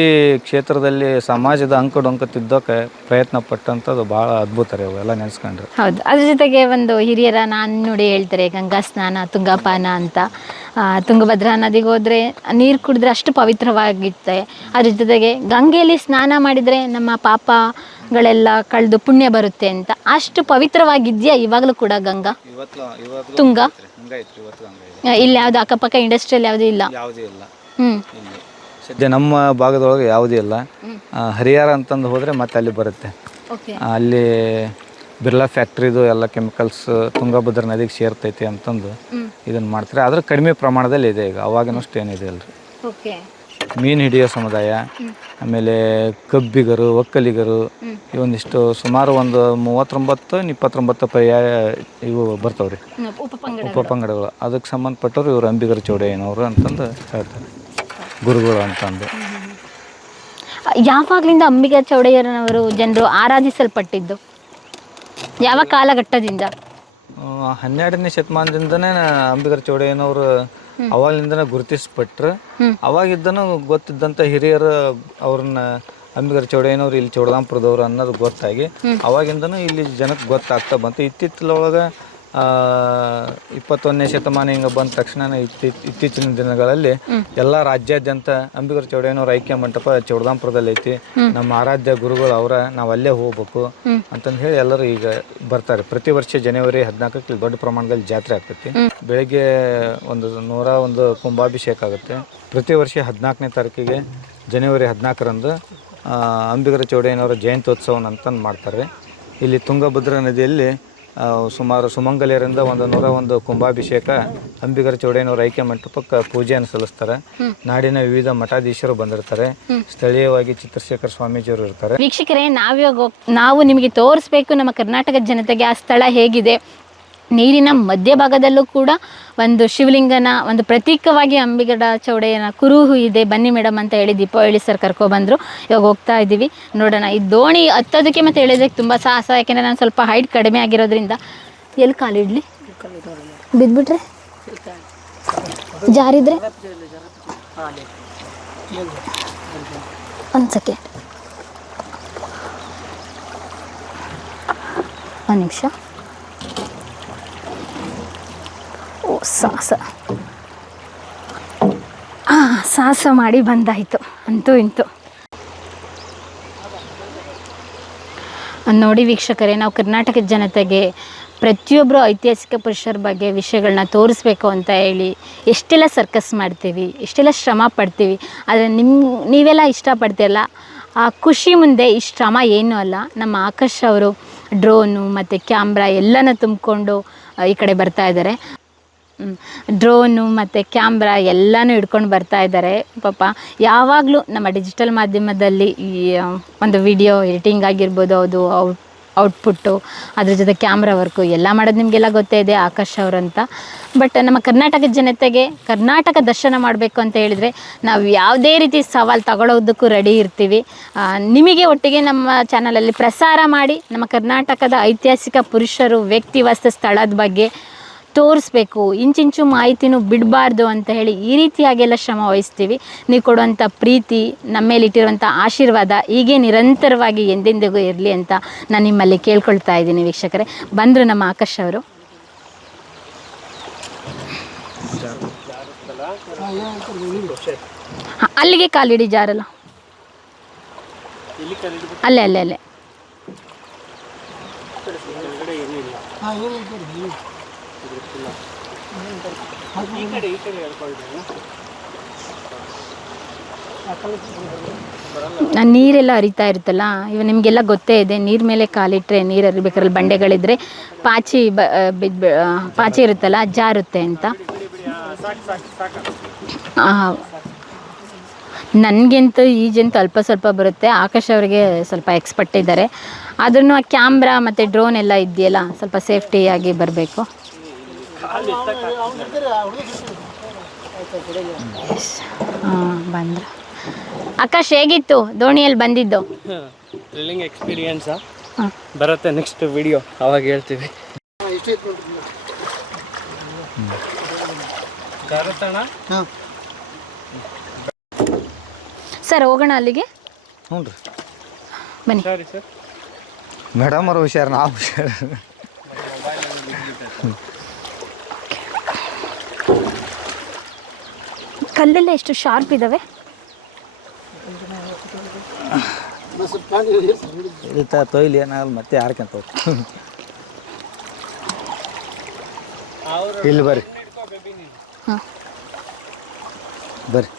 ಕ್ಷೇತ್ರದಲ್ಲಿ ಸಮಾಜದ ಅಂಕುಡೊಂಕು ತಿದ್ದೋಕೆ ಪ್ರಯತ್ನ ಪಟ್ಟಂಥದ್ದು ಭಾಳ ಅದ್ಭುತ ರೀ ಅವೆಲ್ಲ ನೆನೆಸ್ಕೊಂಡ್ರೆ. ಹೌದು. ಅದ್ರ ಜೊತೆಗೆ ಒಂದು ಹಿರಿಯರ ನಾಣ್ಣುಡಿ ಹೇಳ್ತಾರೆ, ಗಂಗಾ ಸ್ನಾನ ತುಂಗಾಪಾನ ಅಂತ. ತುಂಗಭದ್ರಾ ನದಿಗೆ ಹೋದರೆ ನೀರು ಕುಡಿದ್ರೆ ಅಷ್ಟು ಪವಿತ್ರವಾಗಿರುತ್ತೆ. ಅದ್ರ ಜೊತೆಗೆ ಗಂಗೆಯಲ್ಲಿ ಸ್ನಾನ ಮಾಡಿದರೆ ನಮ್ಮ ಪಾಪಗಳೆಲ್ಲ ಕಳೆದು ಪುಣ್ಯ ಬರುತ್ತೆ ಅಂತ. ಅಷ್ಟು ಪವಿತ್ರವಾಗಿದೆಯಾ ಇವಾಗಲೂ ಕೂಡ ಗಂಗಾ, ತುಂಗ? ಇಲ್ಲಿ ಯಾವುದು ಅಕ್ಕಪಕ್ಕ ಇಂಡಸ್ಟ್ರಿಯಲ್ ಯಾವುದೂ ಇಲ್ಲ? ಸದ್ಯ ನಮ್ಮ ಭಾಗದೊಳಗೆ ಯಾವುದೂ ಇಲ್ಲ. ಹರಿಹರ ಅಂತಂದು ಹೋದರೆ ಮತ್ತೆ ಅಲ್ಲಿ ಬರುತ್ತೆ. ಅಲ್ಲಿ ಬಿರ್ಲಾ ಫ್ಯಾಕ್ಟ್ರಿದು ಎಲ್ಲ ಕೆಮಿಕಲ್ಸ್ ತುಂಗಭದ್ರಾ ನದಿಗೆ ಸೇರ್ತೈತಿ ಅಂತಂದು ಇದನ್ನು ಮಾಡ್ತಾರೆ. ಆದ್ರೆ ಕಡಿಮೆ ಪ್ರಮಾಣದಲ್ಲಿ ಇದೆ ಈಗ, ಅವಾಗಿನಷ್ಟು ಏನಿದೆ ಅಲ್ರಿ. ಮೀನು ಹಿಡಿಯೋ ಸಮುದಾಯ, ಆಮೇಲೆ ಕಬ್ಬಿಗರು, ಒಕ್ಕಲಿಗರು, ಇವೊಂದಿಷ್ಟು ಸುಮಾರು ಒಂದು 39-29 ಪರ್ಯಾಯ ಇವು ಬರ್ತಾವ್ರಿ, ಉಪಪಂಗಡಗಳು. ಅದಕ್ಕೆ ಸಂಬಂಧಪಟ್ಟವ್ರು ಇವರು ಅಂಬಿಗರ ಚೌಡಯ್ಯನವರು ಅಂತಂದು ಹೇಳ್ತಾರೆ, ಗುರುಗಳು ಅಂತಂದು. ಯಾವಾಗಲಿಂದ ಅಂಬಿಗರ ಚೌಡಯ್ಯನವರು ಜನರು ಆರಾಧಿಸಲ್ಪಟ್ಟಿದ್ದು? ಯಾವ ಕಾಲಘಟ್ಟದಿಂದ? 12ನೇ ಶತಮಾನದಿಂದನೇ ಅಂಬಿಗರ ಚೌಡಯ್ಯನವರು ಅವಾಗಿಂದನೇ ಗುರುತಿಸ್ಪಟ್ರು. ಅವಾಗಿದ್ದನು ಗೊತ್ತಿದ್ದಂಥ ಹಿರಿಯರು ಅವ್ರನ್ನ ಅಂಬಿಗರ ಚೌಡಯ್ಯನವ್ರು ಇಲ್ಲಿ ಚೌಡದಾಂಪುರದವ್ರು ಅನ್ನೋದು ಗೊತ್ತಾಗಿ ಅವಾಗಿಂದನೂ ಇಲ್ಲಿ ಜನಕ್ಕೆ ಗೊತ್ತಾಗ್ತಾ ಬಂತು. ಇತ್ತಿತ್ತಲೊಳಗೆ 21ನೇ ಶತಮಾನ ಹಿಂಗೆ ಬಂದ ತಕ್ಷಣ ಇತ್ತೀಚಿನ ದಿನಗಳಲ್ಲಿ ಎಲ್ಲ ರಾಜ್ಯಾದ್ಯಂತ ಅಂಬಿಗರ ಚೌಡಯ್ಯನವ್ರ ಐಕ್ಯ ಮಂಟಪ ಚೌಡದಾಂಪುರದಲ್ಲಿ ಐತಿ, ನಮ್ಮ ಆರಾಧ್ಯ ಗುರುಗಳು ಅವರ, ನಾವು ಅಲ್ಲೇ ಹೋಗ್ಬೇಕು ಅಂತಂದು ಹೇಳಿ ಎಲ್ಲರೂ ಈಗ ಬರ್ತಾರೆ. ಪ್ರತಿ ವರ್ಷ ಜನವರಿ 14ಕ್ಕೆ ದೊಡ್ಡ ಪ್ರಮಾಣದಲ್ಲಿ ಜಾತ್ರೆ ಆಗ್ತೈತಿ. ಬೆಳಗ್ಗೆ 101 ಕುಂಭಾಭಿಷೇಕ ಆಗುತ್ತೆ. ಪ್ರತಿ ವರ್ಷ 14ನೇ ತಾರೀಕಿಗೆ ಜನವರಿ 14ರಂದು ಅಂಬಿಗರ ಚೌಡಯ್ಯನವರ ಜಯಂತ್ಯೋತ್ಸವನ ಅಂತಂದು ಮಾಡ್ತಾರೆ. ಇಲ್ಲಿ ತುಂಗಭದ್ರಾ ನದಿಯಲ್ಲಿ ಸುಮಾರು ಸುಮಂಗಲಿಯರಿಂದ 101 ಕುಂಭಾಭಿಷೇಕ ಅಂಬಿಗರ ಚೌಡಯ್ಯನವರ ಐಕ್ಯ ಮಂಟಪಕ್ಕೆ ಪೂಜೆಯನ್ನು ಸಲ್ಲಿಸ್ತಾರೆ. ನಾಡಿನ ವಿವಿಧ ಮಠಾಧೀಶರು ಬಂದಿರ್ತಾರೆ, ಸ್ಥಳೀಯವಾಗಿ ಚಿತ್ರಶೇಖರ ಸ್ವಾಮೀಜಿಯವರು ಇರ್ತಾರೆ. ವೀಕ್ಷಕರೇ, ನಾವು ನಿಮಗೆ ತೋರಿಸ್ಬೇಕು ನಮ್ಮ ಕರ್ನಾಟಕದ ಜನತೆಗೆ ಆ ಸ್ಥಳ ಹೇಗಿದೆ. ನೀರಿನ ಮಧ್ಯಭಾಗದಲ್ಲೂ ಕೂಡ ಒಂದು ಶಿವಲಿಂಗನ ಒಂದು ಪ್ರತೀಕವಾಗಿ ಅಂಬಿಗರ ಚೌಡಯ್ಯನ ಕುರುಹು ಇದೆ. ಬನ್ನಿ ಮೇಡಮ್ ಅಂತ ಹೇಳಿ ದೀಪಾವಳಿ ಸರ್ ಕರ್ಕೊಬಂದರು. ಇವಾಗ ಹೋಗ್ತಾ ಇದ್ದೀವಿ, ನೋಡೋಣ. ಈ ದೋಣಿ ಹತ್ತೋದಕ್ಕೆ ಮತ್ತು ಇಳಿಯೋದಕ್ಕೆ ತುಂಬ ಸಾಹಸ, ಯಾಕೆಂದರೆ ನಾನು ಸ್ವಲ್ಪ ಹೈಟ್ ಕಡಿಮೆ ಆಗಿರೋದ್ರಿಂದ. ಎಲ್ಲಿ ಕಾಲಿಡ್ಲಿ? ಬಿದ್ದುಬಿಟ್ರೆ, ಜಾರಿದ್ರೆ? ಒಂದು ಸೆಕೆಂಡ್, ಒಂದು ನಿಮಿಷ. ಓ, ಸಾಹಸ ಮಾಡಿ ಬಂದಾಯಿತು ಅಂತೂ ಇಂತೂ. ನೋಡಿ ವೀಕ್ಷಕರೇ, ನಾವು ಕರ್ನಾಟಕದ ಜನತೆಗೆ ಪ್ರತಿಯೊಬ್ಬರು ಐತಿಹಾಸಿಕ ಪುರುಷರ ಬಗ್ಗೆ ವಿಷಯಗಳನ್ನ ತೋರಿಸ್ಬೇಕು ಅಂತ ಹೇಳಿ ಎಷ್ಟೆಲ್ಲ ಸರ್ಕಸ್ ಮಾಡ್ತೀವಿ, ಎಷ್ಟೆಲ್ಲ ಶ್ರಮ ಪಡ್ತೀವಿ. ಆದರೆ ನೀವೆಲ್ಲ ಇಷ್ಟಪಡ್ತೀರಲ್ಲ, ಆ ಖುಷಿ ಮುಂದೆ ಈ ಶ್ರಮ ಏನೂ ಅಲ್ಲ. ನಮ್ಮ ಆಕಾಶ್ ಅವರು ಡ್ರೋನು ಮತ್ತು ಕ್ಯಾಮ್ರಾ ಎಲ್ಲನೂ ತುಂಬಿಕೊಂಡು ಈ ಕಡೆ ಬರ್ತಾ ಇದ್ದಾರೆ. ಡ್ರೋನು ಮತ್ತು ಕ್ಯಾಮ್ರಾ ಎಲ್ಲನೂ ಹಿಡ್ಕೊಂಡು ಬರ್ತಾ ಇದ್ದಾರೆ. ಪಾಪ ಯಾವಾಗಲೂ ನಮ್ಮ ಡಿಜಿಟಲ್ ಮಾಧ್ಯಮದಲ್ಲಿ ಈ ಒಂದು ವಿಡಿಯೋ ಎಡಿಟಿಂಗ್ ಆಗಿರ್ಬೋದು, ಅದು ಔಟ್ಪುಟ್ಟು, ಅದ್ರ ಜೊತೆ ಕ್ಯಾಮ್ರಾ ವರ್ಕು ಎಲ್ಲ ಮಾಡೋದು ನಿಮಗೆಲ್ಲ ಗೊತ್ತೇ ಇದೆ ಆಕಾಶ್ ಅವರಂತ. ಬಟ್ ನಮ್ಮ ಕರ್ನಾಟಕದ ಜನತೆಗೆ ಕರ್ನಾಟಕ ದರ್ಶನ ಮಾಡಬೇಕು ಅಂತ ಹೇಳಿದರೆ ನಾವು ಯಾವುದೇ ರೀತಿ ಸವಾಲು ತಗೊಳ್ಳೋದಕ್ಕೂ ರೆಡಿ ಇರ್ತೀವಿ. ನಿಮಗೆ ಒಟ್ಟಿಗೆ ನಮ್ಮ ಚಾನಲಲ್ಲಿ ಪ್ರಸಾರ ಮಾಡಿ ನಮ್ಮ ಕರ್ನಾಟಕದ ಐತಿಹಾಸಿಕ ಪುರುಷರು, ವ್ಯಕ್ತಿವಾಸ ಸ್ಥಳದ ಬಗ್ಗೆ ತೋರಿಸ್ಬೇಕು, ಇಂಚಿಂಚು ಮಾಹಿತಿನೂ ಬಿಡಬಾರ್ದು ಅಂತ ಹೇಳಿ ಈ ರೀತಿಯಾಗೆಲ್ಲ ಶ್ರಮ ವಹಿಸ್ತೀವಿ. ನೀವು ಕೊಡುವಂಥ ಪ್ರೀತಿ, ನಮ್ಮ ಮೇಲೆ ಇಟ್ಟಿರುವಂಥ ಆಶೀರ್ವಾದ ಹೀಗೆ ನಿರಂತರವಾಗಿ ಎಂದೆಂದಿಗೂ ಇರಲಿ ಅಂತ ನಾನು ನಿಮ್ಮಲ್ಲಿ ಕೇಳ್ಕೊಳ್ತಾ ಇದ್ದೀನಿ ವೀಕ್ಷಕರೇ. ಬಂದರು ನಮ್ಮ ಆಕಾಶ್ ಅವರು. ಅಲ್ಲಿಗೆ ಕಾಲಿಡಿ, ಜಾರಲ್ಲ, ಅಲ್ಲೇ ಅಲ್ಲೇ ಅಲ್ಲೇ. ನೀರೆಲ್ಲ ಹರಿತಾ ಇರುತ್ತಲ್ಲ, ಇವಾಗ ನಿಮಗೆಲ್ಲ ಗೊತ್ತೇ ಇದೆ, ನೀರ ಮೇಲೆ ಕಾಲಿಟ್ಟರೆ ನೀರು ಹರಿಬೇಕಾದ್ರೆ ಬಂಡೆಗಳಿದ್ರೆ ಪಾಚಿ ಇರುತ್ತಲ್ಲ ಜಾರುತ್ತೆ ಅಂತ. ನನಗಂತೂ ಈಜಂತೂ ಅಲ್ಪ ಸ್ವಲ್ಪ ಬರುತ್ತೆ, ಆಕಾಶ್ ಅವರಿಗೆ ಸ್ವಲ್ಪ ಎಕ್ಸ್ಪರ್ಟ್ ಇದ್ದಾರೆ. ಆದ್ರೂ ಆ ಕ್ಯಾಮ್ರಾ ಮತ್ತು ಡ್ರೋನ್ ಎಲ್ಲ ಇದೆಯಲ್ಲ, ಸ್ವಲ್ಪ ಸೇಫ್ಟಿಯಾಗಿ ಬರಬೇಕು. ಬಂದರು. ಆಕಾಶ್ ಹೇಗಿತ್ತು ದೋಣಿಯಲ್ಲಿ ಬಂದಿದ್ದು? ಥ್ರಿಲ್ಲಿಂಗ್ ಎಕ್ಸ್ಪೀರಿಯನ್ಸ್ ಬರುತ್ತೆ, ನೆಕ್ಸ್ಟ್ ವಿಡಿಯೋ ಅವಾಗ ಹೇಳ್ತೀವಿ. ಸರ್ ಹೋಗೋಣ ಅಲ್ಲಿಗೆ? ಹ್ಞೂ ರೀ, ಬನ್ನಿ. ಸರಿ ಸರ್. ಮೇಡಮ್ ಅವರು ಹುಷಾರು, ನಾವು ಹುಷಾರು. ಕಲ್ಲೆಲ್ಲ ಎಷ್ಟು ಶಾರ್ಪ್ ಇದ್ದಾವೆ. ತೊಯ್ಲಿ ಏನಾಗಲ್ಲ, ಮತ್ತೆ ಯಾರ್ಕಂತ ಇಲ್ಲಿ ಬರ್ರಿ ಹಾಂ ಬರ್ರಿ,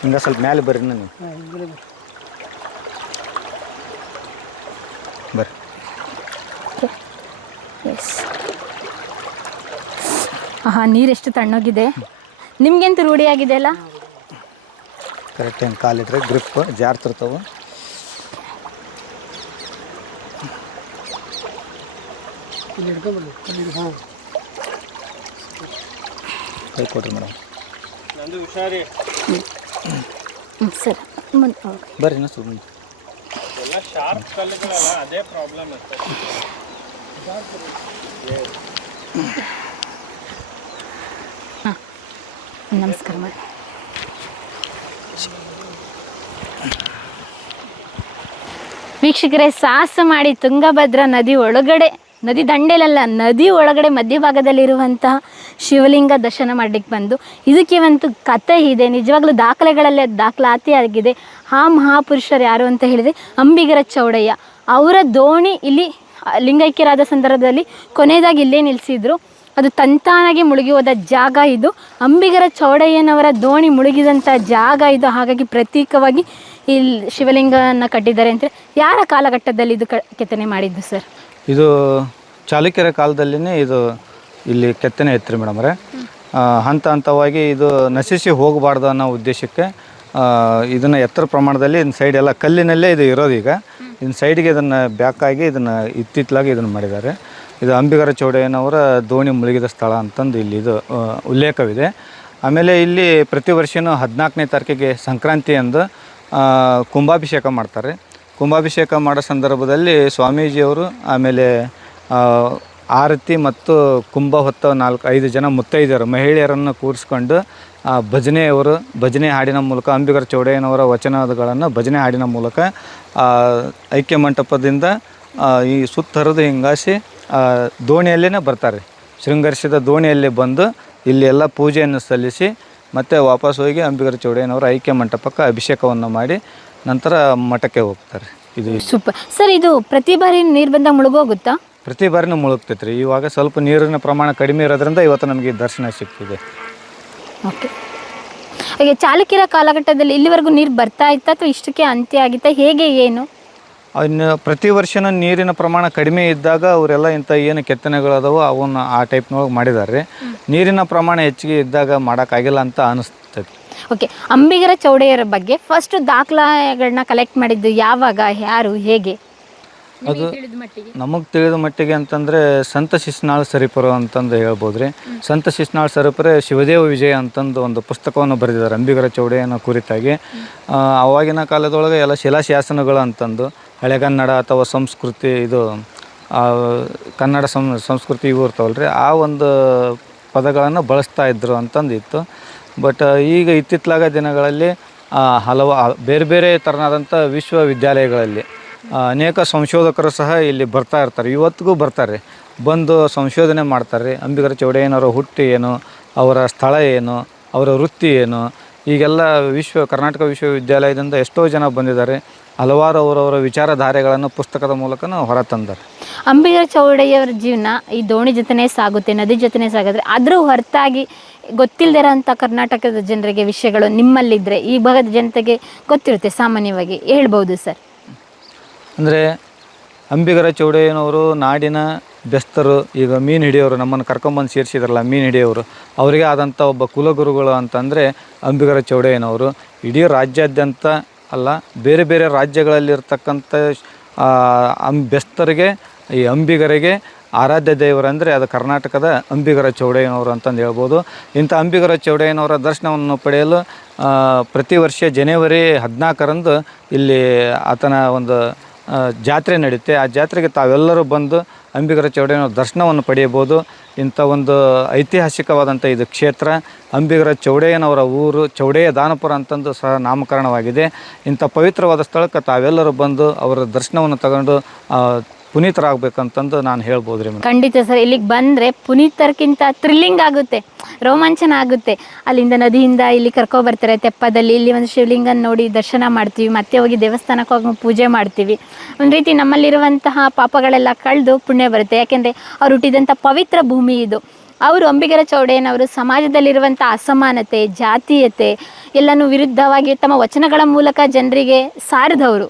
ಹಿಂಗೆ ಸ್ವಲ್ಪ ಮ್ಯಾಲೆ ಬರ್ರಿ ನೀವು ಬರ್ರಿ. ಎಸ್. ಆಹಾ, ನೀರೆಷ್ಟು ತಣ್ಣೋಗಿದೆ. ನಿಮ್ಗೆಂತೂ ರೂಢಿಯಾಗಿದೆ ಅಲ್ಲ? ಕರೆಕ್ಟ್ ಏನು ಕಾಲಿಟ್ರೆ ಗ್ರಿಪ್ ಜಾರ್ತಿರ್ತಾವೆ. ಕೈ ಕೊಡ್ರಿ ಮೇಡಮ್. ನಂದು ಹುಷಾರಿ. ಸರ್ ಬರ್ರಿ ಇನ್ನೂ ಸ್ವಲ್ಪ ಎಲ್ಲ ಶಾರ್ಪ್ ಕಲ್ಲುಗಳಲ್ಲ, ಅದೇ ಪ್ರಾಬ್ಲಮ್ ಅಷ್ಟೇ. ಹಾಂ, ನಮಸ್ಕಾರ ಮಾಡಿ. ವೀಕ್ಷಕರೇ, ಸಾಹಸ ಮಾಡಿ ತುಂಗಭದ್ರಾ ನದಿ ಒಳಗಡೆ, ನದಿ ದಂಡೆಲಲ್ಲ, ನದಿ ಒಳಗಡೆ ಮಧ್ಯಭಾಗದಲ್ಲಿರುವಂತಹ ಶಿವಲಿಂಗ ದರ್ಶನ ಮಾಡಲಿಕ್ಕೆ ಬಂದು, ಇದಕ್ಕೆ ಒಂದು ಕಥೆ ಇದೆ, ನಿಜವಾಗ್ಲೂ ದಾಖಲೆಗಳಲ್ಲೇ ದಾಖಲಾತಿ ಆಗಿದೆ. ಆ ಮಹಾಪುರುಷರು ಯಾರು ಅಂತ ಹೇಳಿದರೆ ಅಂಬಿಗರ ಚೌಡಯ್ಯ. ಅವರ ದೋಣಿ ಇಲ್ಲಿ ಲಿಂಗೈಕ್ಯರಾದ ಸಂದರ್ಭದಲ್ಲಿ ಕೊನೆಯದಾಗಿ ಇಲ್ಲೇ ನಿಲ್ಲಿಸಿದ್ರು. ಅದು ತಂತಾನಾಗಿ ಮುಳುಗಿ ಹೋದ ಜಾಗ ಇದು. ಅಂಬಿಗರ ಚೌಡಯ್ಯನವರ ದೋಣಿ ಮುಳುಗಿದಂಥ ಜಾಗ ಇದು. ಹಾಗಾಗಿ ಪ್ರತೀಕವಾಗಿ ಇಲ್ಲಿ ಶಿವಲಿಂಗನ ಕಟ್ಟಿದ್ದಾರೆ ಅಂತ. ಯಾರ ಕಾಲಘಟ್ಟದಲ್ಲಿ ಇದು ಕೆತ್ತನೆ ಮಾಡಿದ್ದು ಸರ್? ಇದು ಚಾಲುಕ್ಯರ ಕಾಲದಲ್ಲಿನೇ ಇದು ಇಲ್ಲಿ ಕೆತ್ತನೆ ಐತ್ರಿ ಮೇಡಮ್ರೆ. ಹಂತ ಹಂತವಾಗಿ ಇದು ನಶಿಸಿ ಹೋಗಬಾರ್ದು ಅನ್ನೋ ಉದ್ದೇಶಕ್ಕೆ ಇದನ್ನು ಎತ್ತರ ಪ್ರಮಾಣದಲ್ಲಿ ಇನ್ನು ಸೈಡ್ ಎಲ್ಲ ಕಲ್ಲಿನಲ್ಲೇ ಇದು ಇರೋದು. ಈಗ ಇನ್ನು ಸೈಡ್ಗೆ ಇದನ್ನು ಬ್ಯಾಕಾಗಿ ಇದನ್ನು ಇತ್ತಿತ್ತಲಾಗಿ ಇದನ್ನು ಮಾಡಿದ್ದಾರೆ. ಇದು ಅಂಬಿಗರ ಚೌಡಯ್ಯನವರ ದೋಣಿ ಮುಳುಗಿದ ಸ್ಥಳ ಅಂತಂದು ಇಲ್ಲಿ ಇದು ಉಲ್ಲೇಖವಿದೆ. ಆಮೇಲೆ ಇಲ್ಲಿ ಪ್ರತಿ ವರ್ಷವೂ 14ನೇ ತಾರೀಕಿಗೆ ಸಂಕ್ರಾಂತಿ ಅಂದು ಕುಂಭಾಭಿಷೇಕ ಮಾಡ್ತಾರೆ. ಕುಂಭಾಭಿಷೇಕ ಮಾಡೋ ಸಂದರ್ಭದಲ್ಲಿ ಸ್ವಾಮೀಜಿಯವರು ಆಮೇಲೆ ಆರತಿ ಮತ್ತು ಕುಂಭ ಹೊತ್ತ 4-5 ಜನ ಮುತ್ತೈದೆಯರು ಮಹಿಳೆಯರನ್ನು ಕೂರಿಸ್ಕೊಂಡು ಭಜನೆ ಹಾಡಿನ ಮೂಲಕ ಅಂಬಿಗರ ಚೌಡಯ್ಯನವರ ವಚನಗಳನ್ನು ಭಜನೆ ಹಾಡಿನ ಮೂಲಕ ಐಕ್ಯ ಮಂಟಪದಿಂದ ಈ ಸುತ್ತರಿದು ಹಿಂಗಾಸಿ ದೋಣಿಯಲ್ಲೇ ಬರ್ತಾರೆ. ಶೃಂಗರಿಸಿದ ದೋಣಿಯಲ್ಲಿ ಬಂದು ಇಲ್ಲಿ ಎಲ್ಲ ಪೂಜೆಯನ್ನು ಸಲ್ಲಿಸಿ ಮತ್ತು ವಾಪಸ್ ಹೋಗಿ ಅಂಬಿಗರ ಚೌಡಯ್ಯನವರ ಐಕ್ಯ ಮಂಟಪಕ್ಕೆ ಅಭಿಷೇಕವನ್ನು ಮಾಡಿ ನಂತರ ಮಠಕ್ಕೆ ಹೋಗ್ತಾರೆ. ಇದು ಸೂಪರ್ ಸರ್. ಇದು ಪ್ರತಿ ಬಾರಿ ನೀರು ಬಂದಾಗ ಮುಳುಗೋಗುತ್ತಾ? ಪ್ರತಿ ಬಾರಿನೂ ಮುಳುಗ್ತೈತೆ ರೀ. ಇವಾಗ ಸ್ವಲ್ಪ ನೀರಿನ ಪ್ರಮಾಣ ಕಡಿಮೆ ಇರೋದ್ರಿಂದ ಇವತ್ತು ನಮಗೆ ದರ್ಶನ ಸಿಗ್ತಿದೆ. ಓಕೆ. ಹಾಗೆ ಚಾಲುಕ್ಯರ ಕಾಲಘಟ್ಟದಲ್ಲಿ ಇಲ್ಲಿವರೆಗೂ ನೀರು ಬರ್ತಾ ಇತ್ತಾ ಅಥವಾ ಇಷ್ಟಕ್ಕೆ ಅಂತ್ಯ ಆಗಿತ್ತಾ, ಹೇಗೆ ಏನು? ಇನ್ನು ಪ್ರತಿ ವರ್ಷನೂ ನೀರಿನ ಪ್ರಮಾಣ ಕಡಿಮೆ ಇದ್ದಾಗ ಅವರೆಲ್ಲ ಇಂಥ ಏನು ಕೆತ್ತನೆಗಳದಾವೋ ಅವನ್ನ ಆ ಟೈಪ್ನೊಳಗೆ ಮಾಡಿದ್ದಾರೆ. ನೀರಿನ ಪ್ರಮಾಣ ಹೆಚ್ಚಿಗೆ ಇದ್ದಾಗ ಮಾಡೋಕ್ಕಾಗಿಲ್ಲ ಅಂತ ಅನಿಸ್ತೈತಿ. ಓಕೆ. ಅಂಬಿಗರ ಚೌಡಯ್ಯರ ಬಗ್ಗೆ ಫಸ್ಟ್ ದಾಖಲೆಗಳನ್ನ ಕಲೆಕ್ಟ್ ಮಾಡಿದ್ದು ಯಾವಾಗ, ಯಾರು, ಹೇಗೆ? ನಿಮಗೆ ತಿಳಿದ ಮಟ್ಟಿಗೆ? ನಮಗೆ ತಿಳಿದ ಮಟ್ಟಿಗೆ ಅಂತಂದರೆ ಸಂತ ಶಿಸ್ನಾಳ್ ಸರಿಪುರ ಅಂತಂದು ಹೇಳ್ಬೋದು ರೀ. ಸಂತ ಶಿಸ್ನಾಳ್ ಸರಿಪುರ ಶಿವದೇವ ವಿಜಯ ಅಂತಂದು ಒಂದು ಪುಸ್ತಕವನ್ನು ಬರೆದಿದ್ದಾರೆ ಅಂಬಿಗರ ಚೌಡೆಯನ್ನು ಕುರಿತಾಗಿ. ಆವಾಗಿನ ಕಾಲದೊಳಗೆ ಎಲ್ಲ ಶಿಲಾಶಾಸನಗಳು ಅಂತಂದು ಹಳೆಗನ್ನಡ ಅಥವಾ ಸಂಸ್ಕೃತಿ ಇದು ಕನ್ನಡ ಸಂಸ್ಕೃತಿ ಇವು ಇರ್ತಾವಲ್ಲ ರೀ, ಆ ಒಂದು ಪದಗಳನ್ನು ಬಳಸ್ತಾ ಇದ್ದರು ಅಂತಂದಿತ್ತು. ಬಟ್ ಈಗ ಇತ್ತಿತ್ತಲಾಗ ದಿನಗಳಲ್ಲಿ ಬೇರೆ ಬೇರೆ ಥರನಾದಂಥ ವಿಶ್ವವಿದ್ಯಾಲಯಗಳಲ್ಲಿ ಅನೇಕ ಸಂಶೋಧಕರು ಸಹ ಇಲ್ಲಿ ಬರ್ತಾ ಇರ್ತಾರೆ, ಇವತ್ತಿಗೂ ಬರ್ತಾರೆ, ಬಂದು ಸಂಶೋಧನೆ ಮಾಡ್ತಾರೆ. ಅಂಬಿಗರ ಚೌಡಯ್ಯನವರ ಹುಟ್ಟು ಏನು, ಅವರ ಸ್ಥಳ ಏನು, ಅವರ ವೃತ್ತಿ ಏನು, ಈಗೆಲ್ಲ ಕರ್ನಾಟಕ ವಿಶ್ವವಿದ್ಯಾಲಯದಿಂದ ಎಷ್ಟೋ ಜನ ಬಂದಿದ್ದಾರೆ. ಹಲವಾರು ಅವರವರ ವಿಚಾರಧಾರೆಗಳನ್ನು ಪುಸ್ತಕದ ಮೂಲಕ ಹೊರತಂದರು. ಅಂಬಿಗರ ಚೌಡಯ್ಯವರ ಜೀವನ ಈ ದೋಣಿ ಜೊತೆನೇ ಸಾಗುತ್ತೆ, ನದಿ ಜೊತೆನೇ ಸಾಗುತ್ತೆ. ಅದ್ರ ಹೊರತಾಗಿ ಗೊತ್ತಿಲ್ಲದಿರೋಂಥ ಕರ್ನಾಟಕದ ಜನರಿಗೆ ವಿಷಯಗಳು ನಿಮ್ಮಲ್ಲಿದ್ದರೆ ಈ ಭಾಗದ ಜನತೆಗೆ ಗೊತ್ತಿರುತ್ತೆ, ಸಾಮಾನ್ಯವಾಗಿ ಹೇಳ್ಬೋದು ಸರ್. ಅಂದರೆ ಅಂಬಿಗರ ಚೌಡಯ್ಯನವರು ನಾಡಿನ ಬೆಸ್ತರು. ಈಗ ಮೀನು ಹಿಡಿಯೋರು, ನಮ್ಮನ್ನು ಕರ್ಕೊಂಬಂದು ಸೇರಿಸಿದ್ರಲ್ಲ ಮೀನು ಹಿಡಿಯೋರು, ಅವರಿಗೆ ಆದಂಥ ಒಬ್ಬ ಕುಲಗುರುಗಳು ಅಂತಂದರೆ ಅಂಬಿಗರ ಚೌಡಯ್ಯನವರು. ಇಡೀ ರಾಜ್ಯಾದ್ಯಂತ ಅಲ್ಲ, ಬೇರೆ ಬೇರೆ ರಾಜ್ಯಗಳಲ್ಲಿರ್ತಕ್ಕಂಥ ಬೆಸ್ತರಿಗೆ, ಈ ಅಂಬಿಗರಿಗೆ ಆರಾಧ್ಯ ದೇವರಂದರೆ ಅದು ಕರ್ನಾಟಕದ ಅಂಬಿಗರ ಚೌಡಯ್ಯನವರು ಅಂತಂದು ಹೇಳ್ಬೋದು. ಇಂಥ ಅಂಬಿಗರ ಚೌಡಯ್ಯನವರ ದರ್ಶನವನ್ನು ಪಡೆಯಲು ಪ್ರತಿ ವರ್ಷ ಜನವರಿ 14ರಂದು ಇಲ್ಲಿ ಆತನ ಒಂದು ಜಾತ್ರೆ ನಡೆಯುತ್ತೆ. ಆ ಜಾತ್ರೆಗೆ ತಾವೆಲ್ಲರೂ ಬಂದು ಅಂಬಿಗರ ಚೌಡಯ್ಯನವರ ದರ್ಶನವನ್ನು ಪಡೆಯಬೋದು. ಇಂಥ ಒಂದು ಐತಿಹಾಸಿಕವಾದಂಥ ಇದು ಕ್ಷೇತ್ರ ಅಂಬಿಗರ ಚೌಡಯ್ಯನವರ ಊರು, ಚೌಡಯ್ಯ ದಾನಪುರ ಅಂತಂದು ಸಹ ನಾಮಕರಣವಾಗಿದೆ. ಇಂಥ ಪವಿತ್ರವಾದ ಸ್ಥಳಕ್ಕೆ ತಾವೆಲ್ಲರೂ ಬಂದು ಅವರ ದರ್ಶನವನ್ನು ತಗೊಂಡು ಪುನೀತರಾಗಬೇಕಂತಂದು ನಾನು ಹೇಳ್ಬೋದು ರೀ. ಖಂಡಿತ ಸರ್, ಇಲ್ಲಿಗೆ ಬಂದರೆ ಪುನೀತರ್ಕಿಂತ ಥ್ರಿಲ್ಲಿಂಗ್ ಆಗುತ್ತೆ, ರೋಮಾಂಚನ ಆಗುತ್ತೆ. ಅಲ್ಲಿಂದ ನದಿಯಿಂದ ಇಲ್ಲಿ ಕರ್ಕೊಬರ್ತಾರೆ ತೆಪ್ಪದಲ್ಲಿ, ಇಲ್ಲಿ ಒಂದು ಶಿವಲಿಂಗನ ನೋಡಿ ದರ್ಶನ ಮಾಡ್ತೀವಿ, ಮತ್ತೆ ಹೋಗಿ ದೇವಸ್ಥಾನಕ್ಕೆ ಹೋಗಿ ಪೂಜೆ ಮಾಡ್ತೀವಿ. ಒಂದು ರೀತಿ ನಮ್ಮಲ್ಲಿರುವಂತಹ ಪಾಪಗಳೆಲ್ಲ ಕಳೆದು ಪುಣ್ಯ ಬರುತ್ತೆ. ಯಾಕೆಂದರೆ ಅವ್ರು ಹುಟ್ಟಿದಂಥ ಪವಿತ್ರ ಭೂಮಿ ಇದು. ಅವರು ಅಂಬಿಗರ ಚೌಡಯ್ಯನವರು ಸಮಾಜದಲ್ಲಿರುವಂಥ ಅಸಮಾನತೆ, ಜಾತೀಯತೆ ಎಲ್ಲನೂ ವಿರುದ್ಧವಾಗಿ ತಮ್ಮ ವಚನಗಳ ಮೂಲಕ ಜನರಿಗೆ ಸಾರಿದವರು.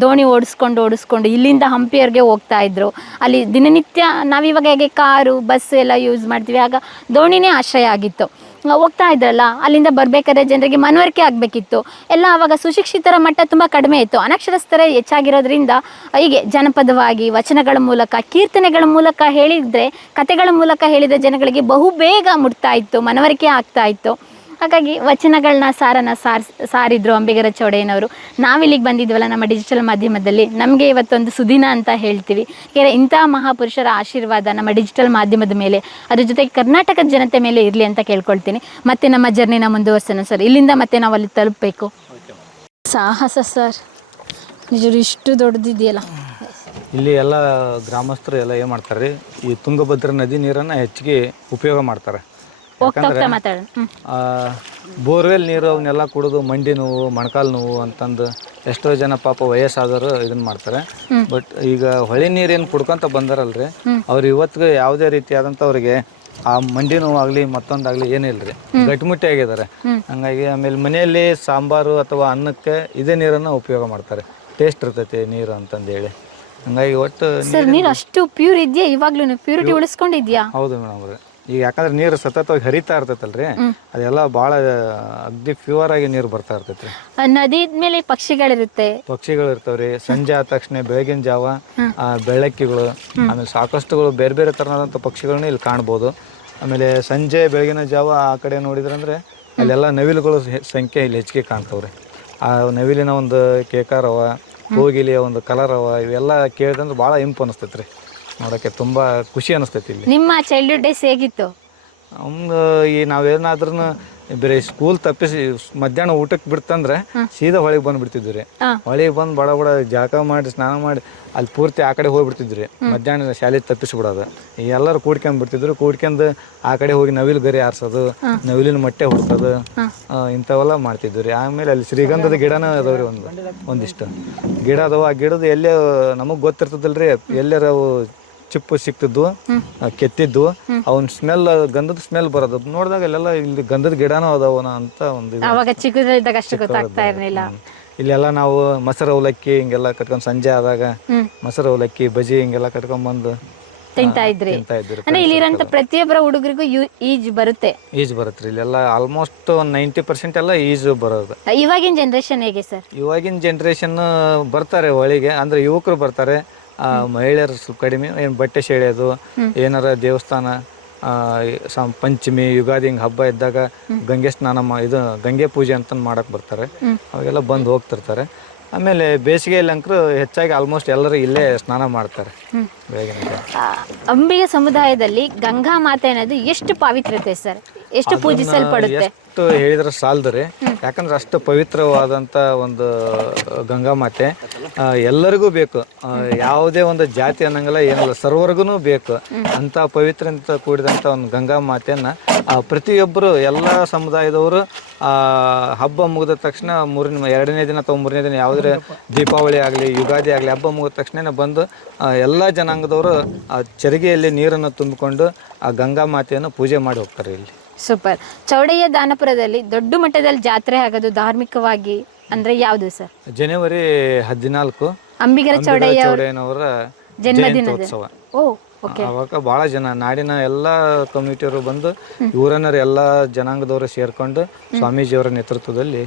ದೋಣಿ ಓಡಿಸ್ಕೊಂಡು ಇಲ್ಲಿಂದ ಹಂಪಿಯವರೆಗೆ ಹೋಗ್ತಾ ಇದ್ರು. ಅಲ್ಲಿ ದಿನನಿತ್ಯ ನಾವಿವಾಗ ಹೇಗೆ ಕಾರು ಬಸ್ ಎಲ್ಲ ಯೂಸ್ ಮಾಡ್ತೀವಿ, ಆಗ ದೋಣಿನೇ ಆಶ್ರಯ ಆಗಿತ್ತು. ಹೋಗ್ತಾ ಇದ್ರಲ್ಲ, ಅಲ್ಲಿಂದ ಬರಬೇಕಾದ್ರೆ ಜನರಿಗೆ ಮನವರಿಕೆ ಆಗಬೇಕಿತ್ತು. ಎಲ್ಲ ಆವಾಗ ಸುಶಿಕ್ಷಿತರ ಮಟ್ಟ ತುಂಬ ಕಡಿಮೆ ಇತ್ತು, ಅನಕ್ಷರಸ್ಥರೇ ಹೆಚ್ಚಾಗಿರೋದ್ರಿಂದ ಹೀಗೆ ಜನಪದವಾಗಿ ವಚನಗಳ ಮೂಲಕ, ಕೀರ್ತನೆಗಳ ಮೂಲಕ ಹೇಳಿದರೆ, ಕತೆಗಳ ಮೂಲಕ ಹೇಳಿದ ಜನಗಳಿಗೆ ಬಹುಬೇಗ ಮುಟ್ತಾ ಇತ್ತು, ಮನವರಿಕೆ ಆಗ್ತಾ ಇತ್ತು. ಹಾಗಾಗಿ ವಚನಗಳನ್ನ ಸಾರಿದ್ರು ಅಂಬಿಗರ ಚೌಡಯ್ಯನವರು. ನಾವಿಲ್ಲಿಗೆ ಬಂದಿದ್ವಲ್ಲ ನಮ್ಮ ಡಿಜಿಟಲ್ ಮಾಧ್ಯಮದಲ್ಲಿ, ನಮಗೆ ಇವತ್ತೊಂದು ಸುದಿನ ಅಂತ ಹೇಳ್ತೀವಿ. ಯಾಕೆಂದರೆ ಇಂಥ ಮಹಾಪುರುಷರ ಆಶೀರ್ವಾದ ನಮ್ಮ ಡಿಜಿಟಲ್ ಮಾಧ್ಯಮದ ಮೇಲೆ, ಅದ್ರ ಜೊತೆಗೆ ಕರ್ನಾಟಕದ ಜನತೆ ಮೇಲೆ ಇರಲಿ ಅಂತ ಕೇಳ್ಕೊಳ್ತೀನಿ. ಮತ್ತೆ ನಮ್ಮ ಜರ್ನಿನ ಮುಂದುವರ್ಸೋಣ ಸರ್. ಇಲ್ಲಿಂದ ಮತ್ತೆ ನಾವು ಅಲ್ಲಿ ತಲುಪಬೇಕು. ಸಾಹಸ ಸರ್, ನಿಜರು ಇಷ್ಟು ದೊಡ್ಡದಿದೆಯಲ್ಲ. ಇಲ್ಲಿ ಎಲ್ಲ ಗ್ರಾಮಸ್ಥರು ಎಲ್ಲ ಏನು ಮಾಡ್ತಾರೆ, ಈ ತುಂಗಭದ್ರಾ ನದಿ ನೀರನ್ನು ಹೆಚ್ಚಿಗೆ ಉಪಯೋಗ ಮಾಡ್ತಾರೆ. ಬೋರ್ವೆಲ್ ನೀರು ಅವನ್ನೆಲ್ಲ ಕುಡಿದು ಮಂಡಿ ನೋವು, ಮೊಣಕಾಲು ನೋವು ಅಂತಂದು ಎಷ್ಟೋ ಜನ ಪಾಪ ವಯಸ್ಸಾದವರು ಇದನ್ನ ಮಾಡ್ತಾರೆ. ಬಟ್ ಈಗ ಹೊಳೆ ನೀರೇನು ಕುಡ್ಕೊಂತ ಬಂದಾರಲ್ರಿ, ಅವ್ರು ಇವತ್ತಿಗೆ ಯಾವುದೇ ರೀತಿಯಾದಂಥ ಅವ್ರಿಗೆ ಆ ಮಂಡಿ ನೋವಾಗಲಿ ಮತ್ತೊಂದಾಗಲಿ ಏನಿಲ್ಲರಿ, ಗಟ್ಟಿಮುಟ್ಟಿ ಆಗಿದ್ದಾರೆ. ಹಂಗಾಗಿ ಆಮೇಲೆ ಮನೆಯಲ್ಲಿ ಸಾಂಬಾರು ಅಥವಾ ಅನ್ನಕ್ಕೆ ಇದೇ ನೀರನ್ನು ಉಪಯೋಗ ಮಾಡ್ತಾರೆ, ಟೇಸ್ಟ್ ಇರ್ತೈತಿ ನೀರು ಅಂತಂದೇಳಿ. ಹಂಗಾಗಿ ಒಟ್ಟು ನೀರು ಅಷ್ಟು ಪ್ಯೂರ್ ಇದೆಯಾ? ಇವಾಗ್ಲೂ ಪ್ಯೂರಿಟಿ ಉಳಿಸ್ಕೊಂಡಿದ್ಯಾ? ಹೌದು ಮೇಡಮ್ ರೀ. ಈಗ ಯಾಕಂದ್ರೆ ನೀರು ಸತತವಾಗಿ ಹರಿತಾ ಇರ್ತೈತಲ್ರಿ, ಅದೆಲ್ಲ ಭಾಳ ಅಗ್ದಿ ಪ್ಯೂರ್ ಆಗಿ ನೀರು ಬರ್ತಾ ಇರ್ತೈತ್ರಿ. ನದಿ ಮೇಲೆ ಪಕ್ಷಿಗಳು ಇರ್ತಾವ್ರಿ. ಸಂಜೆ ಆದ ತಕ್ಷಣ ಬೆಳಗಿನ ಜಾವ ಬೆಳ್ಳಕ್ಕಿಗಳು, ಆಮೇಲೆ ಸಾಕಷ್ಟುಗಳು ಬೇರೆ ಬೇರೆ ತರನಾದಂಥ ಪಕ್ಷಿಗಳನ್ನ ಇಲ್ಲಿ ಕಾಣ್ಬೋದು. ಆಮೇಲೆ ಸಂಜೆ ಬೆಳಗಿನ ಜಾವ ಆ ಕಡೆ ನೋಡಿದ್ರಂದ್ರೆ ಅಲ್ಲೆಲ್ಲ ನವಿಲುಗಳು ಸಂಖ್ಯೆ ಇಲ್ಲಿ ಹೆಚ್ಚಿಗೆ ಕಾಣ್ತಾವ್ರಿ. ಆ ನವಿಲಿನ ಒಂದು ಕೇಕಾರವ, ಕೋಗಿಲಿಯ ಒಂದು ಕಲರವ, ಇವೆಲ್ಲ ಕೇಳಿದಂದ್ರೆ ಭಾಳ ಇಂಪು ಅನಿಸ್ತೈತ್ರಿ, ನೋಡೋಕ್ಕೆ ತುಂಬ ಖುಷಿ ಅನಿಸ್ತೈತಿ. ಇಲ್ಲಿ ನಿಮ್ಮ ಚೈಲ್ಡ್ಹುಡ್ ಡೇಸ್ ಹೇಗಿತ್ತು? ನಮ್ದು ಈ ನಾವೇನಾದ್ರೂ ಬೇರೆ ಸ್ಕೂಲ್ ತಪ್ಪಿಸಿ ಮಧ್ಯಾಹ್ನ ಊಟಕ್ಕೆ ಬಿಡ್ತಂದ್ರೆ ಸೀದಾ ಹೊಳಿಗೆ ಬಂದುಬಿಡ್ತಿದ್ವಿ ರೀ. ಹೊಳಿಗೆ ಬಂದು ಬಡ ಜಳಕ ಮಾಡಿ ಸ್ನಾನ ಮಾಡಿ ಅಲ್ಲಿ ಪೂರ್ತಿ ಆ ಕಡೆ ಹೋಗ್ಬಿಡ್ತಿದ್ವಿ. ಮಧ್ಯಾಹ್ನ ಶಾಲೆ ತಪ್ಪಿಸ್ಬಿಡೋದು. ಎಲ್ಲರೂ ಕೂಡ್ಕೊಂಡ್ಬಿಡ್ತಿದ್ರು. ಕೂಡ್ಕೊಂಡು ಆ ಕಡೆ ಹೋಗಿ ನವಿಲು ಗರಿ ಆರಿಸೋದು, ನವಿಲಿನ ಮೊಟ್ಟೆ ಹೊಡ್ಸೋದು, ಇಂಥವೆಲ್ಲ ಮಾಡ್ತಿದ್ವಿ ರೀ. ಆಮೇಲೆ ಅಲ್ಲಿ ಶ್ರೀಗಂಧದ ಗಿಡನೂ ಅದಾವ್ರಿ, ಒಂದಿಷ್ಟು ಗಿಡ ಅದಾವ. ಆ ಗಿಡದ ಎಲ್ಲೇ ನಮಗೆ ಗೊತ್ತಿರ್ತದಲ್ರಿ, ಎಲ್ಲಾರ ಅವು ಚಿಪ್ಪು ಸಿಕ್ತಿದ್ವು, ಕೆತ್ತಿದ್ವು, ಅವನ್ ಸ್ಮೆಲ್, ಗಂಧದ ಸ್ಮೆಲ್ ಬರೋದು ನೋಡಿದಾಗ ಅಲ್ಲೆಲ್ಲ ಇಲ್ಲಿ ಗಂಧದ ಗಿಡನೂ ಅದಾವನ ಅಂತ ಒಂದು. ಇಲ್ಲೆಲ್ಲ ನಾವು ಮೊಸರು ಅವಲಕ್ಕಿ ಹಿಂಗೆಲ್ಲ ಕಟ್ಕೊಂಡು ಸಂಜೆ ಆದಾಗ ಮೊಸರು ಅವಲಕ್ಕಿ ಬಜಿ ಹಿಂಗೆಲ್ಲ ಕಟ್ಕೊಂಡ್ ಬಂದು ತಿಂತಾ ಇದ್ರಿ. ಇಲ್ಲಿರಂತ ಪ್ರತಿಯೊಬ್ಬರ ಹುಡುಗರಿಗೂ ಈಜ್ ಬರುತ್ತೆ ಇಲ್ಲೆಲ್ಲ ಆಲ್ಮೋಸ್ಟ್ 90% ಎಲ್ಲ ಈಜ್ ಬರೋದು. ಇವಾಗಿನ ಜನರೇಷನ್ ಹೇಗೆ ಸರ್? ಇವಾಗಿನ ಜನರೇಷನ್ ಬರ್ತಾರೆ ಹೊಳಿಗೆ, ಅಂದ್ರೆ ಯುವಕರು ಬರ್ತಾರೆ. ಮಹಿಳೆಯರು ಸ್ವಲ್ಪ ಕಡಿಮೆ, ಏನು ಬಟ್ಟೆ ಸೆಳೆಯೋದು, ಏನಾರ ದೇವಸ್ಥಾನ ಪಂಚಮಿ, ಯುಗಾದಿ ಹಿಂಗೆ ಹಬ್ಬ ಇದ್ದಾಗ ಗಂಗೆ ಸ್ನಾನ ಇದು ಗಂಗೆ ಪೂಜೆ ಅಂತ ಮಾಡಕ್ಕೆ ಬರ್ತಾರೆ, ಅವಾಗೆಲ್ಲ ಬಂದು ಹೋಗ್ತಿರ್ತಾರೆ. ಆಮೇಲೆ ಬೇಸಿಗೆಯಲ್ಲಿ ಅಂಕರು ಹೆಚ್ಚಾಗಿ ಆಲ್ಮೋಸ್ಟ್ ಎಲ್ಲರೂ ಇಲ್ಲೇ ಸ್ನಾನ ಮಾಡ್ತಾರೆ ಬೆಳಗಿನ ಜಾವ. ಅಂಬಿಗ ಸಮುದಾಯದಲ್ಲಿ ಗಂಗಾ ಮಾತೆ ಅನ್ನೋದು ಎಷ್ಟು ಪಾವಿತ್ರತೆ ಸರ್, ಎಷ್ಟು ಪೂಜಿಸಲ್ಪಡುತ್ತೆ? ಎಷ್ಟು ಹೇಳಿದ್ರೆ ಸಾಲದ್ರಿ, ಯಾಕಂದ್ರೆ ಅಷ್ಟು ಪವಿತ್ರವಾದಂಥ ಒಂದು ಗಂಗಾ ಮಾತೆ ಎಲ್ಲರಿಗೂ ಬೇಕು. ಯಾವುದೇ ಒಂದು ಜಾತಿ ಅನ್ನಂಗಿಲ್ಲ, ಏನಿಲ್ಲ, ಸರ್ವರ್ಗೂ ಬೇಕು ಅಂತ ಪವಿತ್ರದಿಂದ ಕೂಡಿದಂಥ ಒಂದು ಗಂಗಾ ಮಾತೆಯನ್ನು ಪ್ರತಿಯೊಬ್ಬರು ಎಲ್ಲ ಸಮುದಾಯದವರು ಹಬ್ಬ ಮುಗಿದ ತಕ್ಷಣ 2ನೇ ದಿನ ಅಥವಾ 3ನೇ ದಿನ ಯಾವುದೇ ದೀಪಾವಳಿ ಆಗಲಿ, ಯುಗಾದಿ ಆಗಲಿ, ಹಬ್ಬ ಮುಗಿದ ತಕ್ಷಣ ಬಂದು ಎಲ್ಲ ಜನಾಂಗದವರು ಆ ಚರಿಗೆಯಲ್ಲಿ ನೀರನ್ನು ತುಂಬಿಕೊಂಡು ಆ ಗಂಗಾ ಮಾತೆಯನ್ನು ಪೂಜೆ ಮಾಡಿ ಹೋಗ್ತಾರೆ ಇಲ್ಲಿ. ಸೂಪರ್. ಚೌಡಯ್ಯ ದಾನಪುರದಲ್ಲಿ ದೊಡ್ಡ ಮಟ್ಟದಲ್ಲಿ ಜಾತ್ರೆ ಆಗೋದು ಧಾರ್ಮಿಕವಾಗಿ ಅಂದ್ರೆ ಯಾವುದು ಸರ್? ಜನವರಿ 14 ಅಂಬಿಗರ ಚೌಡಯ್ಯನವರ ಜಯಂತ್ಯೋತ್ಸವ. ಅವಾಗ ಭಾಳ ಜನ ನಾಡಿನ ಎಲ್ಲ ಕಮ್ಯುನಿಟಿಯವರು ಬಂದು ಊರನ್ನರು ಎಲ್ಲ ಜನಾಂಗದವರು ಸೇರ್ಕೊಂಡು ಸ್ವಾಮೀಜಿಯವರ ನೇತೃತ್ವದಲ್ಲಿ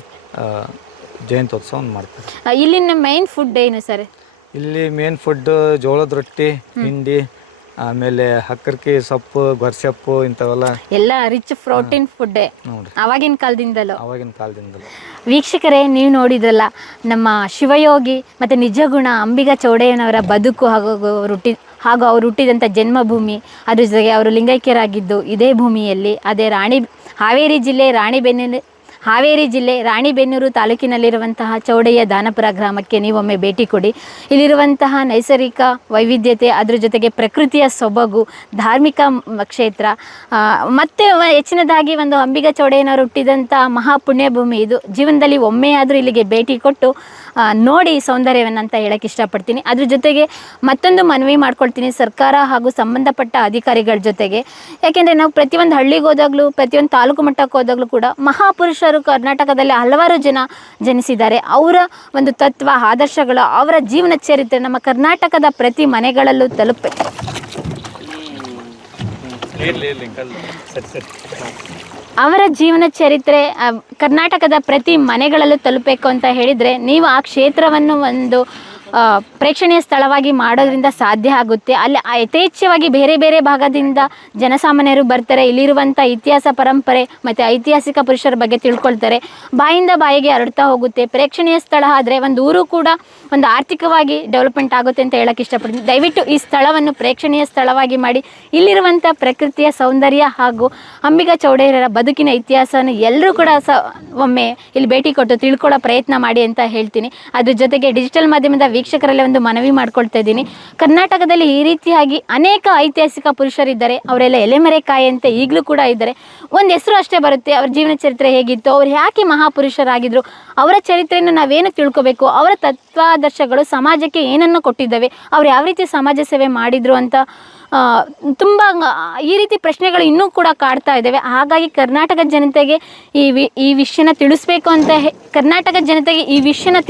ಜಯಂತ್ಯೋತ್ಸವ ಮಾಡ್ತಾರೆ. ಇಲ್ಲಿನ ಮೈನ್ ಫುಡ್ ಏನು ಸರ್? ಇಲ್ಲಿ ಮೇನ್ ಫುಡ್ ಜೋಳದ ರೊಟ್ಟಿ, ಹಿಂಡಿ, ಆಮೇಲೆ ಹಕ್ಕರ್ಕಿ ಸೊಪ್ಪು, ಗೊರ್ಸೊಪ್ಪು, ಇಂಥವೆಲ್ಲ ಎಲ್ಲ ರಿಚ್ ಪ್ರೋಟೀನ್ ಫುಡ್ಡೇ ನೋಡ್ರಿ ಅವಾಗಿನ ಕಾಲದಿಂದಲೂ. ವೀಕ್ಷಕರೇ, ನೀವು ನೋಡಿದ್ರಲ್ಲ ನಮ್ಮ ಶಿವಯೋಗಿ ಮತ್ತು ನಿಜಗುಣ ಅಂಬಿಗ ಚೌಡಯ್ಯನವರ ಬದುಕು ಹಾಗೂ ಅವರು ಹುಟ್ಟಿದಂಥ ಜನ್ಮಭೂಮಿ, ಅದ್ರ ಜೊತೆಗೆ ಅವರು ಲಿಂಗೈಕ್ಯರಾಗಿದ್ದು ಇದೇ ಭೂಮಿಯಲ್ಲಿ, ಅದೇ ಹಾವೇರಿ ಜಿಲ್ಲೆ ರಾಣಿಬೆನ್ನೂರು ತಾಲೂಕಿನಲ್ಲಿರುವಂತಹ ಚೌಡಯ್ಯ ದಾನಪುರ ಗ್ರಾಮಕ್ಕೆ ನೀವೊಮ್ಮೆ ಭೇಟಿ ಕೊಡಿ. ಇಲ್ಲಿರುವಂತಹ ನೈಸರ್ಗಿಕ ವೈವಿಧ್ಯತೆ, ಅದ್ರ ಜೊತೆಗೆ ಪ್ರಕೃತಿಯ ಸೊಬಗು, ಧಾರ್ಮಿಕ ಕ್ಷೇತ್ರ, ಮತ್ತು ಹೆಚ್ಚಿನದಾಗಿ ಒಂದು ಅಂಬಿಗ ಚೌಡಯ್ಯನವರು ಹುಟ್ಟಿದಂಥ ಮಹಾಪುಣ್ಯಭೂಮಿ ಇದು. ಜೀವನದಲ್ಲಿ ಒಮ್ಮೆಯಾದರೂ ಇಲ್ಲಿಗೆ ಭೇಟಿ ಕೊಟ್ಟು ನೋಡಿ ಸೌಂದರ್ಯವನ್ನು ಅಂತ ಹೇಳಕ್ಕೆ ಇಷ್ಟಪಡ್ತೀನಿ. ಅದ್ರ ಜೊತೆಗೆ ಮತ್ತೊಂದು ಮನವಿ ಮಾಡ್ಕೊಳ್ತೀನಿ ಸರ್ಕಾರ ಹಾಗೂ ಸಂಬಂಧಪಟ್ಟ ಅಧಿಕಾರಿಗಳ ಜೊತೆಗೆ. ಯಾಕೆಂದರೆ ನಾವು ಪ್ರತಿಯೊಂದು ಹಳ್ಳಿಗೆ ಹೋದಾಗಲೂ, ಪ್ರತಿಯೊಂದು ತಾಲೂಕು ಮಟ್ಟಕ್ಕೆ ಹೋದಾಗಲೂ ಕೂಡ ಮಹಾಪುರುಷರು ಕರ್ನಾಟಕದಲ್ಲಿ ಹಲವಾರು ಜನ ಜನಿಸಿದ್ದಾರೆ. ಅವರ ಒಂದು ತತ್ವ ಆದರ್ಶಗಳು, ಅವರ ಜೀವನ ಚರಿತ್ರೆ ನಮ್ಮ ಕರ್ನಾಟಕದ ಪ್ರತಿ ಮನೆಗಳಲ್ಲೂ ತಲುಪೆ. ಅವರ ಜೀವನ ಚರಿತ್ರೆ ಕರ್ನಾಟಕದ ಪ್ರತಿ ಮನೆಗಳಲ್ಲೂ ತಲುಪಬೇಕು ಅಂತ ಹೇಳಿದರೆ ನೀವು ಆ ಕ್ಷೇತ್ರವನ್ನು ಒಂದು ಪ್ರೇಕ್ಷಣೀಯ ಸ್ಥಳವಾಗಿ ಮಾಡೋದ್ರಿಂದ ಸಾಧ್ಯ ಆಗುತ್ತೆ. ಅಲ್ಲಿ ಯಥೇಚ್ಛವಾಗಿ ಬೇರೆ ಬೇರೆ ಭಾಗದಿಂದ ಜನಸಾಮಾನ್ಯರು ಬರ್ತಾರೆ. ಇಲ್ಲಿರುವಂಥ ಇತಿಹಾಸ ಪರಂಪರೆ ಮತ್ತು ಐತಿಹಾಸಿಕ ಪುರುಷರ ಬಗ್ಗೆ ತಿಳ್ಕೊಳ್ತಾರೆ. ಬಾಯಿಂದ ಬಾಯಿಗೆ ಹರಡ್ತಾ ಹೋಗುತ್ತೆ. ಪ್ರೇಕ್ಷಣೀಯ ಸ್ಥಳ ಆದರೆ ಒಂದು ಊರು ಕೂಡ ಒಂದು ಆರ್ಥಿಕವಾಗಿ ಡೆವಲಪ್ಮೆಂಟ್ ಆಗುತ್ತೆ ಅಂತ ಹೇಳಕ್ಕೆ ಇಷ್ಟಪಡ್ತೀನಿ. ದಯವಿಟ್ಟು ಈ ಸ್ಥಳವನ್ನು ಪ್ರೇಕ್ಷಣೀಯ ಸ್ಥಳವಾಗಿ ಮಾಡಿ ಇಲ್ಲಿರುವಂಥ ಪ್ರಕೃತಿಯ ಸೌಂದರ್ಯ ಹಾಗೂ ಅಂಬಿಗ ಚೌಡಯ್ಯರ ಬದುಕಿನ ಇತಿಹಾಸವನ್ನು ಎಲ್ಲರೂ ಕೂಡ ಒಮ್ಮೆ ಇಲ್ಲಿ ಭೇಟಿ ಕೊಟ್ಟು ತಿಳ್ಕೊಳ್ಳೋ ಪ್ರಯತ್ನ ಮಾಡಿ ಅಂತ ಹೇಳ್ತೀನಿ. ಅದ್ರ ಜೊತೆಗೆ ಡಿಜಿಟಲ್ ಮಾಧ್ಯಮದ ವೀಕ್ಷಕರಲ್ಲಿ ಒಂದು ಮನವಿ ಮಾಡ್ಕೊಳ್ತಾ ಇದ್ದೀನಿ. ಕರ್ನಾಟಕದಲ್ಲಿ ಈ ರೀತಿಯಾಗಿ ಅನೇಕ ಐತಿಹಾಸಿಕ ಪುರುಷರಿದ್ದಾರೆ. ಅವರೆಲ್ಲ ಎಲೆಮರೆಕಾಯಿಯಂತೆ ಈಗಲೂ ಕೂಡ ಇದ್ದಾರೆ. ಒಂದು ಹೆಸರು ಅಷ್ಟೇ ಬರುತ್ತೆ. ಅವ್ರ ಜೀವನ ಚರಿತ್ರೆ ಹೇಗಿತ್ತು, ಅವ್ರು ಯಾಕೆ ಮಹಾಪುರುಷರಾಗಿದ್ದರು, ಅವರ ಚರಿತ್ರೆಯನ್ನು ನಾವೇನು ತಿಳ್ಕೊಬೇಕು, ಅವರ ತತ್ವಾದರ್ಶಗಳು ಸಮಾಜಕ್ಕೆ ಏನನ್ನು ಕೊಟ್ಟಿದ್ದಾವೆ, ಅವ್ರು ಯಾವ ರೀತಿ ಸಮಾಜ ಸೇವೆ ಮಾಡಿದರು ಅಂತ ತುಂಬ ಈ ರೀತಿ ಪ್ರಶ್ನೆಗಳು ಇನ್ನೂ ಕೂಡ ಕಾಡ್ತಾ ಇದ್ದಾವೆ. ಹಾಗಾಗಿ ಕರ್ನಾಟಕ ಜನತೆಗೆ ಈ ವಿಷಯನ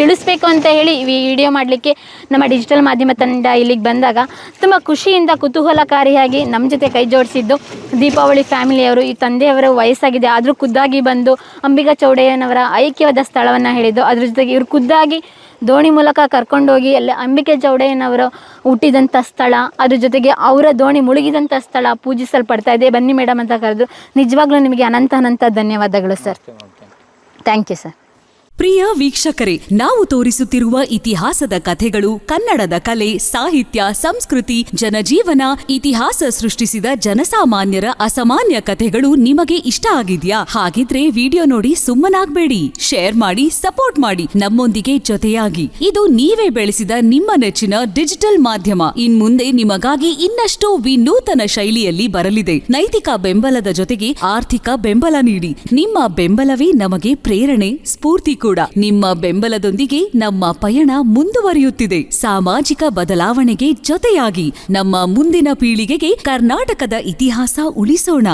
ತಿಳಿಸ್ಬೇಕು ಅಂತ ಹೇಳಿ ಈ ವಿಡಿಯೋ ಮಾಡಲಿಕ್ಕೆ ನಮ್ಮ ಡಿಜಿಟಲ್ ಮಾಧ್ಯಮ ತಂಡ ಇಲ್ಲಿಗೆ ಬಂದಾಗ ತುಂಬ ಖುಷಿಯಿಂದ ಕುತೂಹಲಕಾರಿಯಾಗಿ ನಮ್ಮ ಜೊತೆ ಕೈ ಜೋಡಿಸಿದ್ದು ದೀಪಾವಳಿ ಫ್ಯಾಮಿಲಿಯವರು. ಈ ತಂದೆಯವರು ವಯಸ್ಸಾಗಿದೆ ಆದರೂ ಖುದ್ದಾಗಿ ಬಂದು ಅಂಬಿಗ ಚೌಡಯ್ಯನವರ ಐಕ್ಯವಾದ ಸ್ಥಳವನ್ನು ಹೇಳಿದ್ದು. ಅದ್ರ ಜೊತೆಗೆ ಇವರು ಖುದ್ದಾಗಿ ದೋಣಿ ಮೂಲಕ ಕರ್ಕೊಂಡೋಗಿ ಅಲ್ಲಿ ಅಂಬಿಕೆ ಚೌಡಯ್ಯನವರು ಹುಟ್ಟಿದಂಥ ಸ್ಥಳ, ಅದ್ರ ಜೊತೆಗೆ ಅವರ ದೋಣಿ ಮುಳುಗಿದಂಥ ಸ್ಥಳ ಪೂಜಿಸಲ್ಪಡ್ತಾ ಇದೆ. ಬನ್ನಿ ಮೇಡಮ್ ಅಂತ ಕರೆದು ನಿಜವಾಗ್ಲೂ ನಿಮಗೆ ಅನಂತ ಧನ್ಯವಾದಗಳು ಸರ್. Thank you sir. ಪ್ರಿಯ ವೀಕ್ಷಕರೇ, ನಾವು ತೋರಿಸುತ್ತಿರುವ ಇತಿಹಾಸದ ಕಥೆಗಳು ಕನ್ನಡದ ಕಲೆ, ಸಾಹಿತ್ಯ, ಸಂಸ್ಕೃತಿ, ಜನಜೀವನ, ಇತಿಹಾಸ ಸೃಷ್ಟಿಸಿದ ಜನಸಾಮಾನ್ಯರ ಅಸಾಮಾನ್ಯ ಕಥೆಗಳು ನಿಮಗೆ ಇಷ್ಟ ಆಗಿದ್ಯಾ? ಹಾಗಿದ್ರೆ ವಿಡಿಯೋ ನೋಡಿ ಸುಮ್ಮನಾಗ್ಬೇಡಿ, ಶೇರ್ ಮಾಡಿ, ಸಪೋರ್ಟ್ ಮಾಡಿ, ನಮ್ಮೊಂದಿಗೆ ಜೊತೆಯಾಗಿ. ಇದು ನೀವೇ ಬೆಳೆಸಿದ ನಿಮ್ಮ ನೆಚ್ಚಿನ ಡಿಜಿಟಲ್ ಮಾಧ್ಯಮ. ಇನ್ಮುಂದೆ ನಿಮಗಾಗಿ ಇನ್ನಷ್ಟು ವಿನೂತನ ಶೈಲಿಯಲ್ಲಿ ಬರಲಿದೆ. ನೈತಿಕ ಬೆಂಬಲದ ಜೊತೆಗೆ ಆರ್ಥಿಕ ಬೆಂಬಲ ನೀಡಿ. ನಿಮ್ಮ ಬೆಂಬಲವೇ ನಮಗೆ ಪ್ರೇರಣೆ, ಸ್ಫೂರ್ತಿ ಕೂಡ. ನಿಮ್ಮ ಬೆಂಬಲದೊಂದಿಗೆ ನಮ್ಮ ಪಯಣ ಮುಂದುವರಿಯುತ್ತಿದೆ. ಸಾಮಾಜಿಕ ಬದಲಾವಣೆಗೆ ಜೊತೆಯಾಗಿ ನಮ್ಮ ಮುಂದಿನ ಪೀಳಿಗೆಗೆ ಕರ್ನಾಟಕದ ಇತಿಹಾಸ ಉಳಿಸೋಣ.